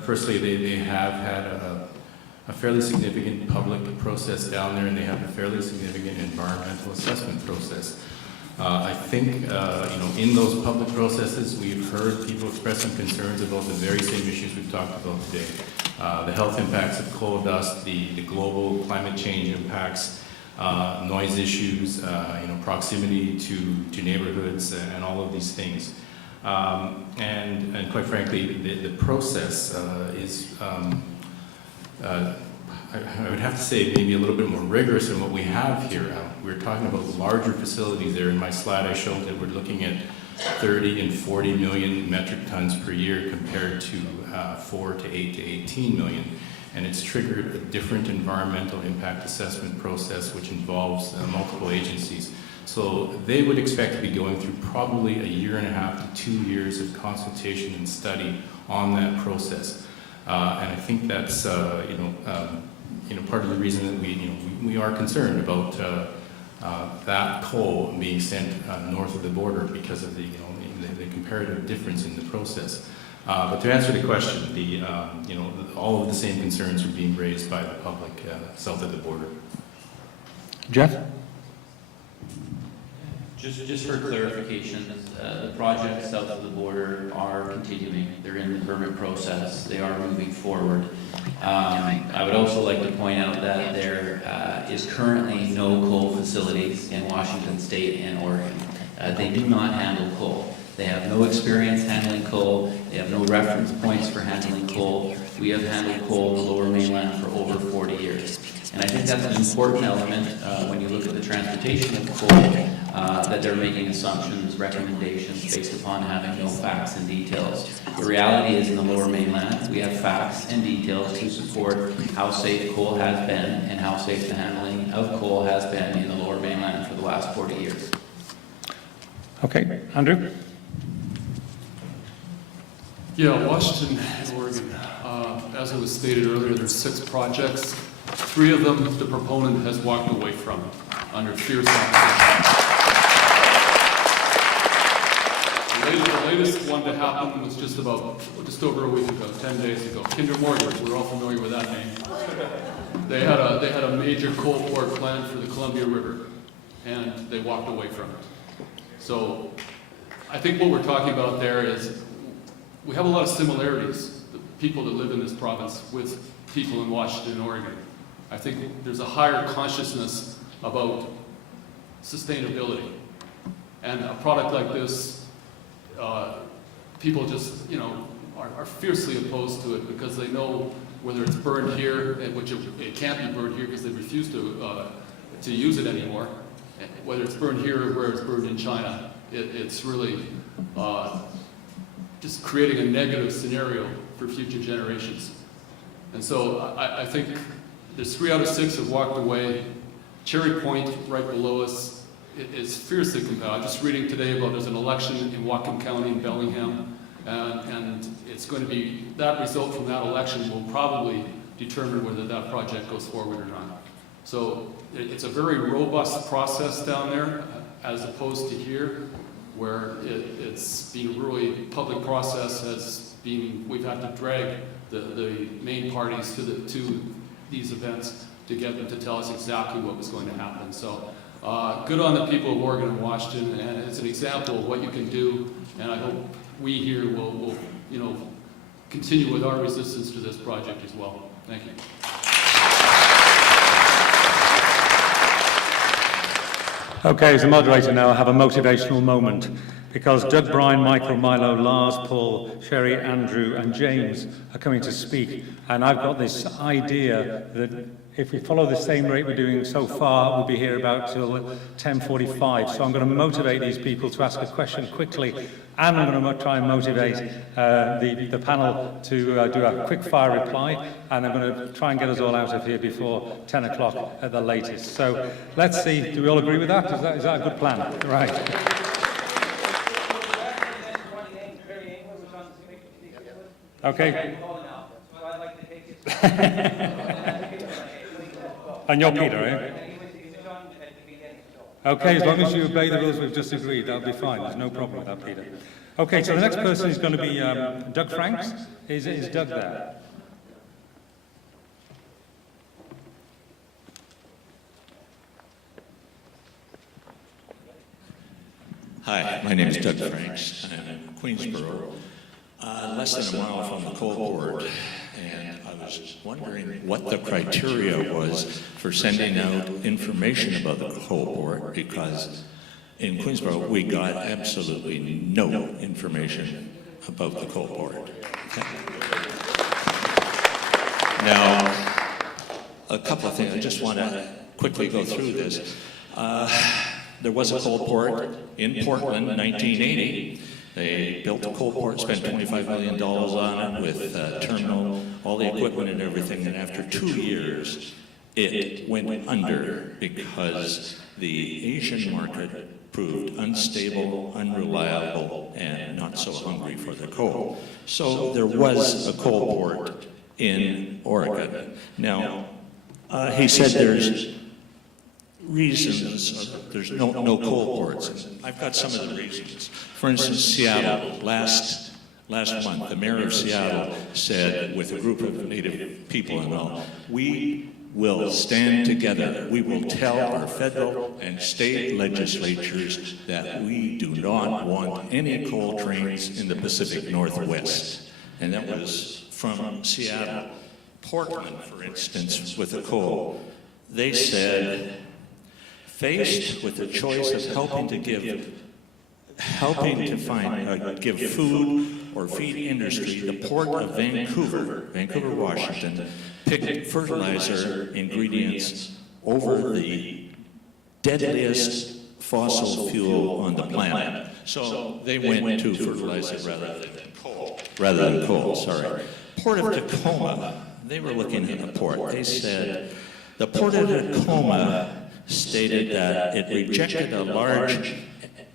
Firstly, they have had a fairly significant public process down there, and they have a fairly significant environmental assessment process. I think, in those public processes, we've heard people express some concerns about the very same issues we've talked about today. The health impacts of coal dust, the global climate change impacts, noise issues, proximity to neighborhoods, and all of these things. And quite frankly, the process is, I would have to say, maybe a little bit more rigorous than what we have here. We're talking about larger facilities there. In my slide, I showed that we're looking at 30 and 40 million metric tons per year compared to 4 to 8 to 18 million. And it's triggered a different environmental impact assessment process, which involves multiple agencies. So they would expect to be going through probably 1.5 to 2 years of consultation and study on that process. And I think that's part of the reason that we are concerned about that coal being sent north of the border because of the comparative difference in the process. But to answer the question, all of the same concerns are being raised by the public south of the border. Jeff? Just for clarification, the projects south of the border are continuing. They're in the permit process. They are moving forward. I would also like to point out that there is currently no coal facilities in Washington State and Oregon. They do not handle coal. They have no experience handling coal. They have no reference points for handling coal. We have handled coal in the Lower Mainland for over 40 years. And I think that's an important element when you look at the transportation of coal, that they're making assumptions, recommendations based upon having no facts and details. The reality is in the Lower Mainland, we have facts and details to support how safe coal has been and how safe the handling of coal has been in the Lower Mainland for the last 40 years. Okay, Andrew? Yeah, Washington and Oregon. As it was stated earlier, there's 6 projects. 3 of them the proponent has walked away from under fierce opposition. The latest one to happen was just over a week ago, 10 days ago. Kinder Morgan, we're all familiar with that name. They had a major coal port planned for the Columbia River, and they walked away from it. So I think what we're talking about there is we have a lot of similarities, the people that live in this province, with people in Washington and Oregon. I think there's a higher consciousness about sustainability. And a product like this, people just, are fiercely opposed to it because they know whether it's burned here, which it can't be burned here because they refuse to use it anymore, whether it's burned here or where it's burned in China, it's really just creating a negative scenario for future generations. And so I think there's 3 out of 6 have walked away. Cherry Point, right below us, is fiercely competitive. I'm just reading today about there's an election in Whatcom County in Bellingham, and it's going to be, that result from that election will probably determine whether that project goes forward or not. So it's a very robust process down there, as opposed to here, where it's being really, public process has been, we've had to drag the main parties to these events to get them to tell us exactly what was going to happen. So good on the people of Oregon and Washington, and it's an example of what you can do, and I hope we here will continue with our resistance to this project as well. Thank you. Okay, as a moderator now, I have a motivational moment, because Doug, Brian, Michael, Milo, Lars, Paul, Sherry, Andrew and James are coming to speak, and I've got this idea that if we follow the same rate we're doing so far, we'll be here about till 10:45. So I'm going to motivate these people to ask a question quickly, and I'm going to try and motivate the panel to do a quick fire reply, and I'm going to try and get us all out of here before 10 o'clock at the latest. So let's see, do we all agree with that? Is that a good plan? Right. Okay. And you're Peter, eh? Okay, as long as you obey the rules we've just agreed, that'll be fine. There's no problem with that, Peter. Okay, so the next person is going to be Doug Franks. Is Doug there? Hi, my name is Doug Franks. I'm in Queensborough, less than a mile from the coal port, and I was wondering what the criteria was for sending out information about the coal port, because in Queensborough we got absolutely no information about the coal port. Now, a couple of things, I just want to quickly go through this. There was a coal port in Portland in 1980. They built a coal port, spent $25 million on it with a terminal, all the equipment and everything, and after 2 years, it went under because the Asian market proved unstable, unreliable, and not so hungry for the coal. So there was a coal port in Oregon. Now, he said there's reasons, there's no coal ports. I've got some of the reasons. For instance, Seattle, last month, the mayor of Seattle said, with a group of Native people and all, we will stand together. We will tell our federal and state legislatures that we do not want any coal trains in the Pacific Northwest. And that was from Seattle. Portland, for instance, with the coal, they said, faced with the choice of helping to give food or feed industry, the Port of Vancouver, Washington, picked fertilizer ingredients over the deadliest fossil fuel on the planet. So they went to fertilizer rather than coal. Port of Tacoma, they were looking at the port. They said the Port of Tacoma stated that it rejected a large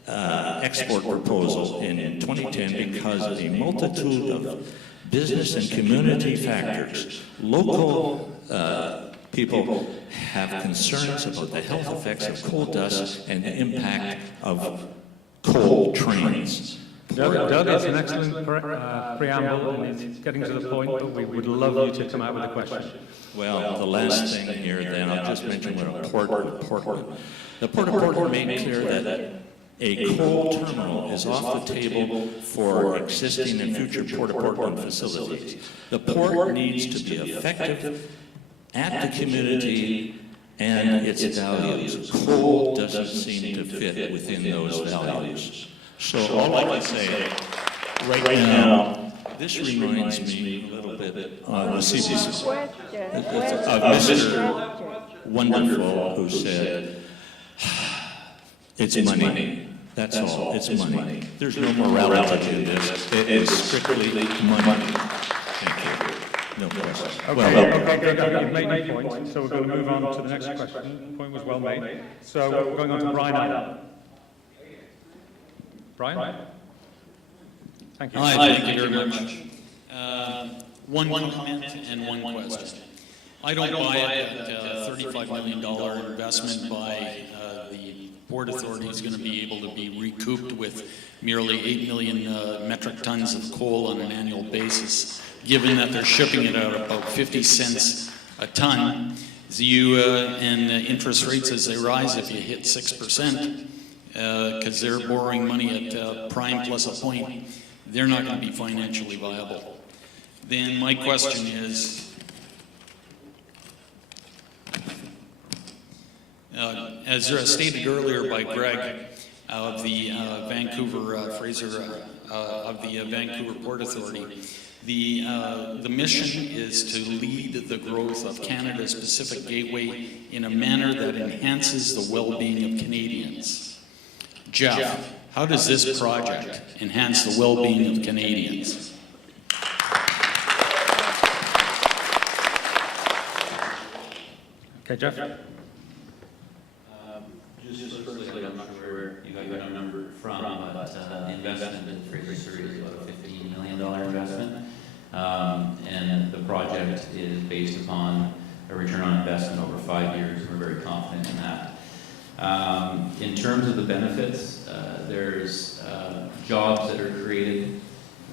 export proposal in 2010 because of a multitude of business and community factors. Local people have concerns about the health effects of coal dust and the impact of coal trains. Doug, it's an excellent preamble, and it's getting to the point, but we would love you to come out with a question. Well, the last thing here, then, I'll just mention what a port of Portland. The Port of Portland made clear that a coal terminal is off the table for existing and future Port of Portland facilities. The port needs to be effective at the community and its values. Coal doesn't seem to fit within those values. So all I can say right now, this reminds me a little bit of Mr. Wonderful, who said, it's money. That's all. It's money. There's no morality in this. It is strictly money. Thank you. No questions. Okay, you've made your point, so we're going to move on to the next question. The point was well made. So we're going on to Brian Allen. Brian? Thank you. Hi, thank you very much. One comment and one question. I don't buy it that $35 million investment by the Port Authority is going to be able to be recouped with merely 8 million metric tons of coal on an annual basis, given that they're shipping it out about 50 cents a ton. And interest rates as they rise, if you hit 6%, because they're borrowing money at prime plus a point, they're not going to be financially viable. Then my question is, as stated earlier by Greg of the Vancouver Fraser of the Vancouver Port Authority, the mission is to lead the growth of Canada's Pacific Gateway in a manner that enhances the well-being of Canadians. Jeff, how does this project enhance the well-being of Canadians? Okay, Jeff. Just firstly, I'm not sure where you got your number from, but the investment in Fraser Surrey is about a $15 million investment. And the project is based upon a return on investment over 5 years. We're very confident in that. In terms of the benefits, there's jobs that are created,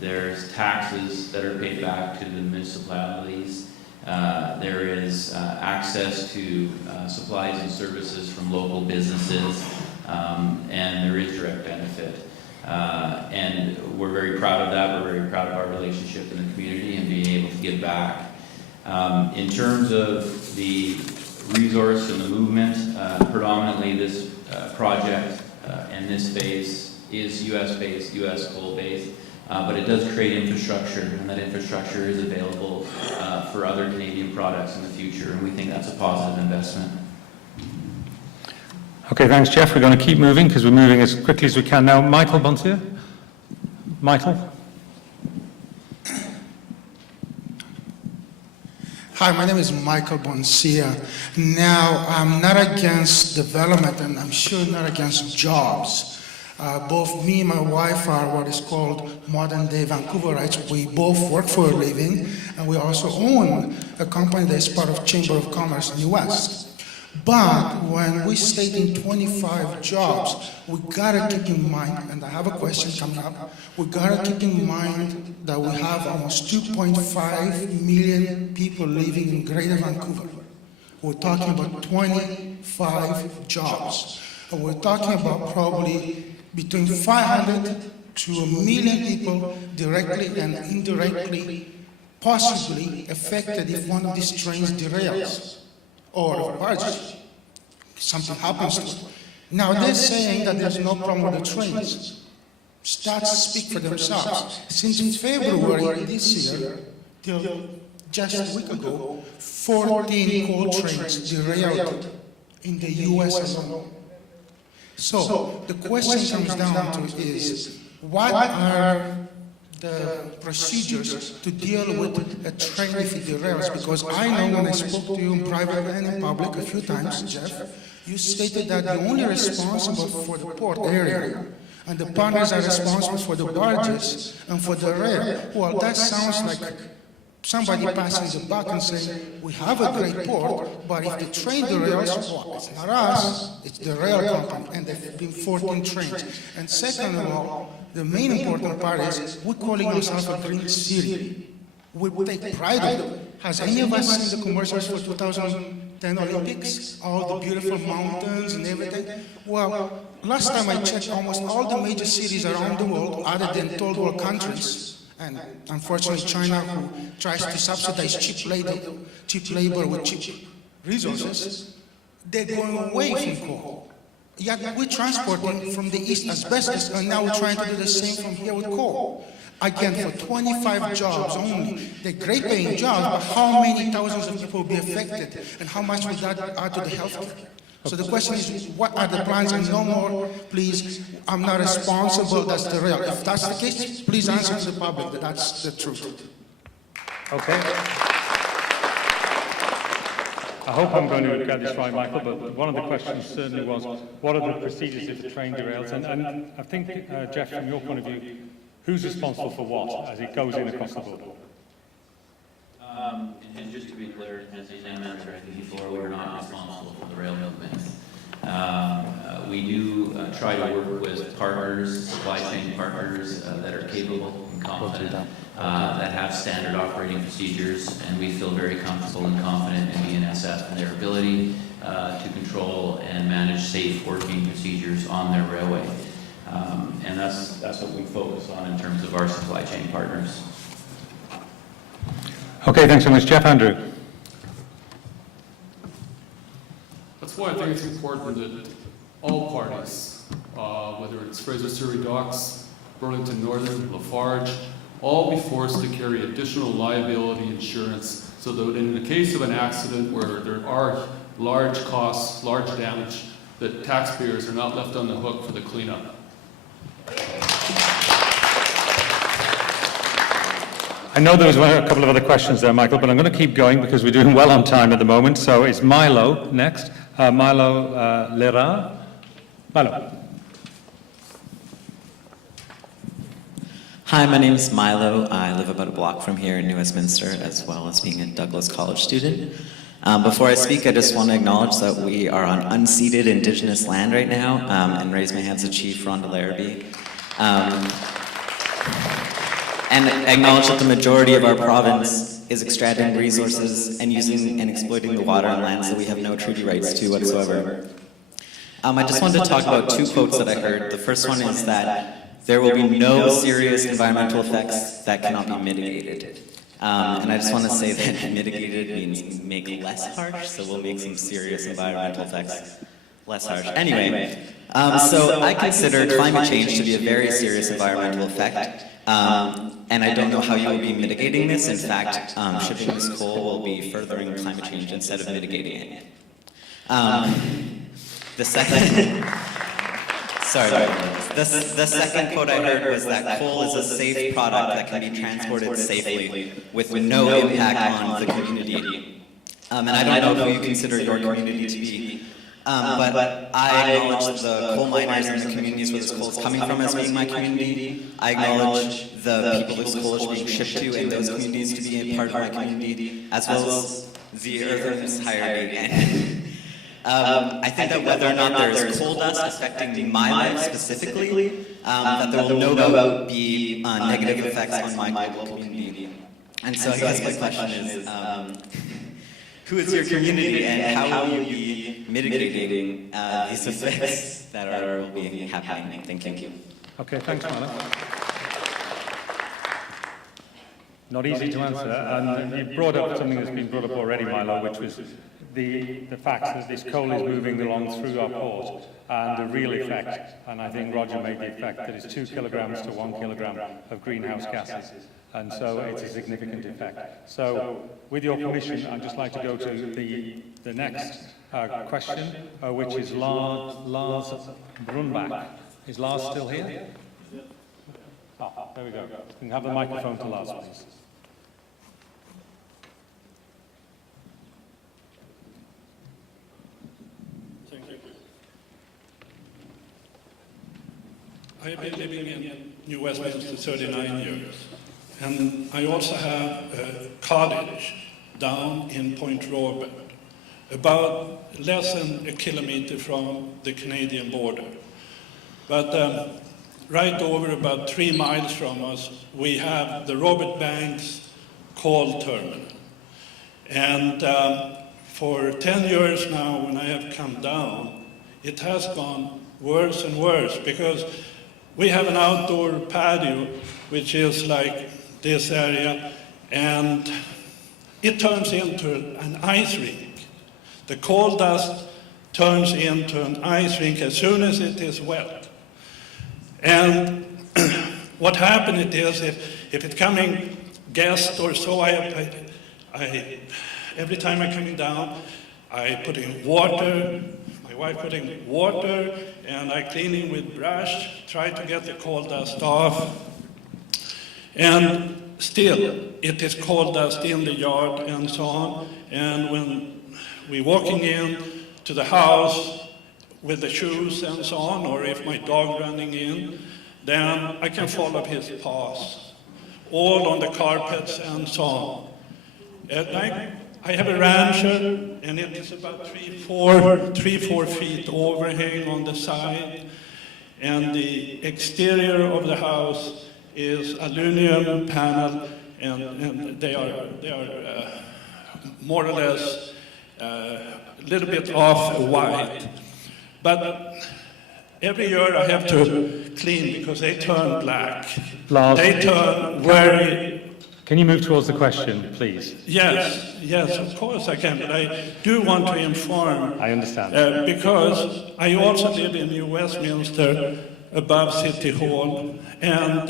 there's taxes that are paid back to the municipalities, there is access to supplies and services from local businesses, and there is direct benefit. And we're very proud of that. We're very proud of our relationship in the community and being able to give back. In terms of the resource and the movement, predominantly this project and this phase is U.S.-based, U.S. coal-based, but it does create infrastructure, and that infrastructure is available for other Canadian products in the future, and we think that's a positive investment. Okay, thanks, Jeff. We're going to keep moving because we're moving as quickly as we can now. Michael Buntier. Michael. Hi, my name is Michael Bonsia. Now, I'm not against development, and I'm sure not against jobs. Both me and my wife are what is called modern-day Vancouverites. We both work for a living, and we also own a company that is part of Chamber of Commerce in the West. But when we state in 25 jobs, we gotta keep in mind, and I have a question coming up, we gotta keep in mind that we have almost 2.5 million people living in Greater Vancouver. We're talking about 25 jobs. And we're talking about probably between 500 to 1 million people directly and indirectly, possibly affected if one of these trains derails. Or barge, something happens to it. Now they're saying that there's no problem with the trains. Stats speak for themselves. Since February this year, till just a week ago, 14 coal trains derailed in the US alone. So the question comes down to is, what are the procedures to deal with a train if it derails? Because I know when I spoke to you in private and in public a few times, Jeff, you stated that you're only responsible for the port area, and the partners are responsible for the barges and for the rail. Well, that sounds like somebody passing the buck and saying, we have a great port, but if the train derails, well, it's not us, it's the rail company, and there have been 14 trains. And second of all, the main important part is we're calling ourselves a green city. We take pride in it. Has any of us seen the commercials for 2010 Olympics? All the beautiful mountains and everything? Well, last time I checked, almost all the major cities around the world, other than third world countries, and unfortunately China, who tries to subsidize cheap labor with cheap resources, they're going away from coal. Yet we're transporting from the east asbestos, and now we're trying to do the same from here with coal. Again, for 25 jobs only. They're great paying jobs, but how many thousands of people will be affected, and how much will that add to the health care? So the question is, what are the plans? And no more, please, I'm not responsible, that's the real. If that's the case, please answer to the public that that's the truth. Okay. I hope I'm going to get this right, Michael, but one of the questions certainly was, what are the procedures if the train derails? And I think, Jeff, from your point of view, who's responsible for what as it goes in across the board? And just to be clear, as the Yeomans are before, we're not responsible for the rail movements. We do try to work with partners, supply chain partners that are capable and competent, that have standard operating procedures, and we feel very comfortable and confident in BNSF and their ability to control and manage safe working procedures on their railway. And that's what we focus on in terms of our supply chain partners. Okay, thanks so much. Jeff Andrew. That's why I think it's important that all parties, whether it's Fraser Surrey Docks, Burlington Northern, Lafarge, all be forced to carry additional liability insurance so that in the case of an accident where there are large costs, large damage, that taxpayers are not left on the hook for the cleanup. I know there was a couple of other questions there, Michael, but I'm going to keep going because we're doing well on time at the moment. So it's Milo next. Milo Lera. Milo. Hi, my name is Milo. I live about a block from here in New Westminster, as well as being a Douglas College student. Before I speak, I just want to acknowledge that we are on unceded Indigenous land right now, and raise my hands to Chief Rhonda Larrabee. And acknowledge that the majority of our province is extracting resources and using and exploiting the water and lands that we have no treaty rights to whatsoever. I just wanted to talk about two quotes that I heard. The first one is that there will be no serious environmental effects that cannot be mitigated. And I just want to say that mitigated means make less harsh, so we'll make some serious environmental effects less harsh. Anyway, so I consider climate change to be a very serious environmental effect. And I don't know how you will be mitigating this. In fact, shipping this coal will be furthering climate change instead of mitigating it. The second quote I heard was that coal is a safe product that can be transported safely with no impact on the community. And I don't know who you consider your community to be, but I acknowledge the coal miners and the communities where this coal is coming from as being my community. I acknowledge the people this coal is being shipped to in those communities to be a part of my community, as well as the Earth's entirety. I think that whether or not there is coal dust affecting my life specifically, that there will no doubt be negative effects on my global community. And so I guess my question is, who is your community and how will you be mitigating these effects that will be happening? Thank you. Okay, thanks, Milo. Not easy to answer, and you brought up something that's been brought up already, Milo, which was the fact that this coal is moving along through our port, and the real effect, and I think Roger made the effect, that it's 2 kilograms to 1 kilogram of greenhouse gases, and so it's a significant effect. So, with your permission, I'd just like to go to the next question, which is Lars Brunbach. Is Lars still here? Ah, there we go. You can have the microphone to Lars, please. I have been living in New Westminster 39 years, and I also have a cottage down in Point Robert, about less than a kilometer from the Canadian border. But right over about 3 miles from us, we have the Robert Banks coal terminal. And for 10 years now, when I have come down, it has gone worse and worse, because we have an outdoor patio, which is like this area, and it turns into an ice rink. The coal dust turns into an ice rink as soon as it is wet. And what happened is, if it's coming guests or so, every time I'm coming down, I put in water, my wife put in water, and I cleaning with brush, try to get the coal dust off. And still, it is coal dust in the yard and so on. And when we're walking in to the house with the shoes and so on, or if my dog running in, then I can follow his paws, all on the carpets and so on. I have a rancher, and it is about 3-4 feet overhang on the side, and the exterior of the house is aluminum panel, and they are more or less a little bit off-white. But every year I have to clean because they turn black. Lars, they turn very... Can you move towards the question, please? Yes, of course I can, but I do want to inform. I understand. Because I also live in New Westminster, above City Hall, and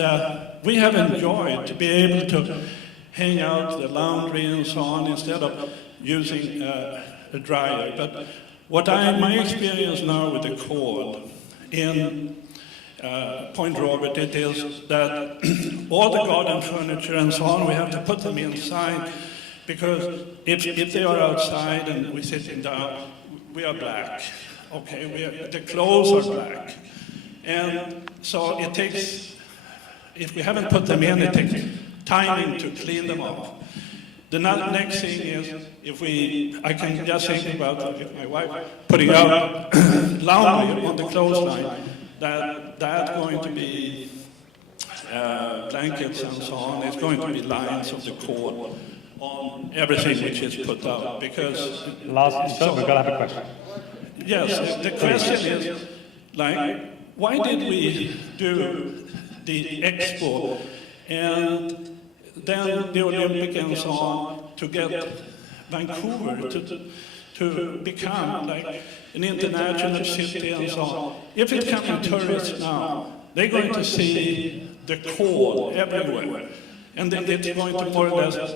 we have enjoyed to be able to hang out the laundry and so on instead of using a dryer. But my experience now with the coal in Point Robert, it is that all the garden furniture and so on, we have to put them inside, because if they are outside and we're sitting down, we are black. Okay, the clothes are black. And so it takes, if we haven't put them in, it takes timing to clean them up. The next thing is, I can just think about my wife putting out laundry on the clothesline, that's going to be blankets and so on. There's going to be lines of the cord on everything which is put out, because... We've got to have a question. Yes, the question is, why did we do the Expo and then the Olympic and so on to get Vancouver to become like an international city and so on? If it comes tourists now, they're going to see the coal everywhere, and then it's going to more or less...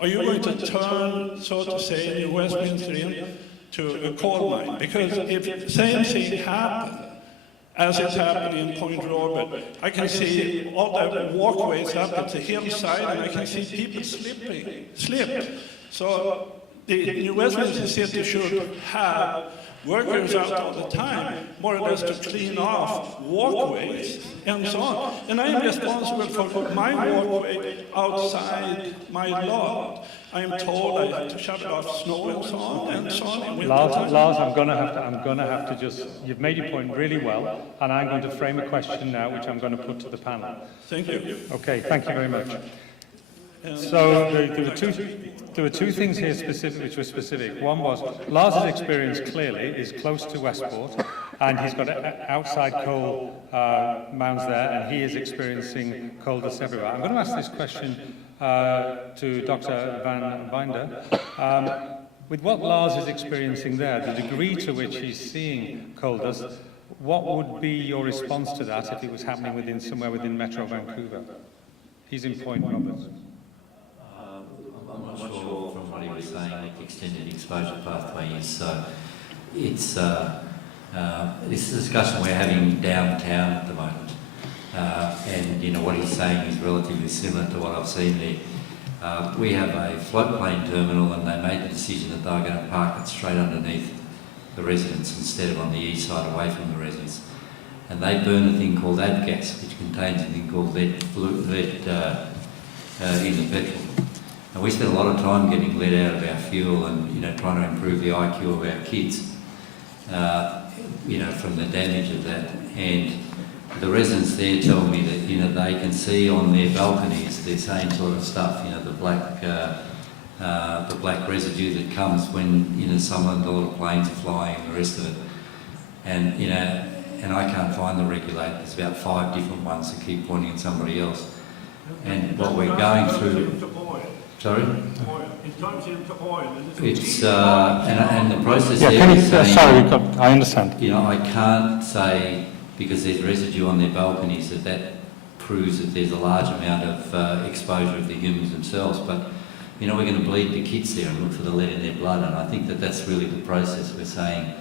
Are you going to turn, so to say, New Westminster into a coal mine? Because if the same thing happened, as it happened in Point Robert, I can see all the walkways up at the hillside, and I can see people slip. So the New Westminster city should have workers out all the time, more or less to clean off walkways and so on. And I am responsible for my walkway outside my lot. I am told I have to shut off snow and so on. Lars, I'm going to have to just, you've made your point really well, and I'm going to frame a question now, which I'm going to put to the panel. Thank you. Okay, thank you very much. So there were two things here which were specific. One was Lars's experience clearly is close to Westport, and he's got outside coal mounds there, and he is experiencing coal dust everywhere. I'm going to ask this question to Dr. Van Buynder. With what Lars is experiencing there, the degree to which he's seeing coal dust, what would be your response to that if it was happening somewhere within Metro Vancouver? He's in Point Roberts. I'm not sure from what he was saying, like extended exposure pathway is. So it's this is a discussion we're having downtown at the moment, and what he's saying is relatively similar to what I've seen there. We have a floatplane terminal, and they made the decision that they were going to park it straight underneath the residence instead of on the east side away from the residence. And they burn a thing called avgas, which contains a thing called lead in the petrol. And we spend a lot of time getting lead out of our fuel and trying to improve the IQ of our kids, from the damage of that. And the residents there tell me that they can see on their balconies the same sort of stuff, the black residue that comes when some of the little planes are flying and the rest of it. And and I can't find the regulator. There's about 5 different ones that keep pointing at somebody else. And what we're going through. Sorry? It turns into oil. It's and the process there is saying, I understand. I can't say because there's residue on their balconies that proves that there's a large amount of exposure of the humans themselves. But we're going to bleed the kids there and look for the lead in their blood, and I think that's really the process. We're saying,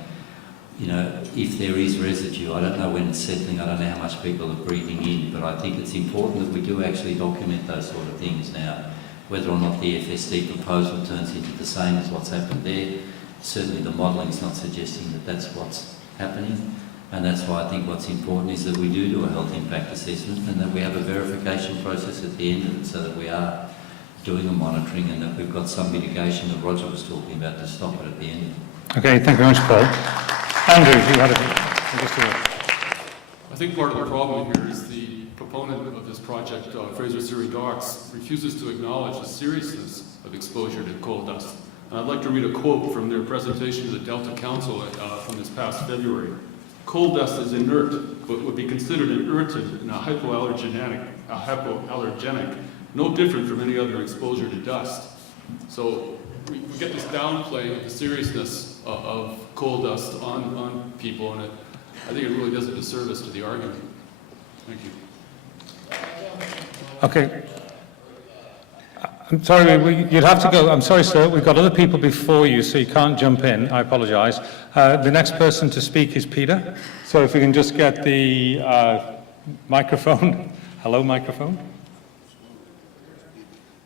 if there is residue, I don't know when it's settling, I don't know how much people are breathing in, but I think it's important that we do actually document those sort of things now. Whether or not the FSD proposal turns into the same as what's happened there, certainly the modelling's not suggesting that that's what's happening, and that's why I think what's important is that we do a health impact assessment and that we have a verification process at the end of it so that we are doing the monitoring, and that we've got some mitigation that Roger was talking about to stop it at the end. Okay, thank you very much, Paul. Andrew, you had I think part of the problem here is the proponent of this project, Fraser Surrey Docks, refuses to acknowledge the seriousness of exposure to coal dust. And I'd like to read a quote from their presentation to the Delta Council from this past February. Coal dust is inert, but would be considered an irritant and a hypoallergenic, no different from any other exposure to dust. So we get this downplay of the seriousness of coal dust on people, and I think it really does a disservice to the argument. Thank you. Okay. I'm sorry, you'd have to go. I'm sorry, sir. We've got other people before you, so you can't jump in. I apologise. The next person to speak is Peter. So if we can just get the microphone. Hello, microphone.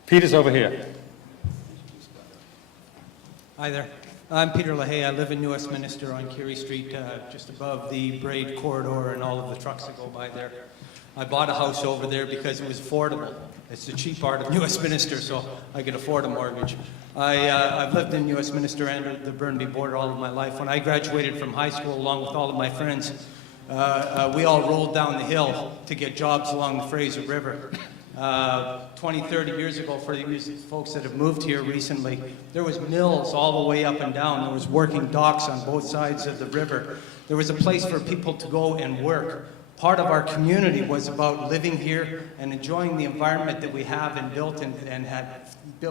Peter's over here. Hi there. I'm Peter LaHaye. I live in New Westminster on Curie Street, just above the Braid corridor and all of the trucks that go by there. I bought a house over there because it was affordable. It's the cheap part of New Westminster, so I could afford a mortgage. I've lived in New Westminster and the Burnaby border all of my life. When I graduated from high school, along with all of my friends, we all rolled down the hill to get jobs along the Fraser River. 20, 30 years ago, for these folks that have moved here recently, there was mills all the way up and down. There was working docks on both sides of the river. There was a place for people to go and work. Part of our community was about living here and enjoying the environment that we have and built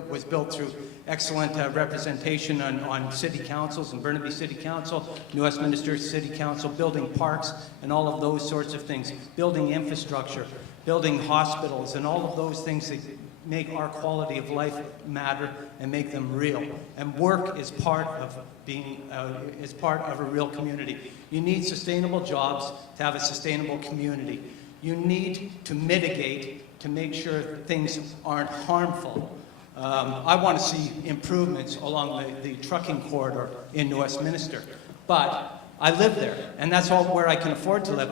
was built through excellent representation on city councils, and Burnaby City Council, New Westminster City Council, building parks and all of those sorts of things, building infrastructure, building hospitals, and all of those things that make our quality of life matter and make them real. And work is part of being, is part of a real community. You need sustainable jobs to have a sustainable community. You need to mitigate to make sure things aren't harmful. I want to see improvements along the trucking corridor in New Westminster, but I live there, and that's all where I can afford to live.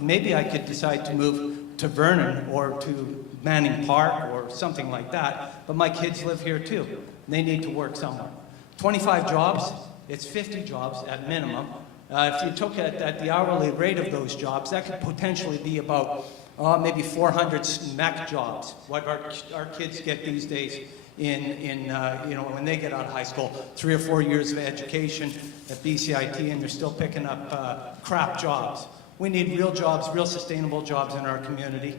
Maybe I could decide to move to Vernon or to Manning Park or something like that, but my kids live here too. They need to work somewhere. 25 jobs, it's 50 jobs at minimum. If you took it at the hourly rate of those jobs, that could potentially be about maybe 400 MEC jobs, what our kids get these days in when they get out of high school. 3 or 4 years of education at BCIT, and they're still picking up crap jobs. We need real jobs, real sustainable jobs in our community.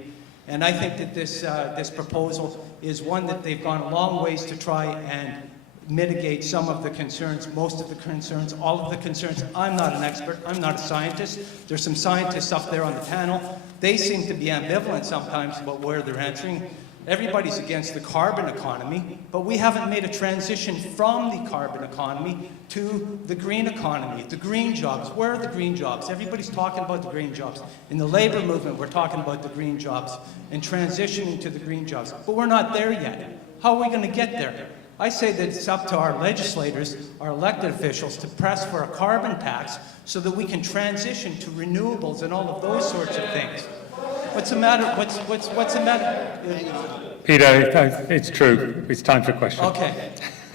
And I think that this proposal is one that they've gone a long ways to try and mitigate some of the concerns, most of the concerns, all of the concerns. I'm not an expert, I'm not a scientist. There's some scientists up there on the panel. They seem to be ambivalent sometimes about where they're answering. Everybody's against the carbon economy, but we haven't made a transition from the carbon economy to the green economy, the green jobs. Where are the green jobs? Everybody's talking about the green jobs. In the labor movement, we're talking about the green jobs and transitioning to the green jobs, but we're not there yet. How are we going to get there? I say that it's up to our legislators, our elected officials, to press for a carbon tax so that we can transition to renewables and all of those sorts of things. What's the matter? What's the matter? Peter, it's true. It's time for questions. Okay.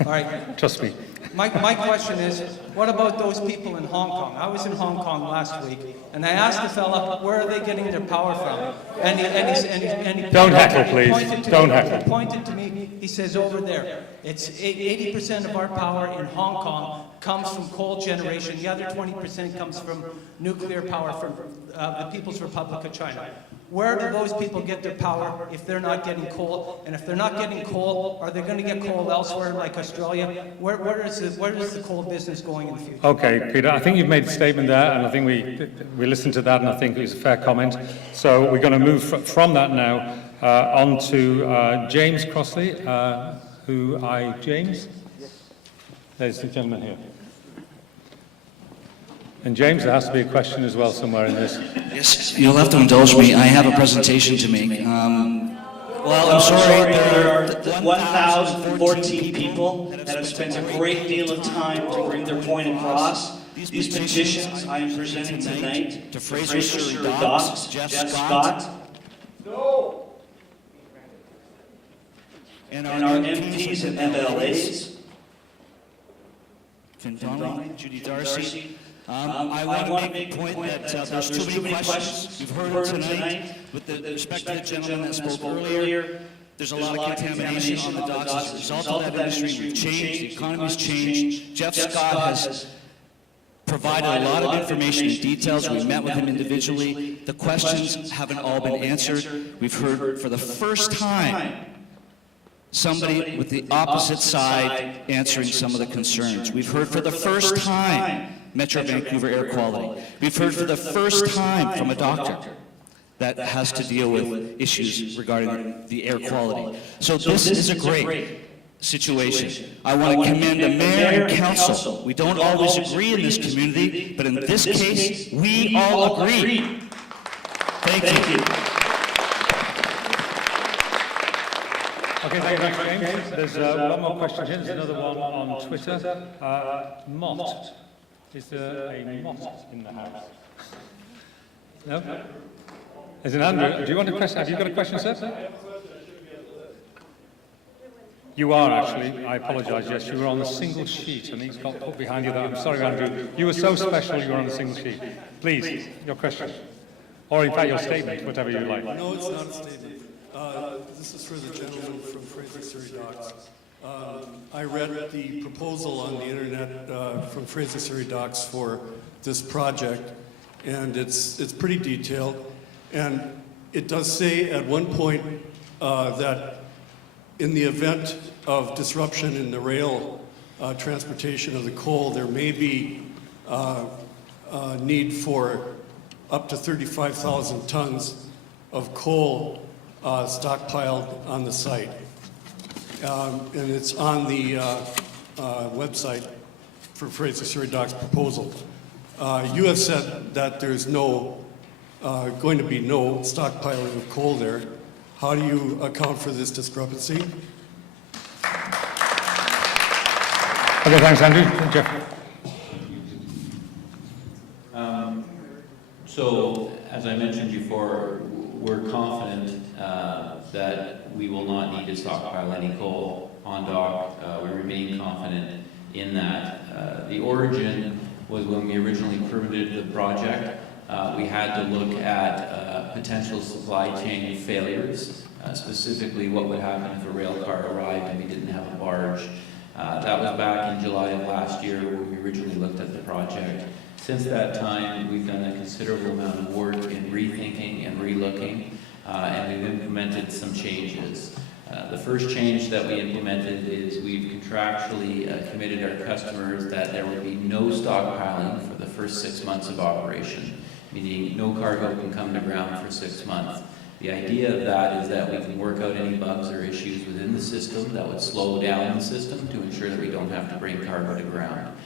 All right. Trust me. My question is, what about those people in Hong Kong? I was in Hong Kong last week, and I asked the fella, where are they getting their power from? And he Don't heckle, please. Don't heckle. He pointed to me, he says, over there. It's 80% of our power in Hong Kong comes from coal generation. The other 20% comes from nuclear power from the People's Republic of China. Where do those people get their power if they're not getting coal? And if they're not getting coal, are they going to get coal elsewhere like Australia? Where is the coal business going in the future? Okay, Peter, I think you've made a statement there, and I think we listened to that, and I think it was a fair comment. So we're going to move from that now on to James Crossley, James? There's the gentleman here. And James, there has to be a question as well somewhere in this. Yes, you'll have to indulge me. I have a presentation to make. Well, I'm sorry, there are 1,014 people that have spent a great deal of time to bring their point across. These petitions I am presenting tonight to Fraser Surrey Docks, Jeff Scott. No. and our MPs and MLAs, Finn Donnelly, Judy Darcy. I want to make the point that there's too many questions. You've heard it tonight with the respect to the gentleman that spoke earlier. There's a lot of contamination on the docks as a result of that industry. We've changed, the economy's changed. Jeff Scott has provided a lot of information and details. We've met with him individually. The questions haven't all been answered. We've heard for the first time somebody with the opposite side answering some of the concerns. We've heard for the first time Metro Vancouver air quality. We've heard for the first time from a doctor that has to deal with issues regarding the air quality. So this is a great situation. I want to commend the mayor and council. We don't always agree in this community, but in this case, we all agree. Thank you. Okay, thank you very much, James. There's one more question here. There's another one on Twitter. Mott. Is there a Mott in the house? No? Is it Andrew? Do you want a question? Have you got a question, sir? You are actually. I apologise. Yes, you were on the single sheet, and he's got put behind you. I'm sorry, Andrew. You were so special. You were on the single sheet. Please, your question, or in fact your statement, whatever you like. No, it's not a statement. This is for the gentleman from Fraser Surrey Docks. I read the proposal on the internet from Fraser Surrey Docks for this project, and it's pretty detailed. And it does say at one point that in the event of disruption in the rail transportation of the coal, there may be need for up to 35,000 tons of coal stockpiled on the site. And it's on the website for Fraser Surrey Docks proposal. You have said that there's going to be no stockpiling of coal there. How do you account for this discrepancy? Okay, thanks, Andrew. Jeff. So, as I mentioned before, we're confident that we will not need to stockpile any coal on dock. We remain confident in that. The origin was when we originally permitted the project. We had to look at potential supply chain failures, specifically what would happen if a rail car arrived and we didn't have a barge. That was back in July of last year when we originally looked at the project. Since that time, we've done a considerable amount of work in rethinking and relooking, and we've implemented some changes. The first change that we implemented is we've contractually committed our customers that there will be no stockpiling for the first 6 months of operation, meaning no cargo can come to ground for 6 months. The idea of that is that we can work out any bugs or issues within the system that would slow down the system to ensure that we don't have to bring cargo to ground.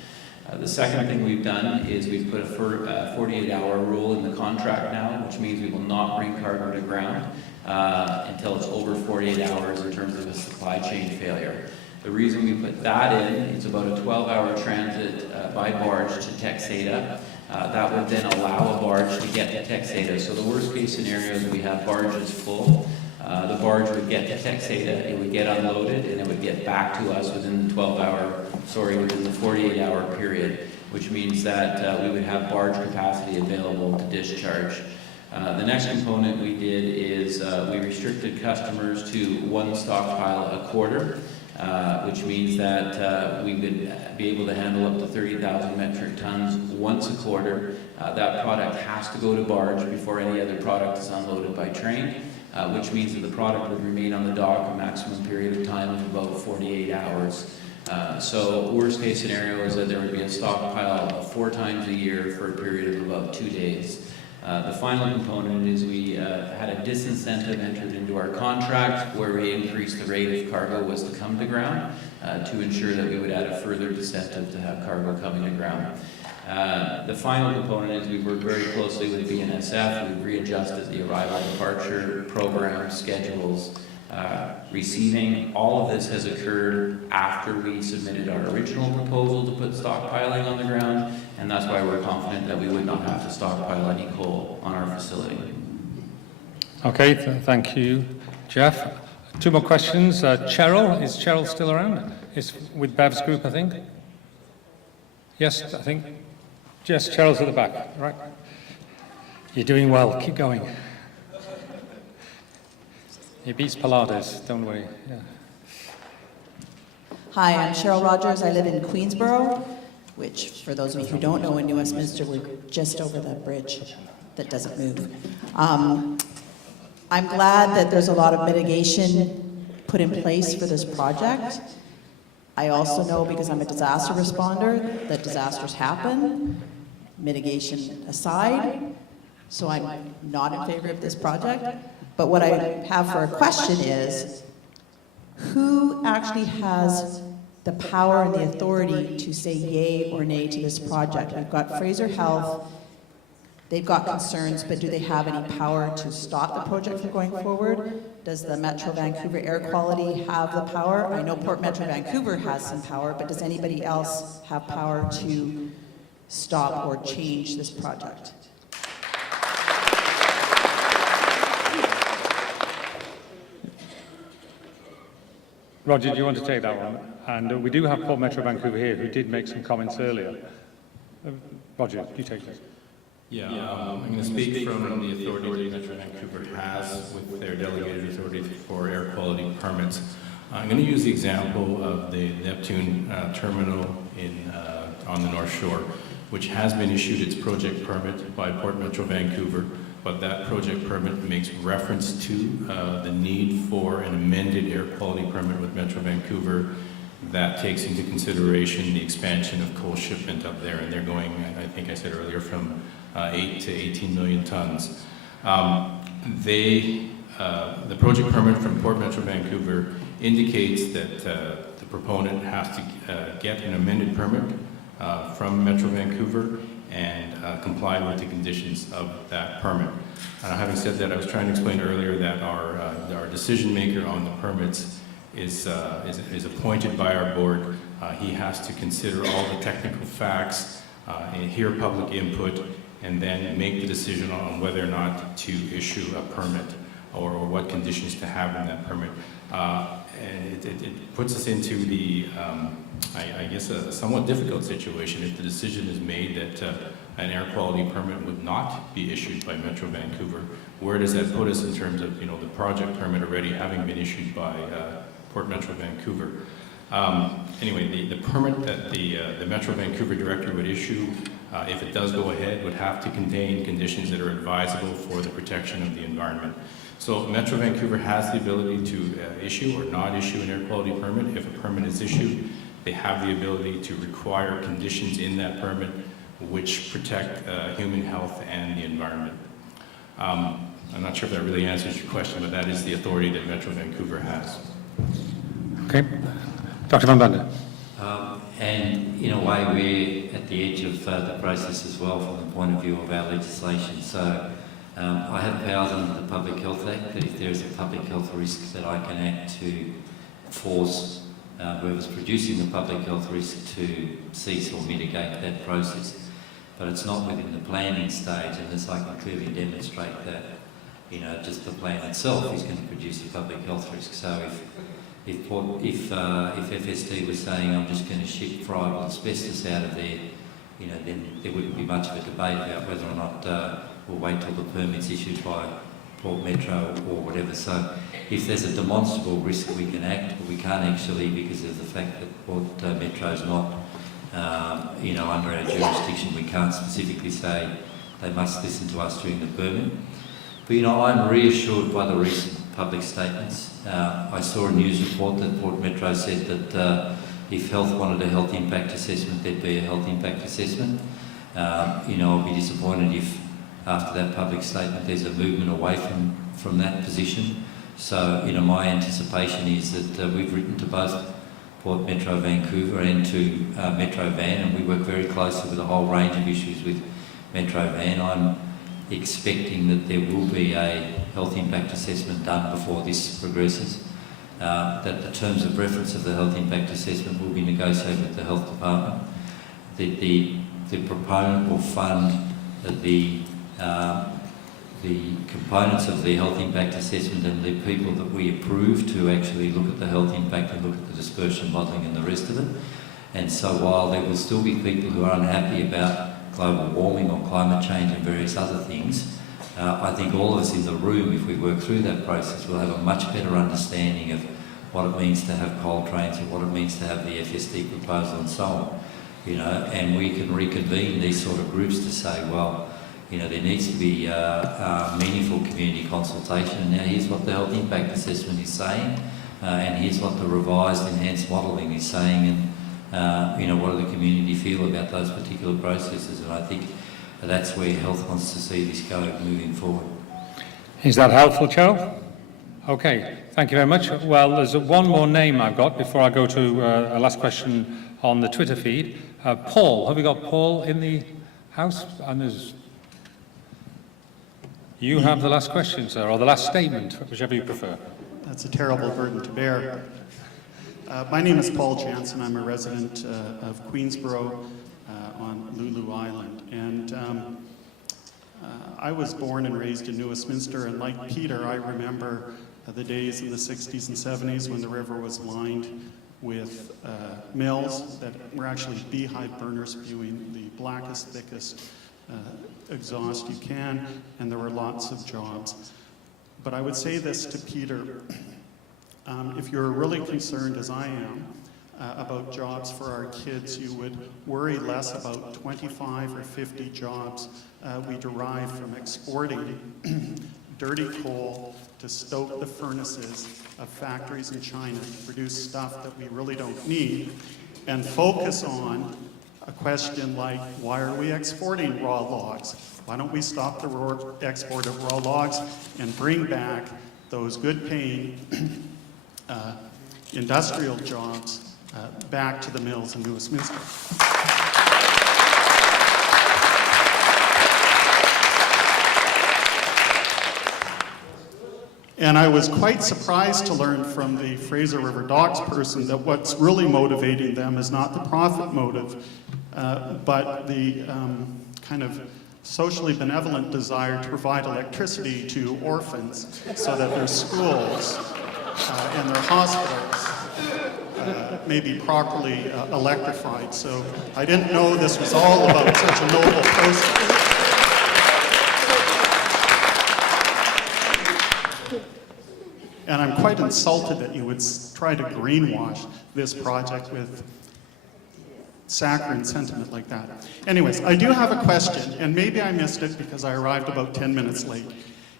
The second thing we've done is we've put a 48-hour rule in the contract now, which means we will not bring cargo to ground until it's over 48 hours in terms of a supply chain failure. The reason we put that in, it's about a 12-hour transit by barge to Texada. That would then allow a barge to get to Texada. So the worst case scenario is we have barges full. The barge would get to Texada, it would get unloaded, and it would get back to us within the 48-hour period, which means that we would have barge capacity available to discharge. The next component we did is we restricted customers to one stockpile a quarter, which means that we would be able to handle up to 30,000 metric tons once a quarter. That product has to go to barge before any other product is unloaded by train, which means that the product would remain on the dock a maximum period of time of about 48 hours. So worst case scenario is that there would be a stockpile 4 times a year for a period of about 2 days. The final component is we had a disincentive entered into our contract where we increased the rate if cargo was to come to ground to ensure that we would add a further incentive to have cargo coming to ground. The final component is we worked very closely with BNSF. We readjusted the arrival departure program schedules. Receiving all of this has occurred after we submitted our original proposal to put stockpiling on the ground, and that's why we're confident that we would not have to stockpile any coal on our facility. Okay, thank you, Jeff. Two more questions. Cheryl, is Cheryl still around? Is with Bev's group, I think. Yes, I think. Yes, Cheryl's at the back. Right. You're doing well. Keep going. He beats Pilates. Don't worry. Yeah. Hi, I'm Cheryl Rogers. I live in Queensborough, which, for those of you who don't know, in New Westminster, we're just over that bridge that doesn't move. I'm glad that there's a lot of mitigation put in place for this project. I also know, because I'm a disaster responder, that disasters happen, mitigation aside, so I'm not in favor of this project. But what I have for a question is, who actually has the power and the authority to say yay or nay to this project? We've got Fraser Health. They've got concerns, but do they have any power to stop the project from going forward? Does the Metro Vancouver Air Quality have the power? I know Port Metro Vancouver has some power, but does anybody else have power to stop or change this project? Roger, do you want to take that one? And we do have Port Metro Vancouver here, who did make some comments earlier. Roger, you take this. Yeah, I'm going to speak from the authority that Metro Vancouver has with their delegated authority for air quality permits. I'm going to use the example of the Neptune terminal on the North Shore, which has been issued its project permit by Port Metro Vancouver, but that project permit makes reference to the need for an amended air quality permit with Metro Vancouver that takes into consideration the expansion of coal shipment up there, and they're going, I think I said earlier, from 8 to 18 million tons. The project permit from Port Metro Vancouver indicates that the proponent has to get an amended permit from Metro Vancouver and comply with the conditions of that permit. Having said that, I was trying to explain earlier that our decision maker on the permits is appointed by our board. He has to consider all the technical facts, hear public input, and then make the decision on whether or not to issue a permit or what conditions to have in that permit. And it puts us into the, I guess, a somewhat difficult situation if the decision is made that an air quality permit would not be issued by Metro Vancouver. Where does that put us in terms of, the project permit already having been issued by Port Metro Vancouver? Anyway, the permit that the Metro Vancouver director would issue, if it does go ahead, would have to contain conditions that are advisable for the protection of the environment. So Metro Vancouver has the ability to issue or not issue an air quality permit. If a permit is issued, they have the ability to require conditions in that permit which protect human health and the environment. I'm not sure if that really answers your question, but that is the authority that Metro Vancouver has. Okay. Dr. Van Buynder. And in a way, we're at the edge of the process as well from the point of view of our legislation. So I have powers under the Public Health Act that if there is a public health risk that I can act to force whoever's producing the public health risk to cease or mitigate that process. But it's not within the planning stage unless I can clearly demonstrate that, just the plan itself is going to produce a public health risk. So if FSD was saying I'm just going to ship friable asbestos out of there, then there wouldn't be much of a debate about whether or not we'll wait till the permit's issued by Port Metro or whatever. So if there's a demonstrable risk, we can act, but we can't actually because of the fact that Port Metro's not, under our jurisdiction. We can't specifically say they must listen to us during the permit. But I'm reassured by the recent public statements. I saw a news report that Port Metro said that if Health wanted a health impact assessment, there'd be a health impact assessment. I'll be disappointed if after that public statement there's a movement away from that position. So, my anticipation is that we've written to both Port Metro Vancouver and to Metro Van, and we work very closely with a whole range of issues with Metro Van. I'm expecting that there will be a health impact assessment done before this progresses, that the terms of reference of the health impact assessment will be negotiated with the health department, that the proponent will fund the the components of the health impact assessment and the people that we approve to actually look at the health impact and look at the dispersion modelling and the rest of it. And so while there will still be people who are unhappy about global warming or climate change and various other things, I think all of us in the room, if we work through that process, will have a much better understanding of what it means to have coal trains and what it means to have the FSD proposal and so on. You know, and we can reconvene these sort of groups to say, well, you know, there needs to be meaningful community consultation. And now here's what the health impact assessment is saying, and here's what the revised enhanced modelling is saying, and you know, what do the community feel about those particular processes? And I think that's where health wants to see this go moving forward. Is that helpful, Joe? Okay, thank you very much. Well, there's one more name I've got before I go to a last question on the Twitter feed. Paul, have we got Paul in the house? And there's... You have the last question, sir, or the last statement, whichever you prefer. That's a terrible burden to bear. My name is Paul Jansen. I'm a resident of Queensborough on Lulu Island. And I was born and raised in Westminster, and like Peter, I remember the days in the 60s and 70s when the river was lined with mills that were actually beehive burners spewing the blackest, thickest exhaust you can, and there were lots of jobs. But I would say this to Peter, if you're really concerned, as I am, about jobs for our kids, you would worry less about 25 or 50 jobs we derive from exporting dirty coal to stoke the furnaces of factories in China to produce stuff that we really don't need, and focus on a question like, why are we exporting raw logs? Why don't we stop the export of raw logs and bring back those good-paying industrial jobs back to the mills in Westminster? And I was quite surprised to learn from the Fraser River Docks person that what's really motivating them is not the profit motive, but the kind of socially benevolent desire to provide electricity to orphans so that their schools and their hospitals may be properly electrified. So I didn't know this was all about such a noble process. And I'm quite insulted that you would try to greenwash this project with saccharine sentiment like that. Anyways, I do have a question, and maybe I missed it because I arrived about 10 minutes late.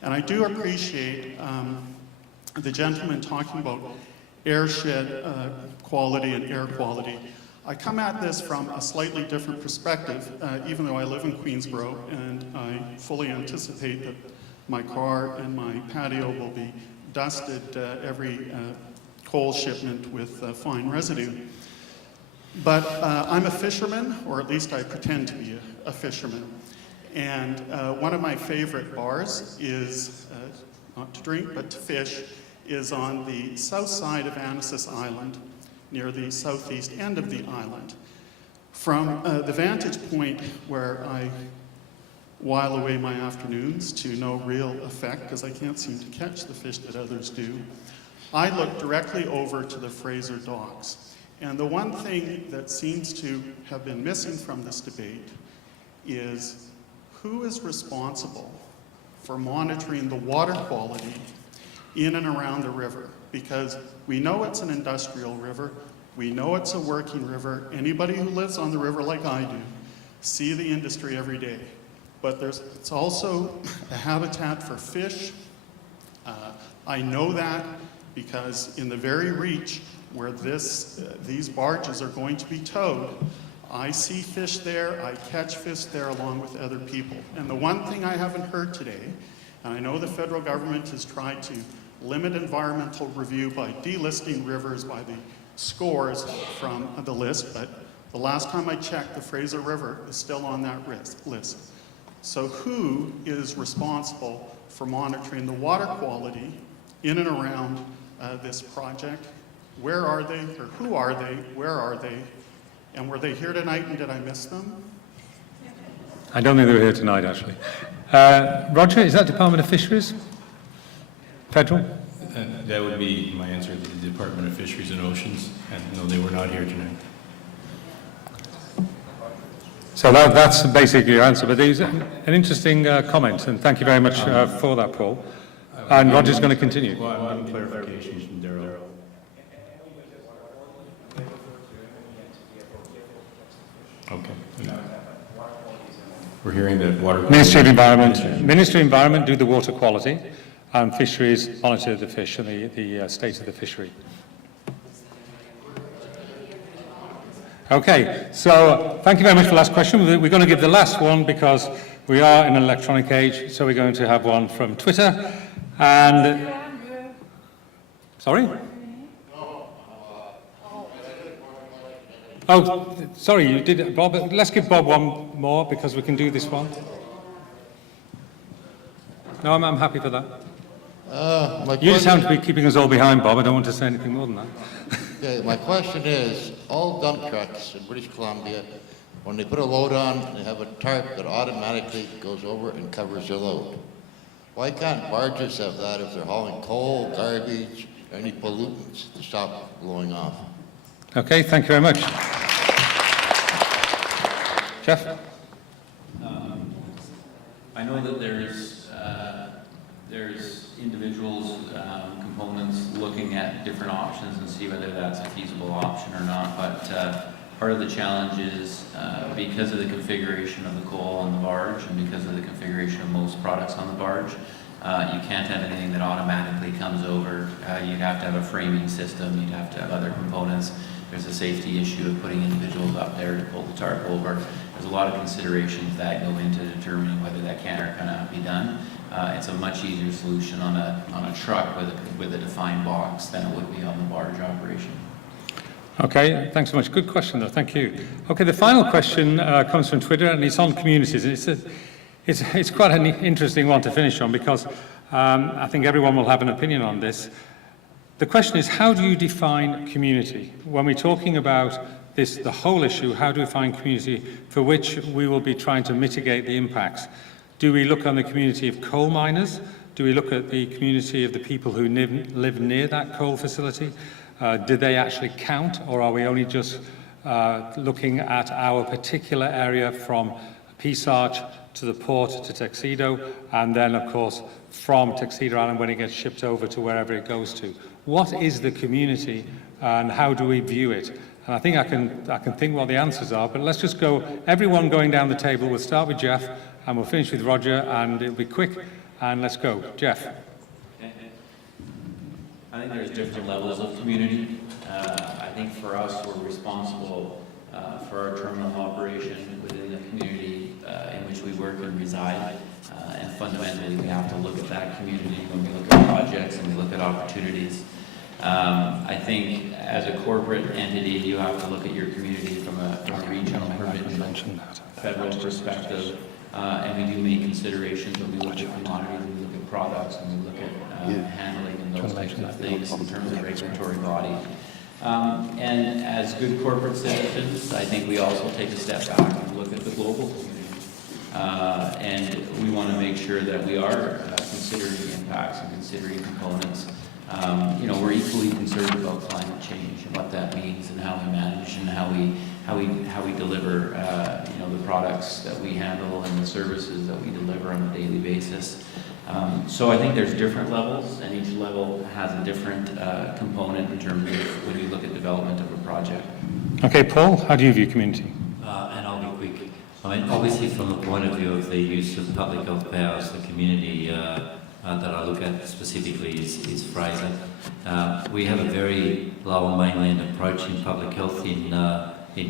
And I do appreciate the gentleman talking about airshed quality and air quality. I come at this from a slightly different perspective, even though I live in Queensborough, and I fully anticipate that my car and my patio will be dusted every coal shipment with fine residue. But I'm a fisherman, or at least I pretend to be a fisherman. And one of my favorite bars is, not to drink, but to fish, is on the south side of Annacis Island, near the southeast end of the island. From the vantage point where I while away my afternoons to no real effect, because I can't seem to catch the fish that others do, I look directly over to the Fraser Docks. And the one thing that seems to have been missing from this debate is who is responsible for monitoring the water quality in and around the river? Because we know it's an industrial river, we know it's a working river. Anybody who lives on the river like I do see the industry every day. But it's also a habitat for fish. I know that because in the very reach where these barges are going to be towed, I see fish there, I catch fish there along with other people. And the one thing I haven't heard today, and I know the federal government has tried to limit environmental review by delisting rivers by the scores from the list, but the last time I checked, the Fraser River is still on that list. So who is responsible for monitoring the water quality in and around this project? Where are they, or who are they, where are they, and were they here tonight and did I miss them? I don't think they were here tonight, actually. Roger, is that Department of Fisheries? Federal? That would be my answer, the Department of Fisheries and Oceans, and no, they were not here tonight. So that's basically your answer, but there's an interesting comment, and thank you very much for that, Paul. And Roger's going to continue. Well, I'm getting clarifications from Daryl. Okay. We're hearing that water... Ministry of Environment do the water quality, and Fisheries monitor the fish and the state of the fishery. Okay, so thank you very much for the last question. We're going to give the last one because we are in an electronic age, so we're going to have one from Twitter. And sorry? Oh, sorry, you did, Bob. Let's give Bob one more because we can do this one. No, I'm happy for that. You just have to be keeping us all behind, Bob. I don't want to say anything more than that. Okay, my question is, all dump trucks in British Columbia, when they put a load on, they have a tarp that automatically goes over and covers their load. Why can't barges have that if they're hauling coal, garbage, or any pollutants to stop blowing off? Okay, thank you very much. Jeff? I know that there's individuals, components looking at different options and see whether that's a feasible option or not, but part of the challenge is because of the configuration of the coal on the barge and because of the configuration of most products on the barge, you can't have anything that automatically comes over. You'd have to have a framing system, you'd have to have other components. There's a safety issue of putting individuals up there to pull the tarp over. There's a lot of considerations that go into determining whether that can or cannot be done. It's a much easier solution on a truck with a defined box than it would be on the barge operation. Okay, thanks so much. Good question, though. Thank you. Okay, the final question comes from Twitter, and it's on communities. It's quite an interesting one to finish on because I think everyone will have an opinion on this. The question is, how do you define community? When we're talking about this, the whole issue, how do we define community for which we will be trying to mitigate the impacts? Do we look on the community of coal miners? Do we look at the community of the people who live near that coal facility? Do they actually count, or are we only just looking at our particular area from Peace Arch to the port to Tuxedo, and then, of course, from Tuxedo Island when it gets shipped over to wherever it goes to? What is the community, and how do we view it? And I think I can think what the answers are, but let's just go, everyone going down the table. We'll start with Jeff, and we'll finish with Roger, and it'll be quick, and let's go. Jeff. I think there's different levels of community. I think for us, we're responsible for our terminal operation within the community in which we work and reside. And fundamentally, we have to look at that community when we look at projects and we look at opportunities. I think as a corporate entity, you have to look at your community from a regional and federal perspective. And we do make considerations when we look at commodities, we look at products, and we look at handling and those types of things in terms of regulatory body. And as good corporate citizens, I think we also take a step back and look at the global community. And we want to make sure that we are considering impacts and considering components. We're equally concerned about climate change and what that means and how we manage and how we deliver the products that we handle and the services that we deliver on a daily basis. So I think there's different levels, and each level has a different component in terms of when you look at development of a project. Okay, Paul, how do you view community? And I'll be quick. I mean, obviously from the point of view of the use of public health powers, the community that I look at specifically is Fraser. We have a very lower mainland approach in public health in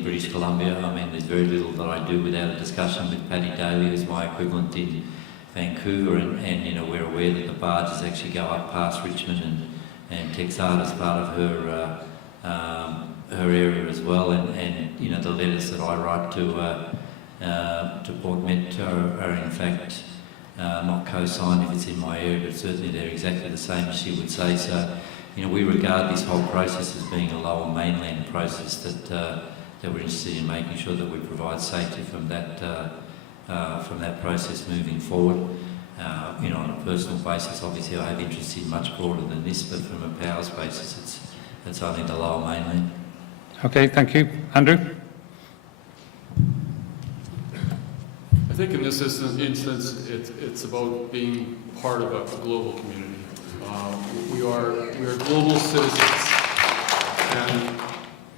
British Columbia. I mean, there's very little that I do without a discussion with Paddy Daly, who's my equivalent in Vancouver, and we're aware that the barges actually go up past Richmond and Texas as part of her area as well, and the letters that I write to Port Met are in fact not co-signed if it's in my area, but certainly they're exactly the same as she would say. So, we regard this whole process as being a lower mainland process that we're interested in making sure that we provide safety from that from that process moving forward. On a personal basis, obviously I have interest in much broader than this, but from a powers basis, it's only the lower mainland. Okay, thank you. Andrew? I think in this instance, it's about being part of a global community. We are global citizens, and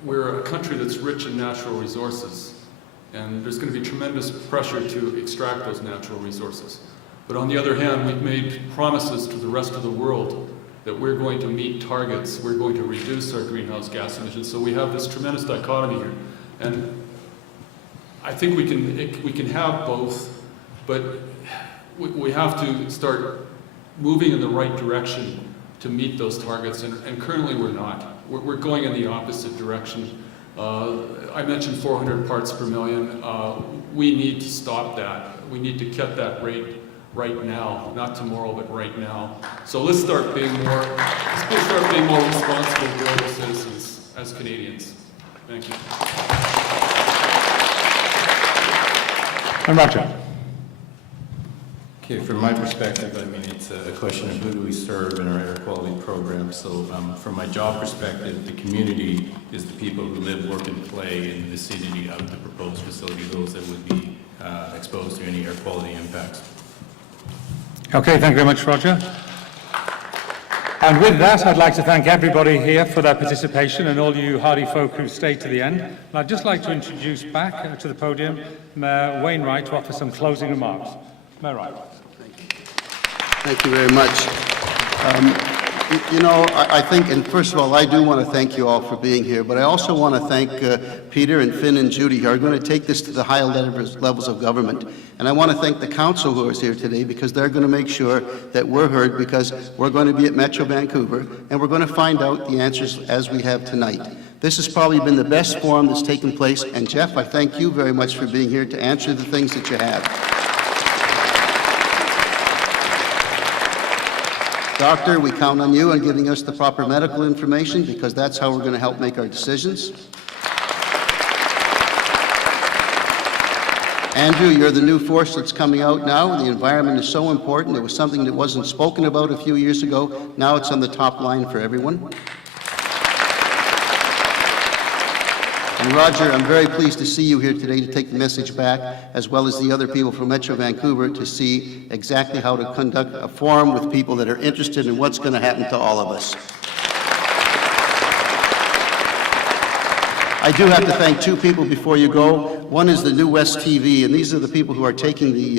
we're a country that's rich in natural resources, and there's going to be tremendous pressure to extract those natural resources. But on the other hand, we've made promises to the rest of the world that we're going to meet targets, we're going to reduce our greenhouse gas emissions. So we have this tremendous dichotomy here. And I think we can have both, but we have to start moving in the right direction to meet those targets, and currently we're not. We're going in the opposite direction. I mentioned 400 parts per million. We need to stop that. We need to cut that rate right now, not tomorrow, but right now. So let's start being more responsible global citizens as Canadians. Thank you. And Roger. Okay, from my perspective, I mean, it's a question of who do we serve in our air quality program. So from my job perspective, the community is the people who live, work, and play in the vicinity of the proposed facility, those that would be exposed to any air quality impacts. Okay, thank you very much, Roger. And with that, I'd like to thank everybody here for their participation and all you hardy folk who stayed to the end. And I'd just like to introduce back to the podium Mayor Wainwright to offer some closing remarks. Mayor Wright. Thank you very much. I think, and first of all, I do want to thank you all for being here, but I also want to thank Peter and Finn and Judy, who are going to take this to the higher levels of government. And I want to thank the council who is here today, because they're going to make sure that we're heard, because we're going to be at Metro Vancouver, and we're going to find out the answers as we have tonight. This has probably been the best forum that's taken place, and Jeff, I thank you very much for being here to answer the things that you have. Doctor, we count on you on giving us the proper medical information, because that's how we're going to help make our decisions. Andrew, you're the new force that's coming out now. The environment is so important. It was something that wasn't spoken about a few years ago. Now it's on the top line for everyone. And Roger, I'm very pleased to see you here today to take the message back, as well as the other people from Metro Vancouver, to see exactly how to conduct a forum with people that are interested in what's going to happen to all of us. I do have to thank two people before you go. One is the New West TV, and these are the people who are taking the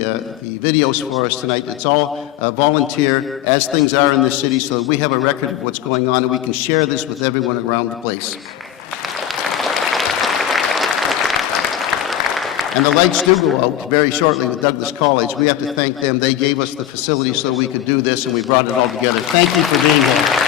videos for us tonight. It's all volunteer, as things are in this city, so that we have a record of what's going on, and we can share this with everyone around the place. And the lights do go out very shortly with Douglas College. We have to thank them. They gave us the facility so we could do this, and we brought it all together. Thank you for being here.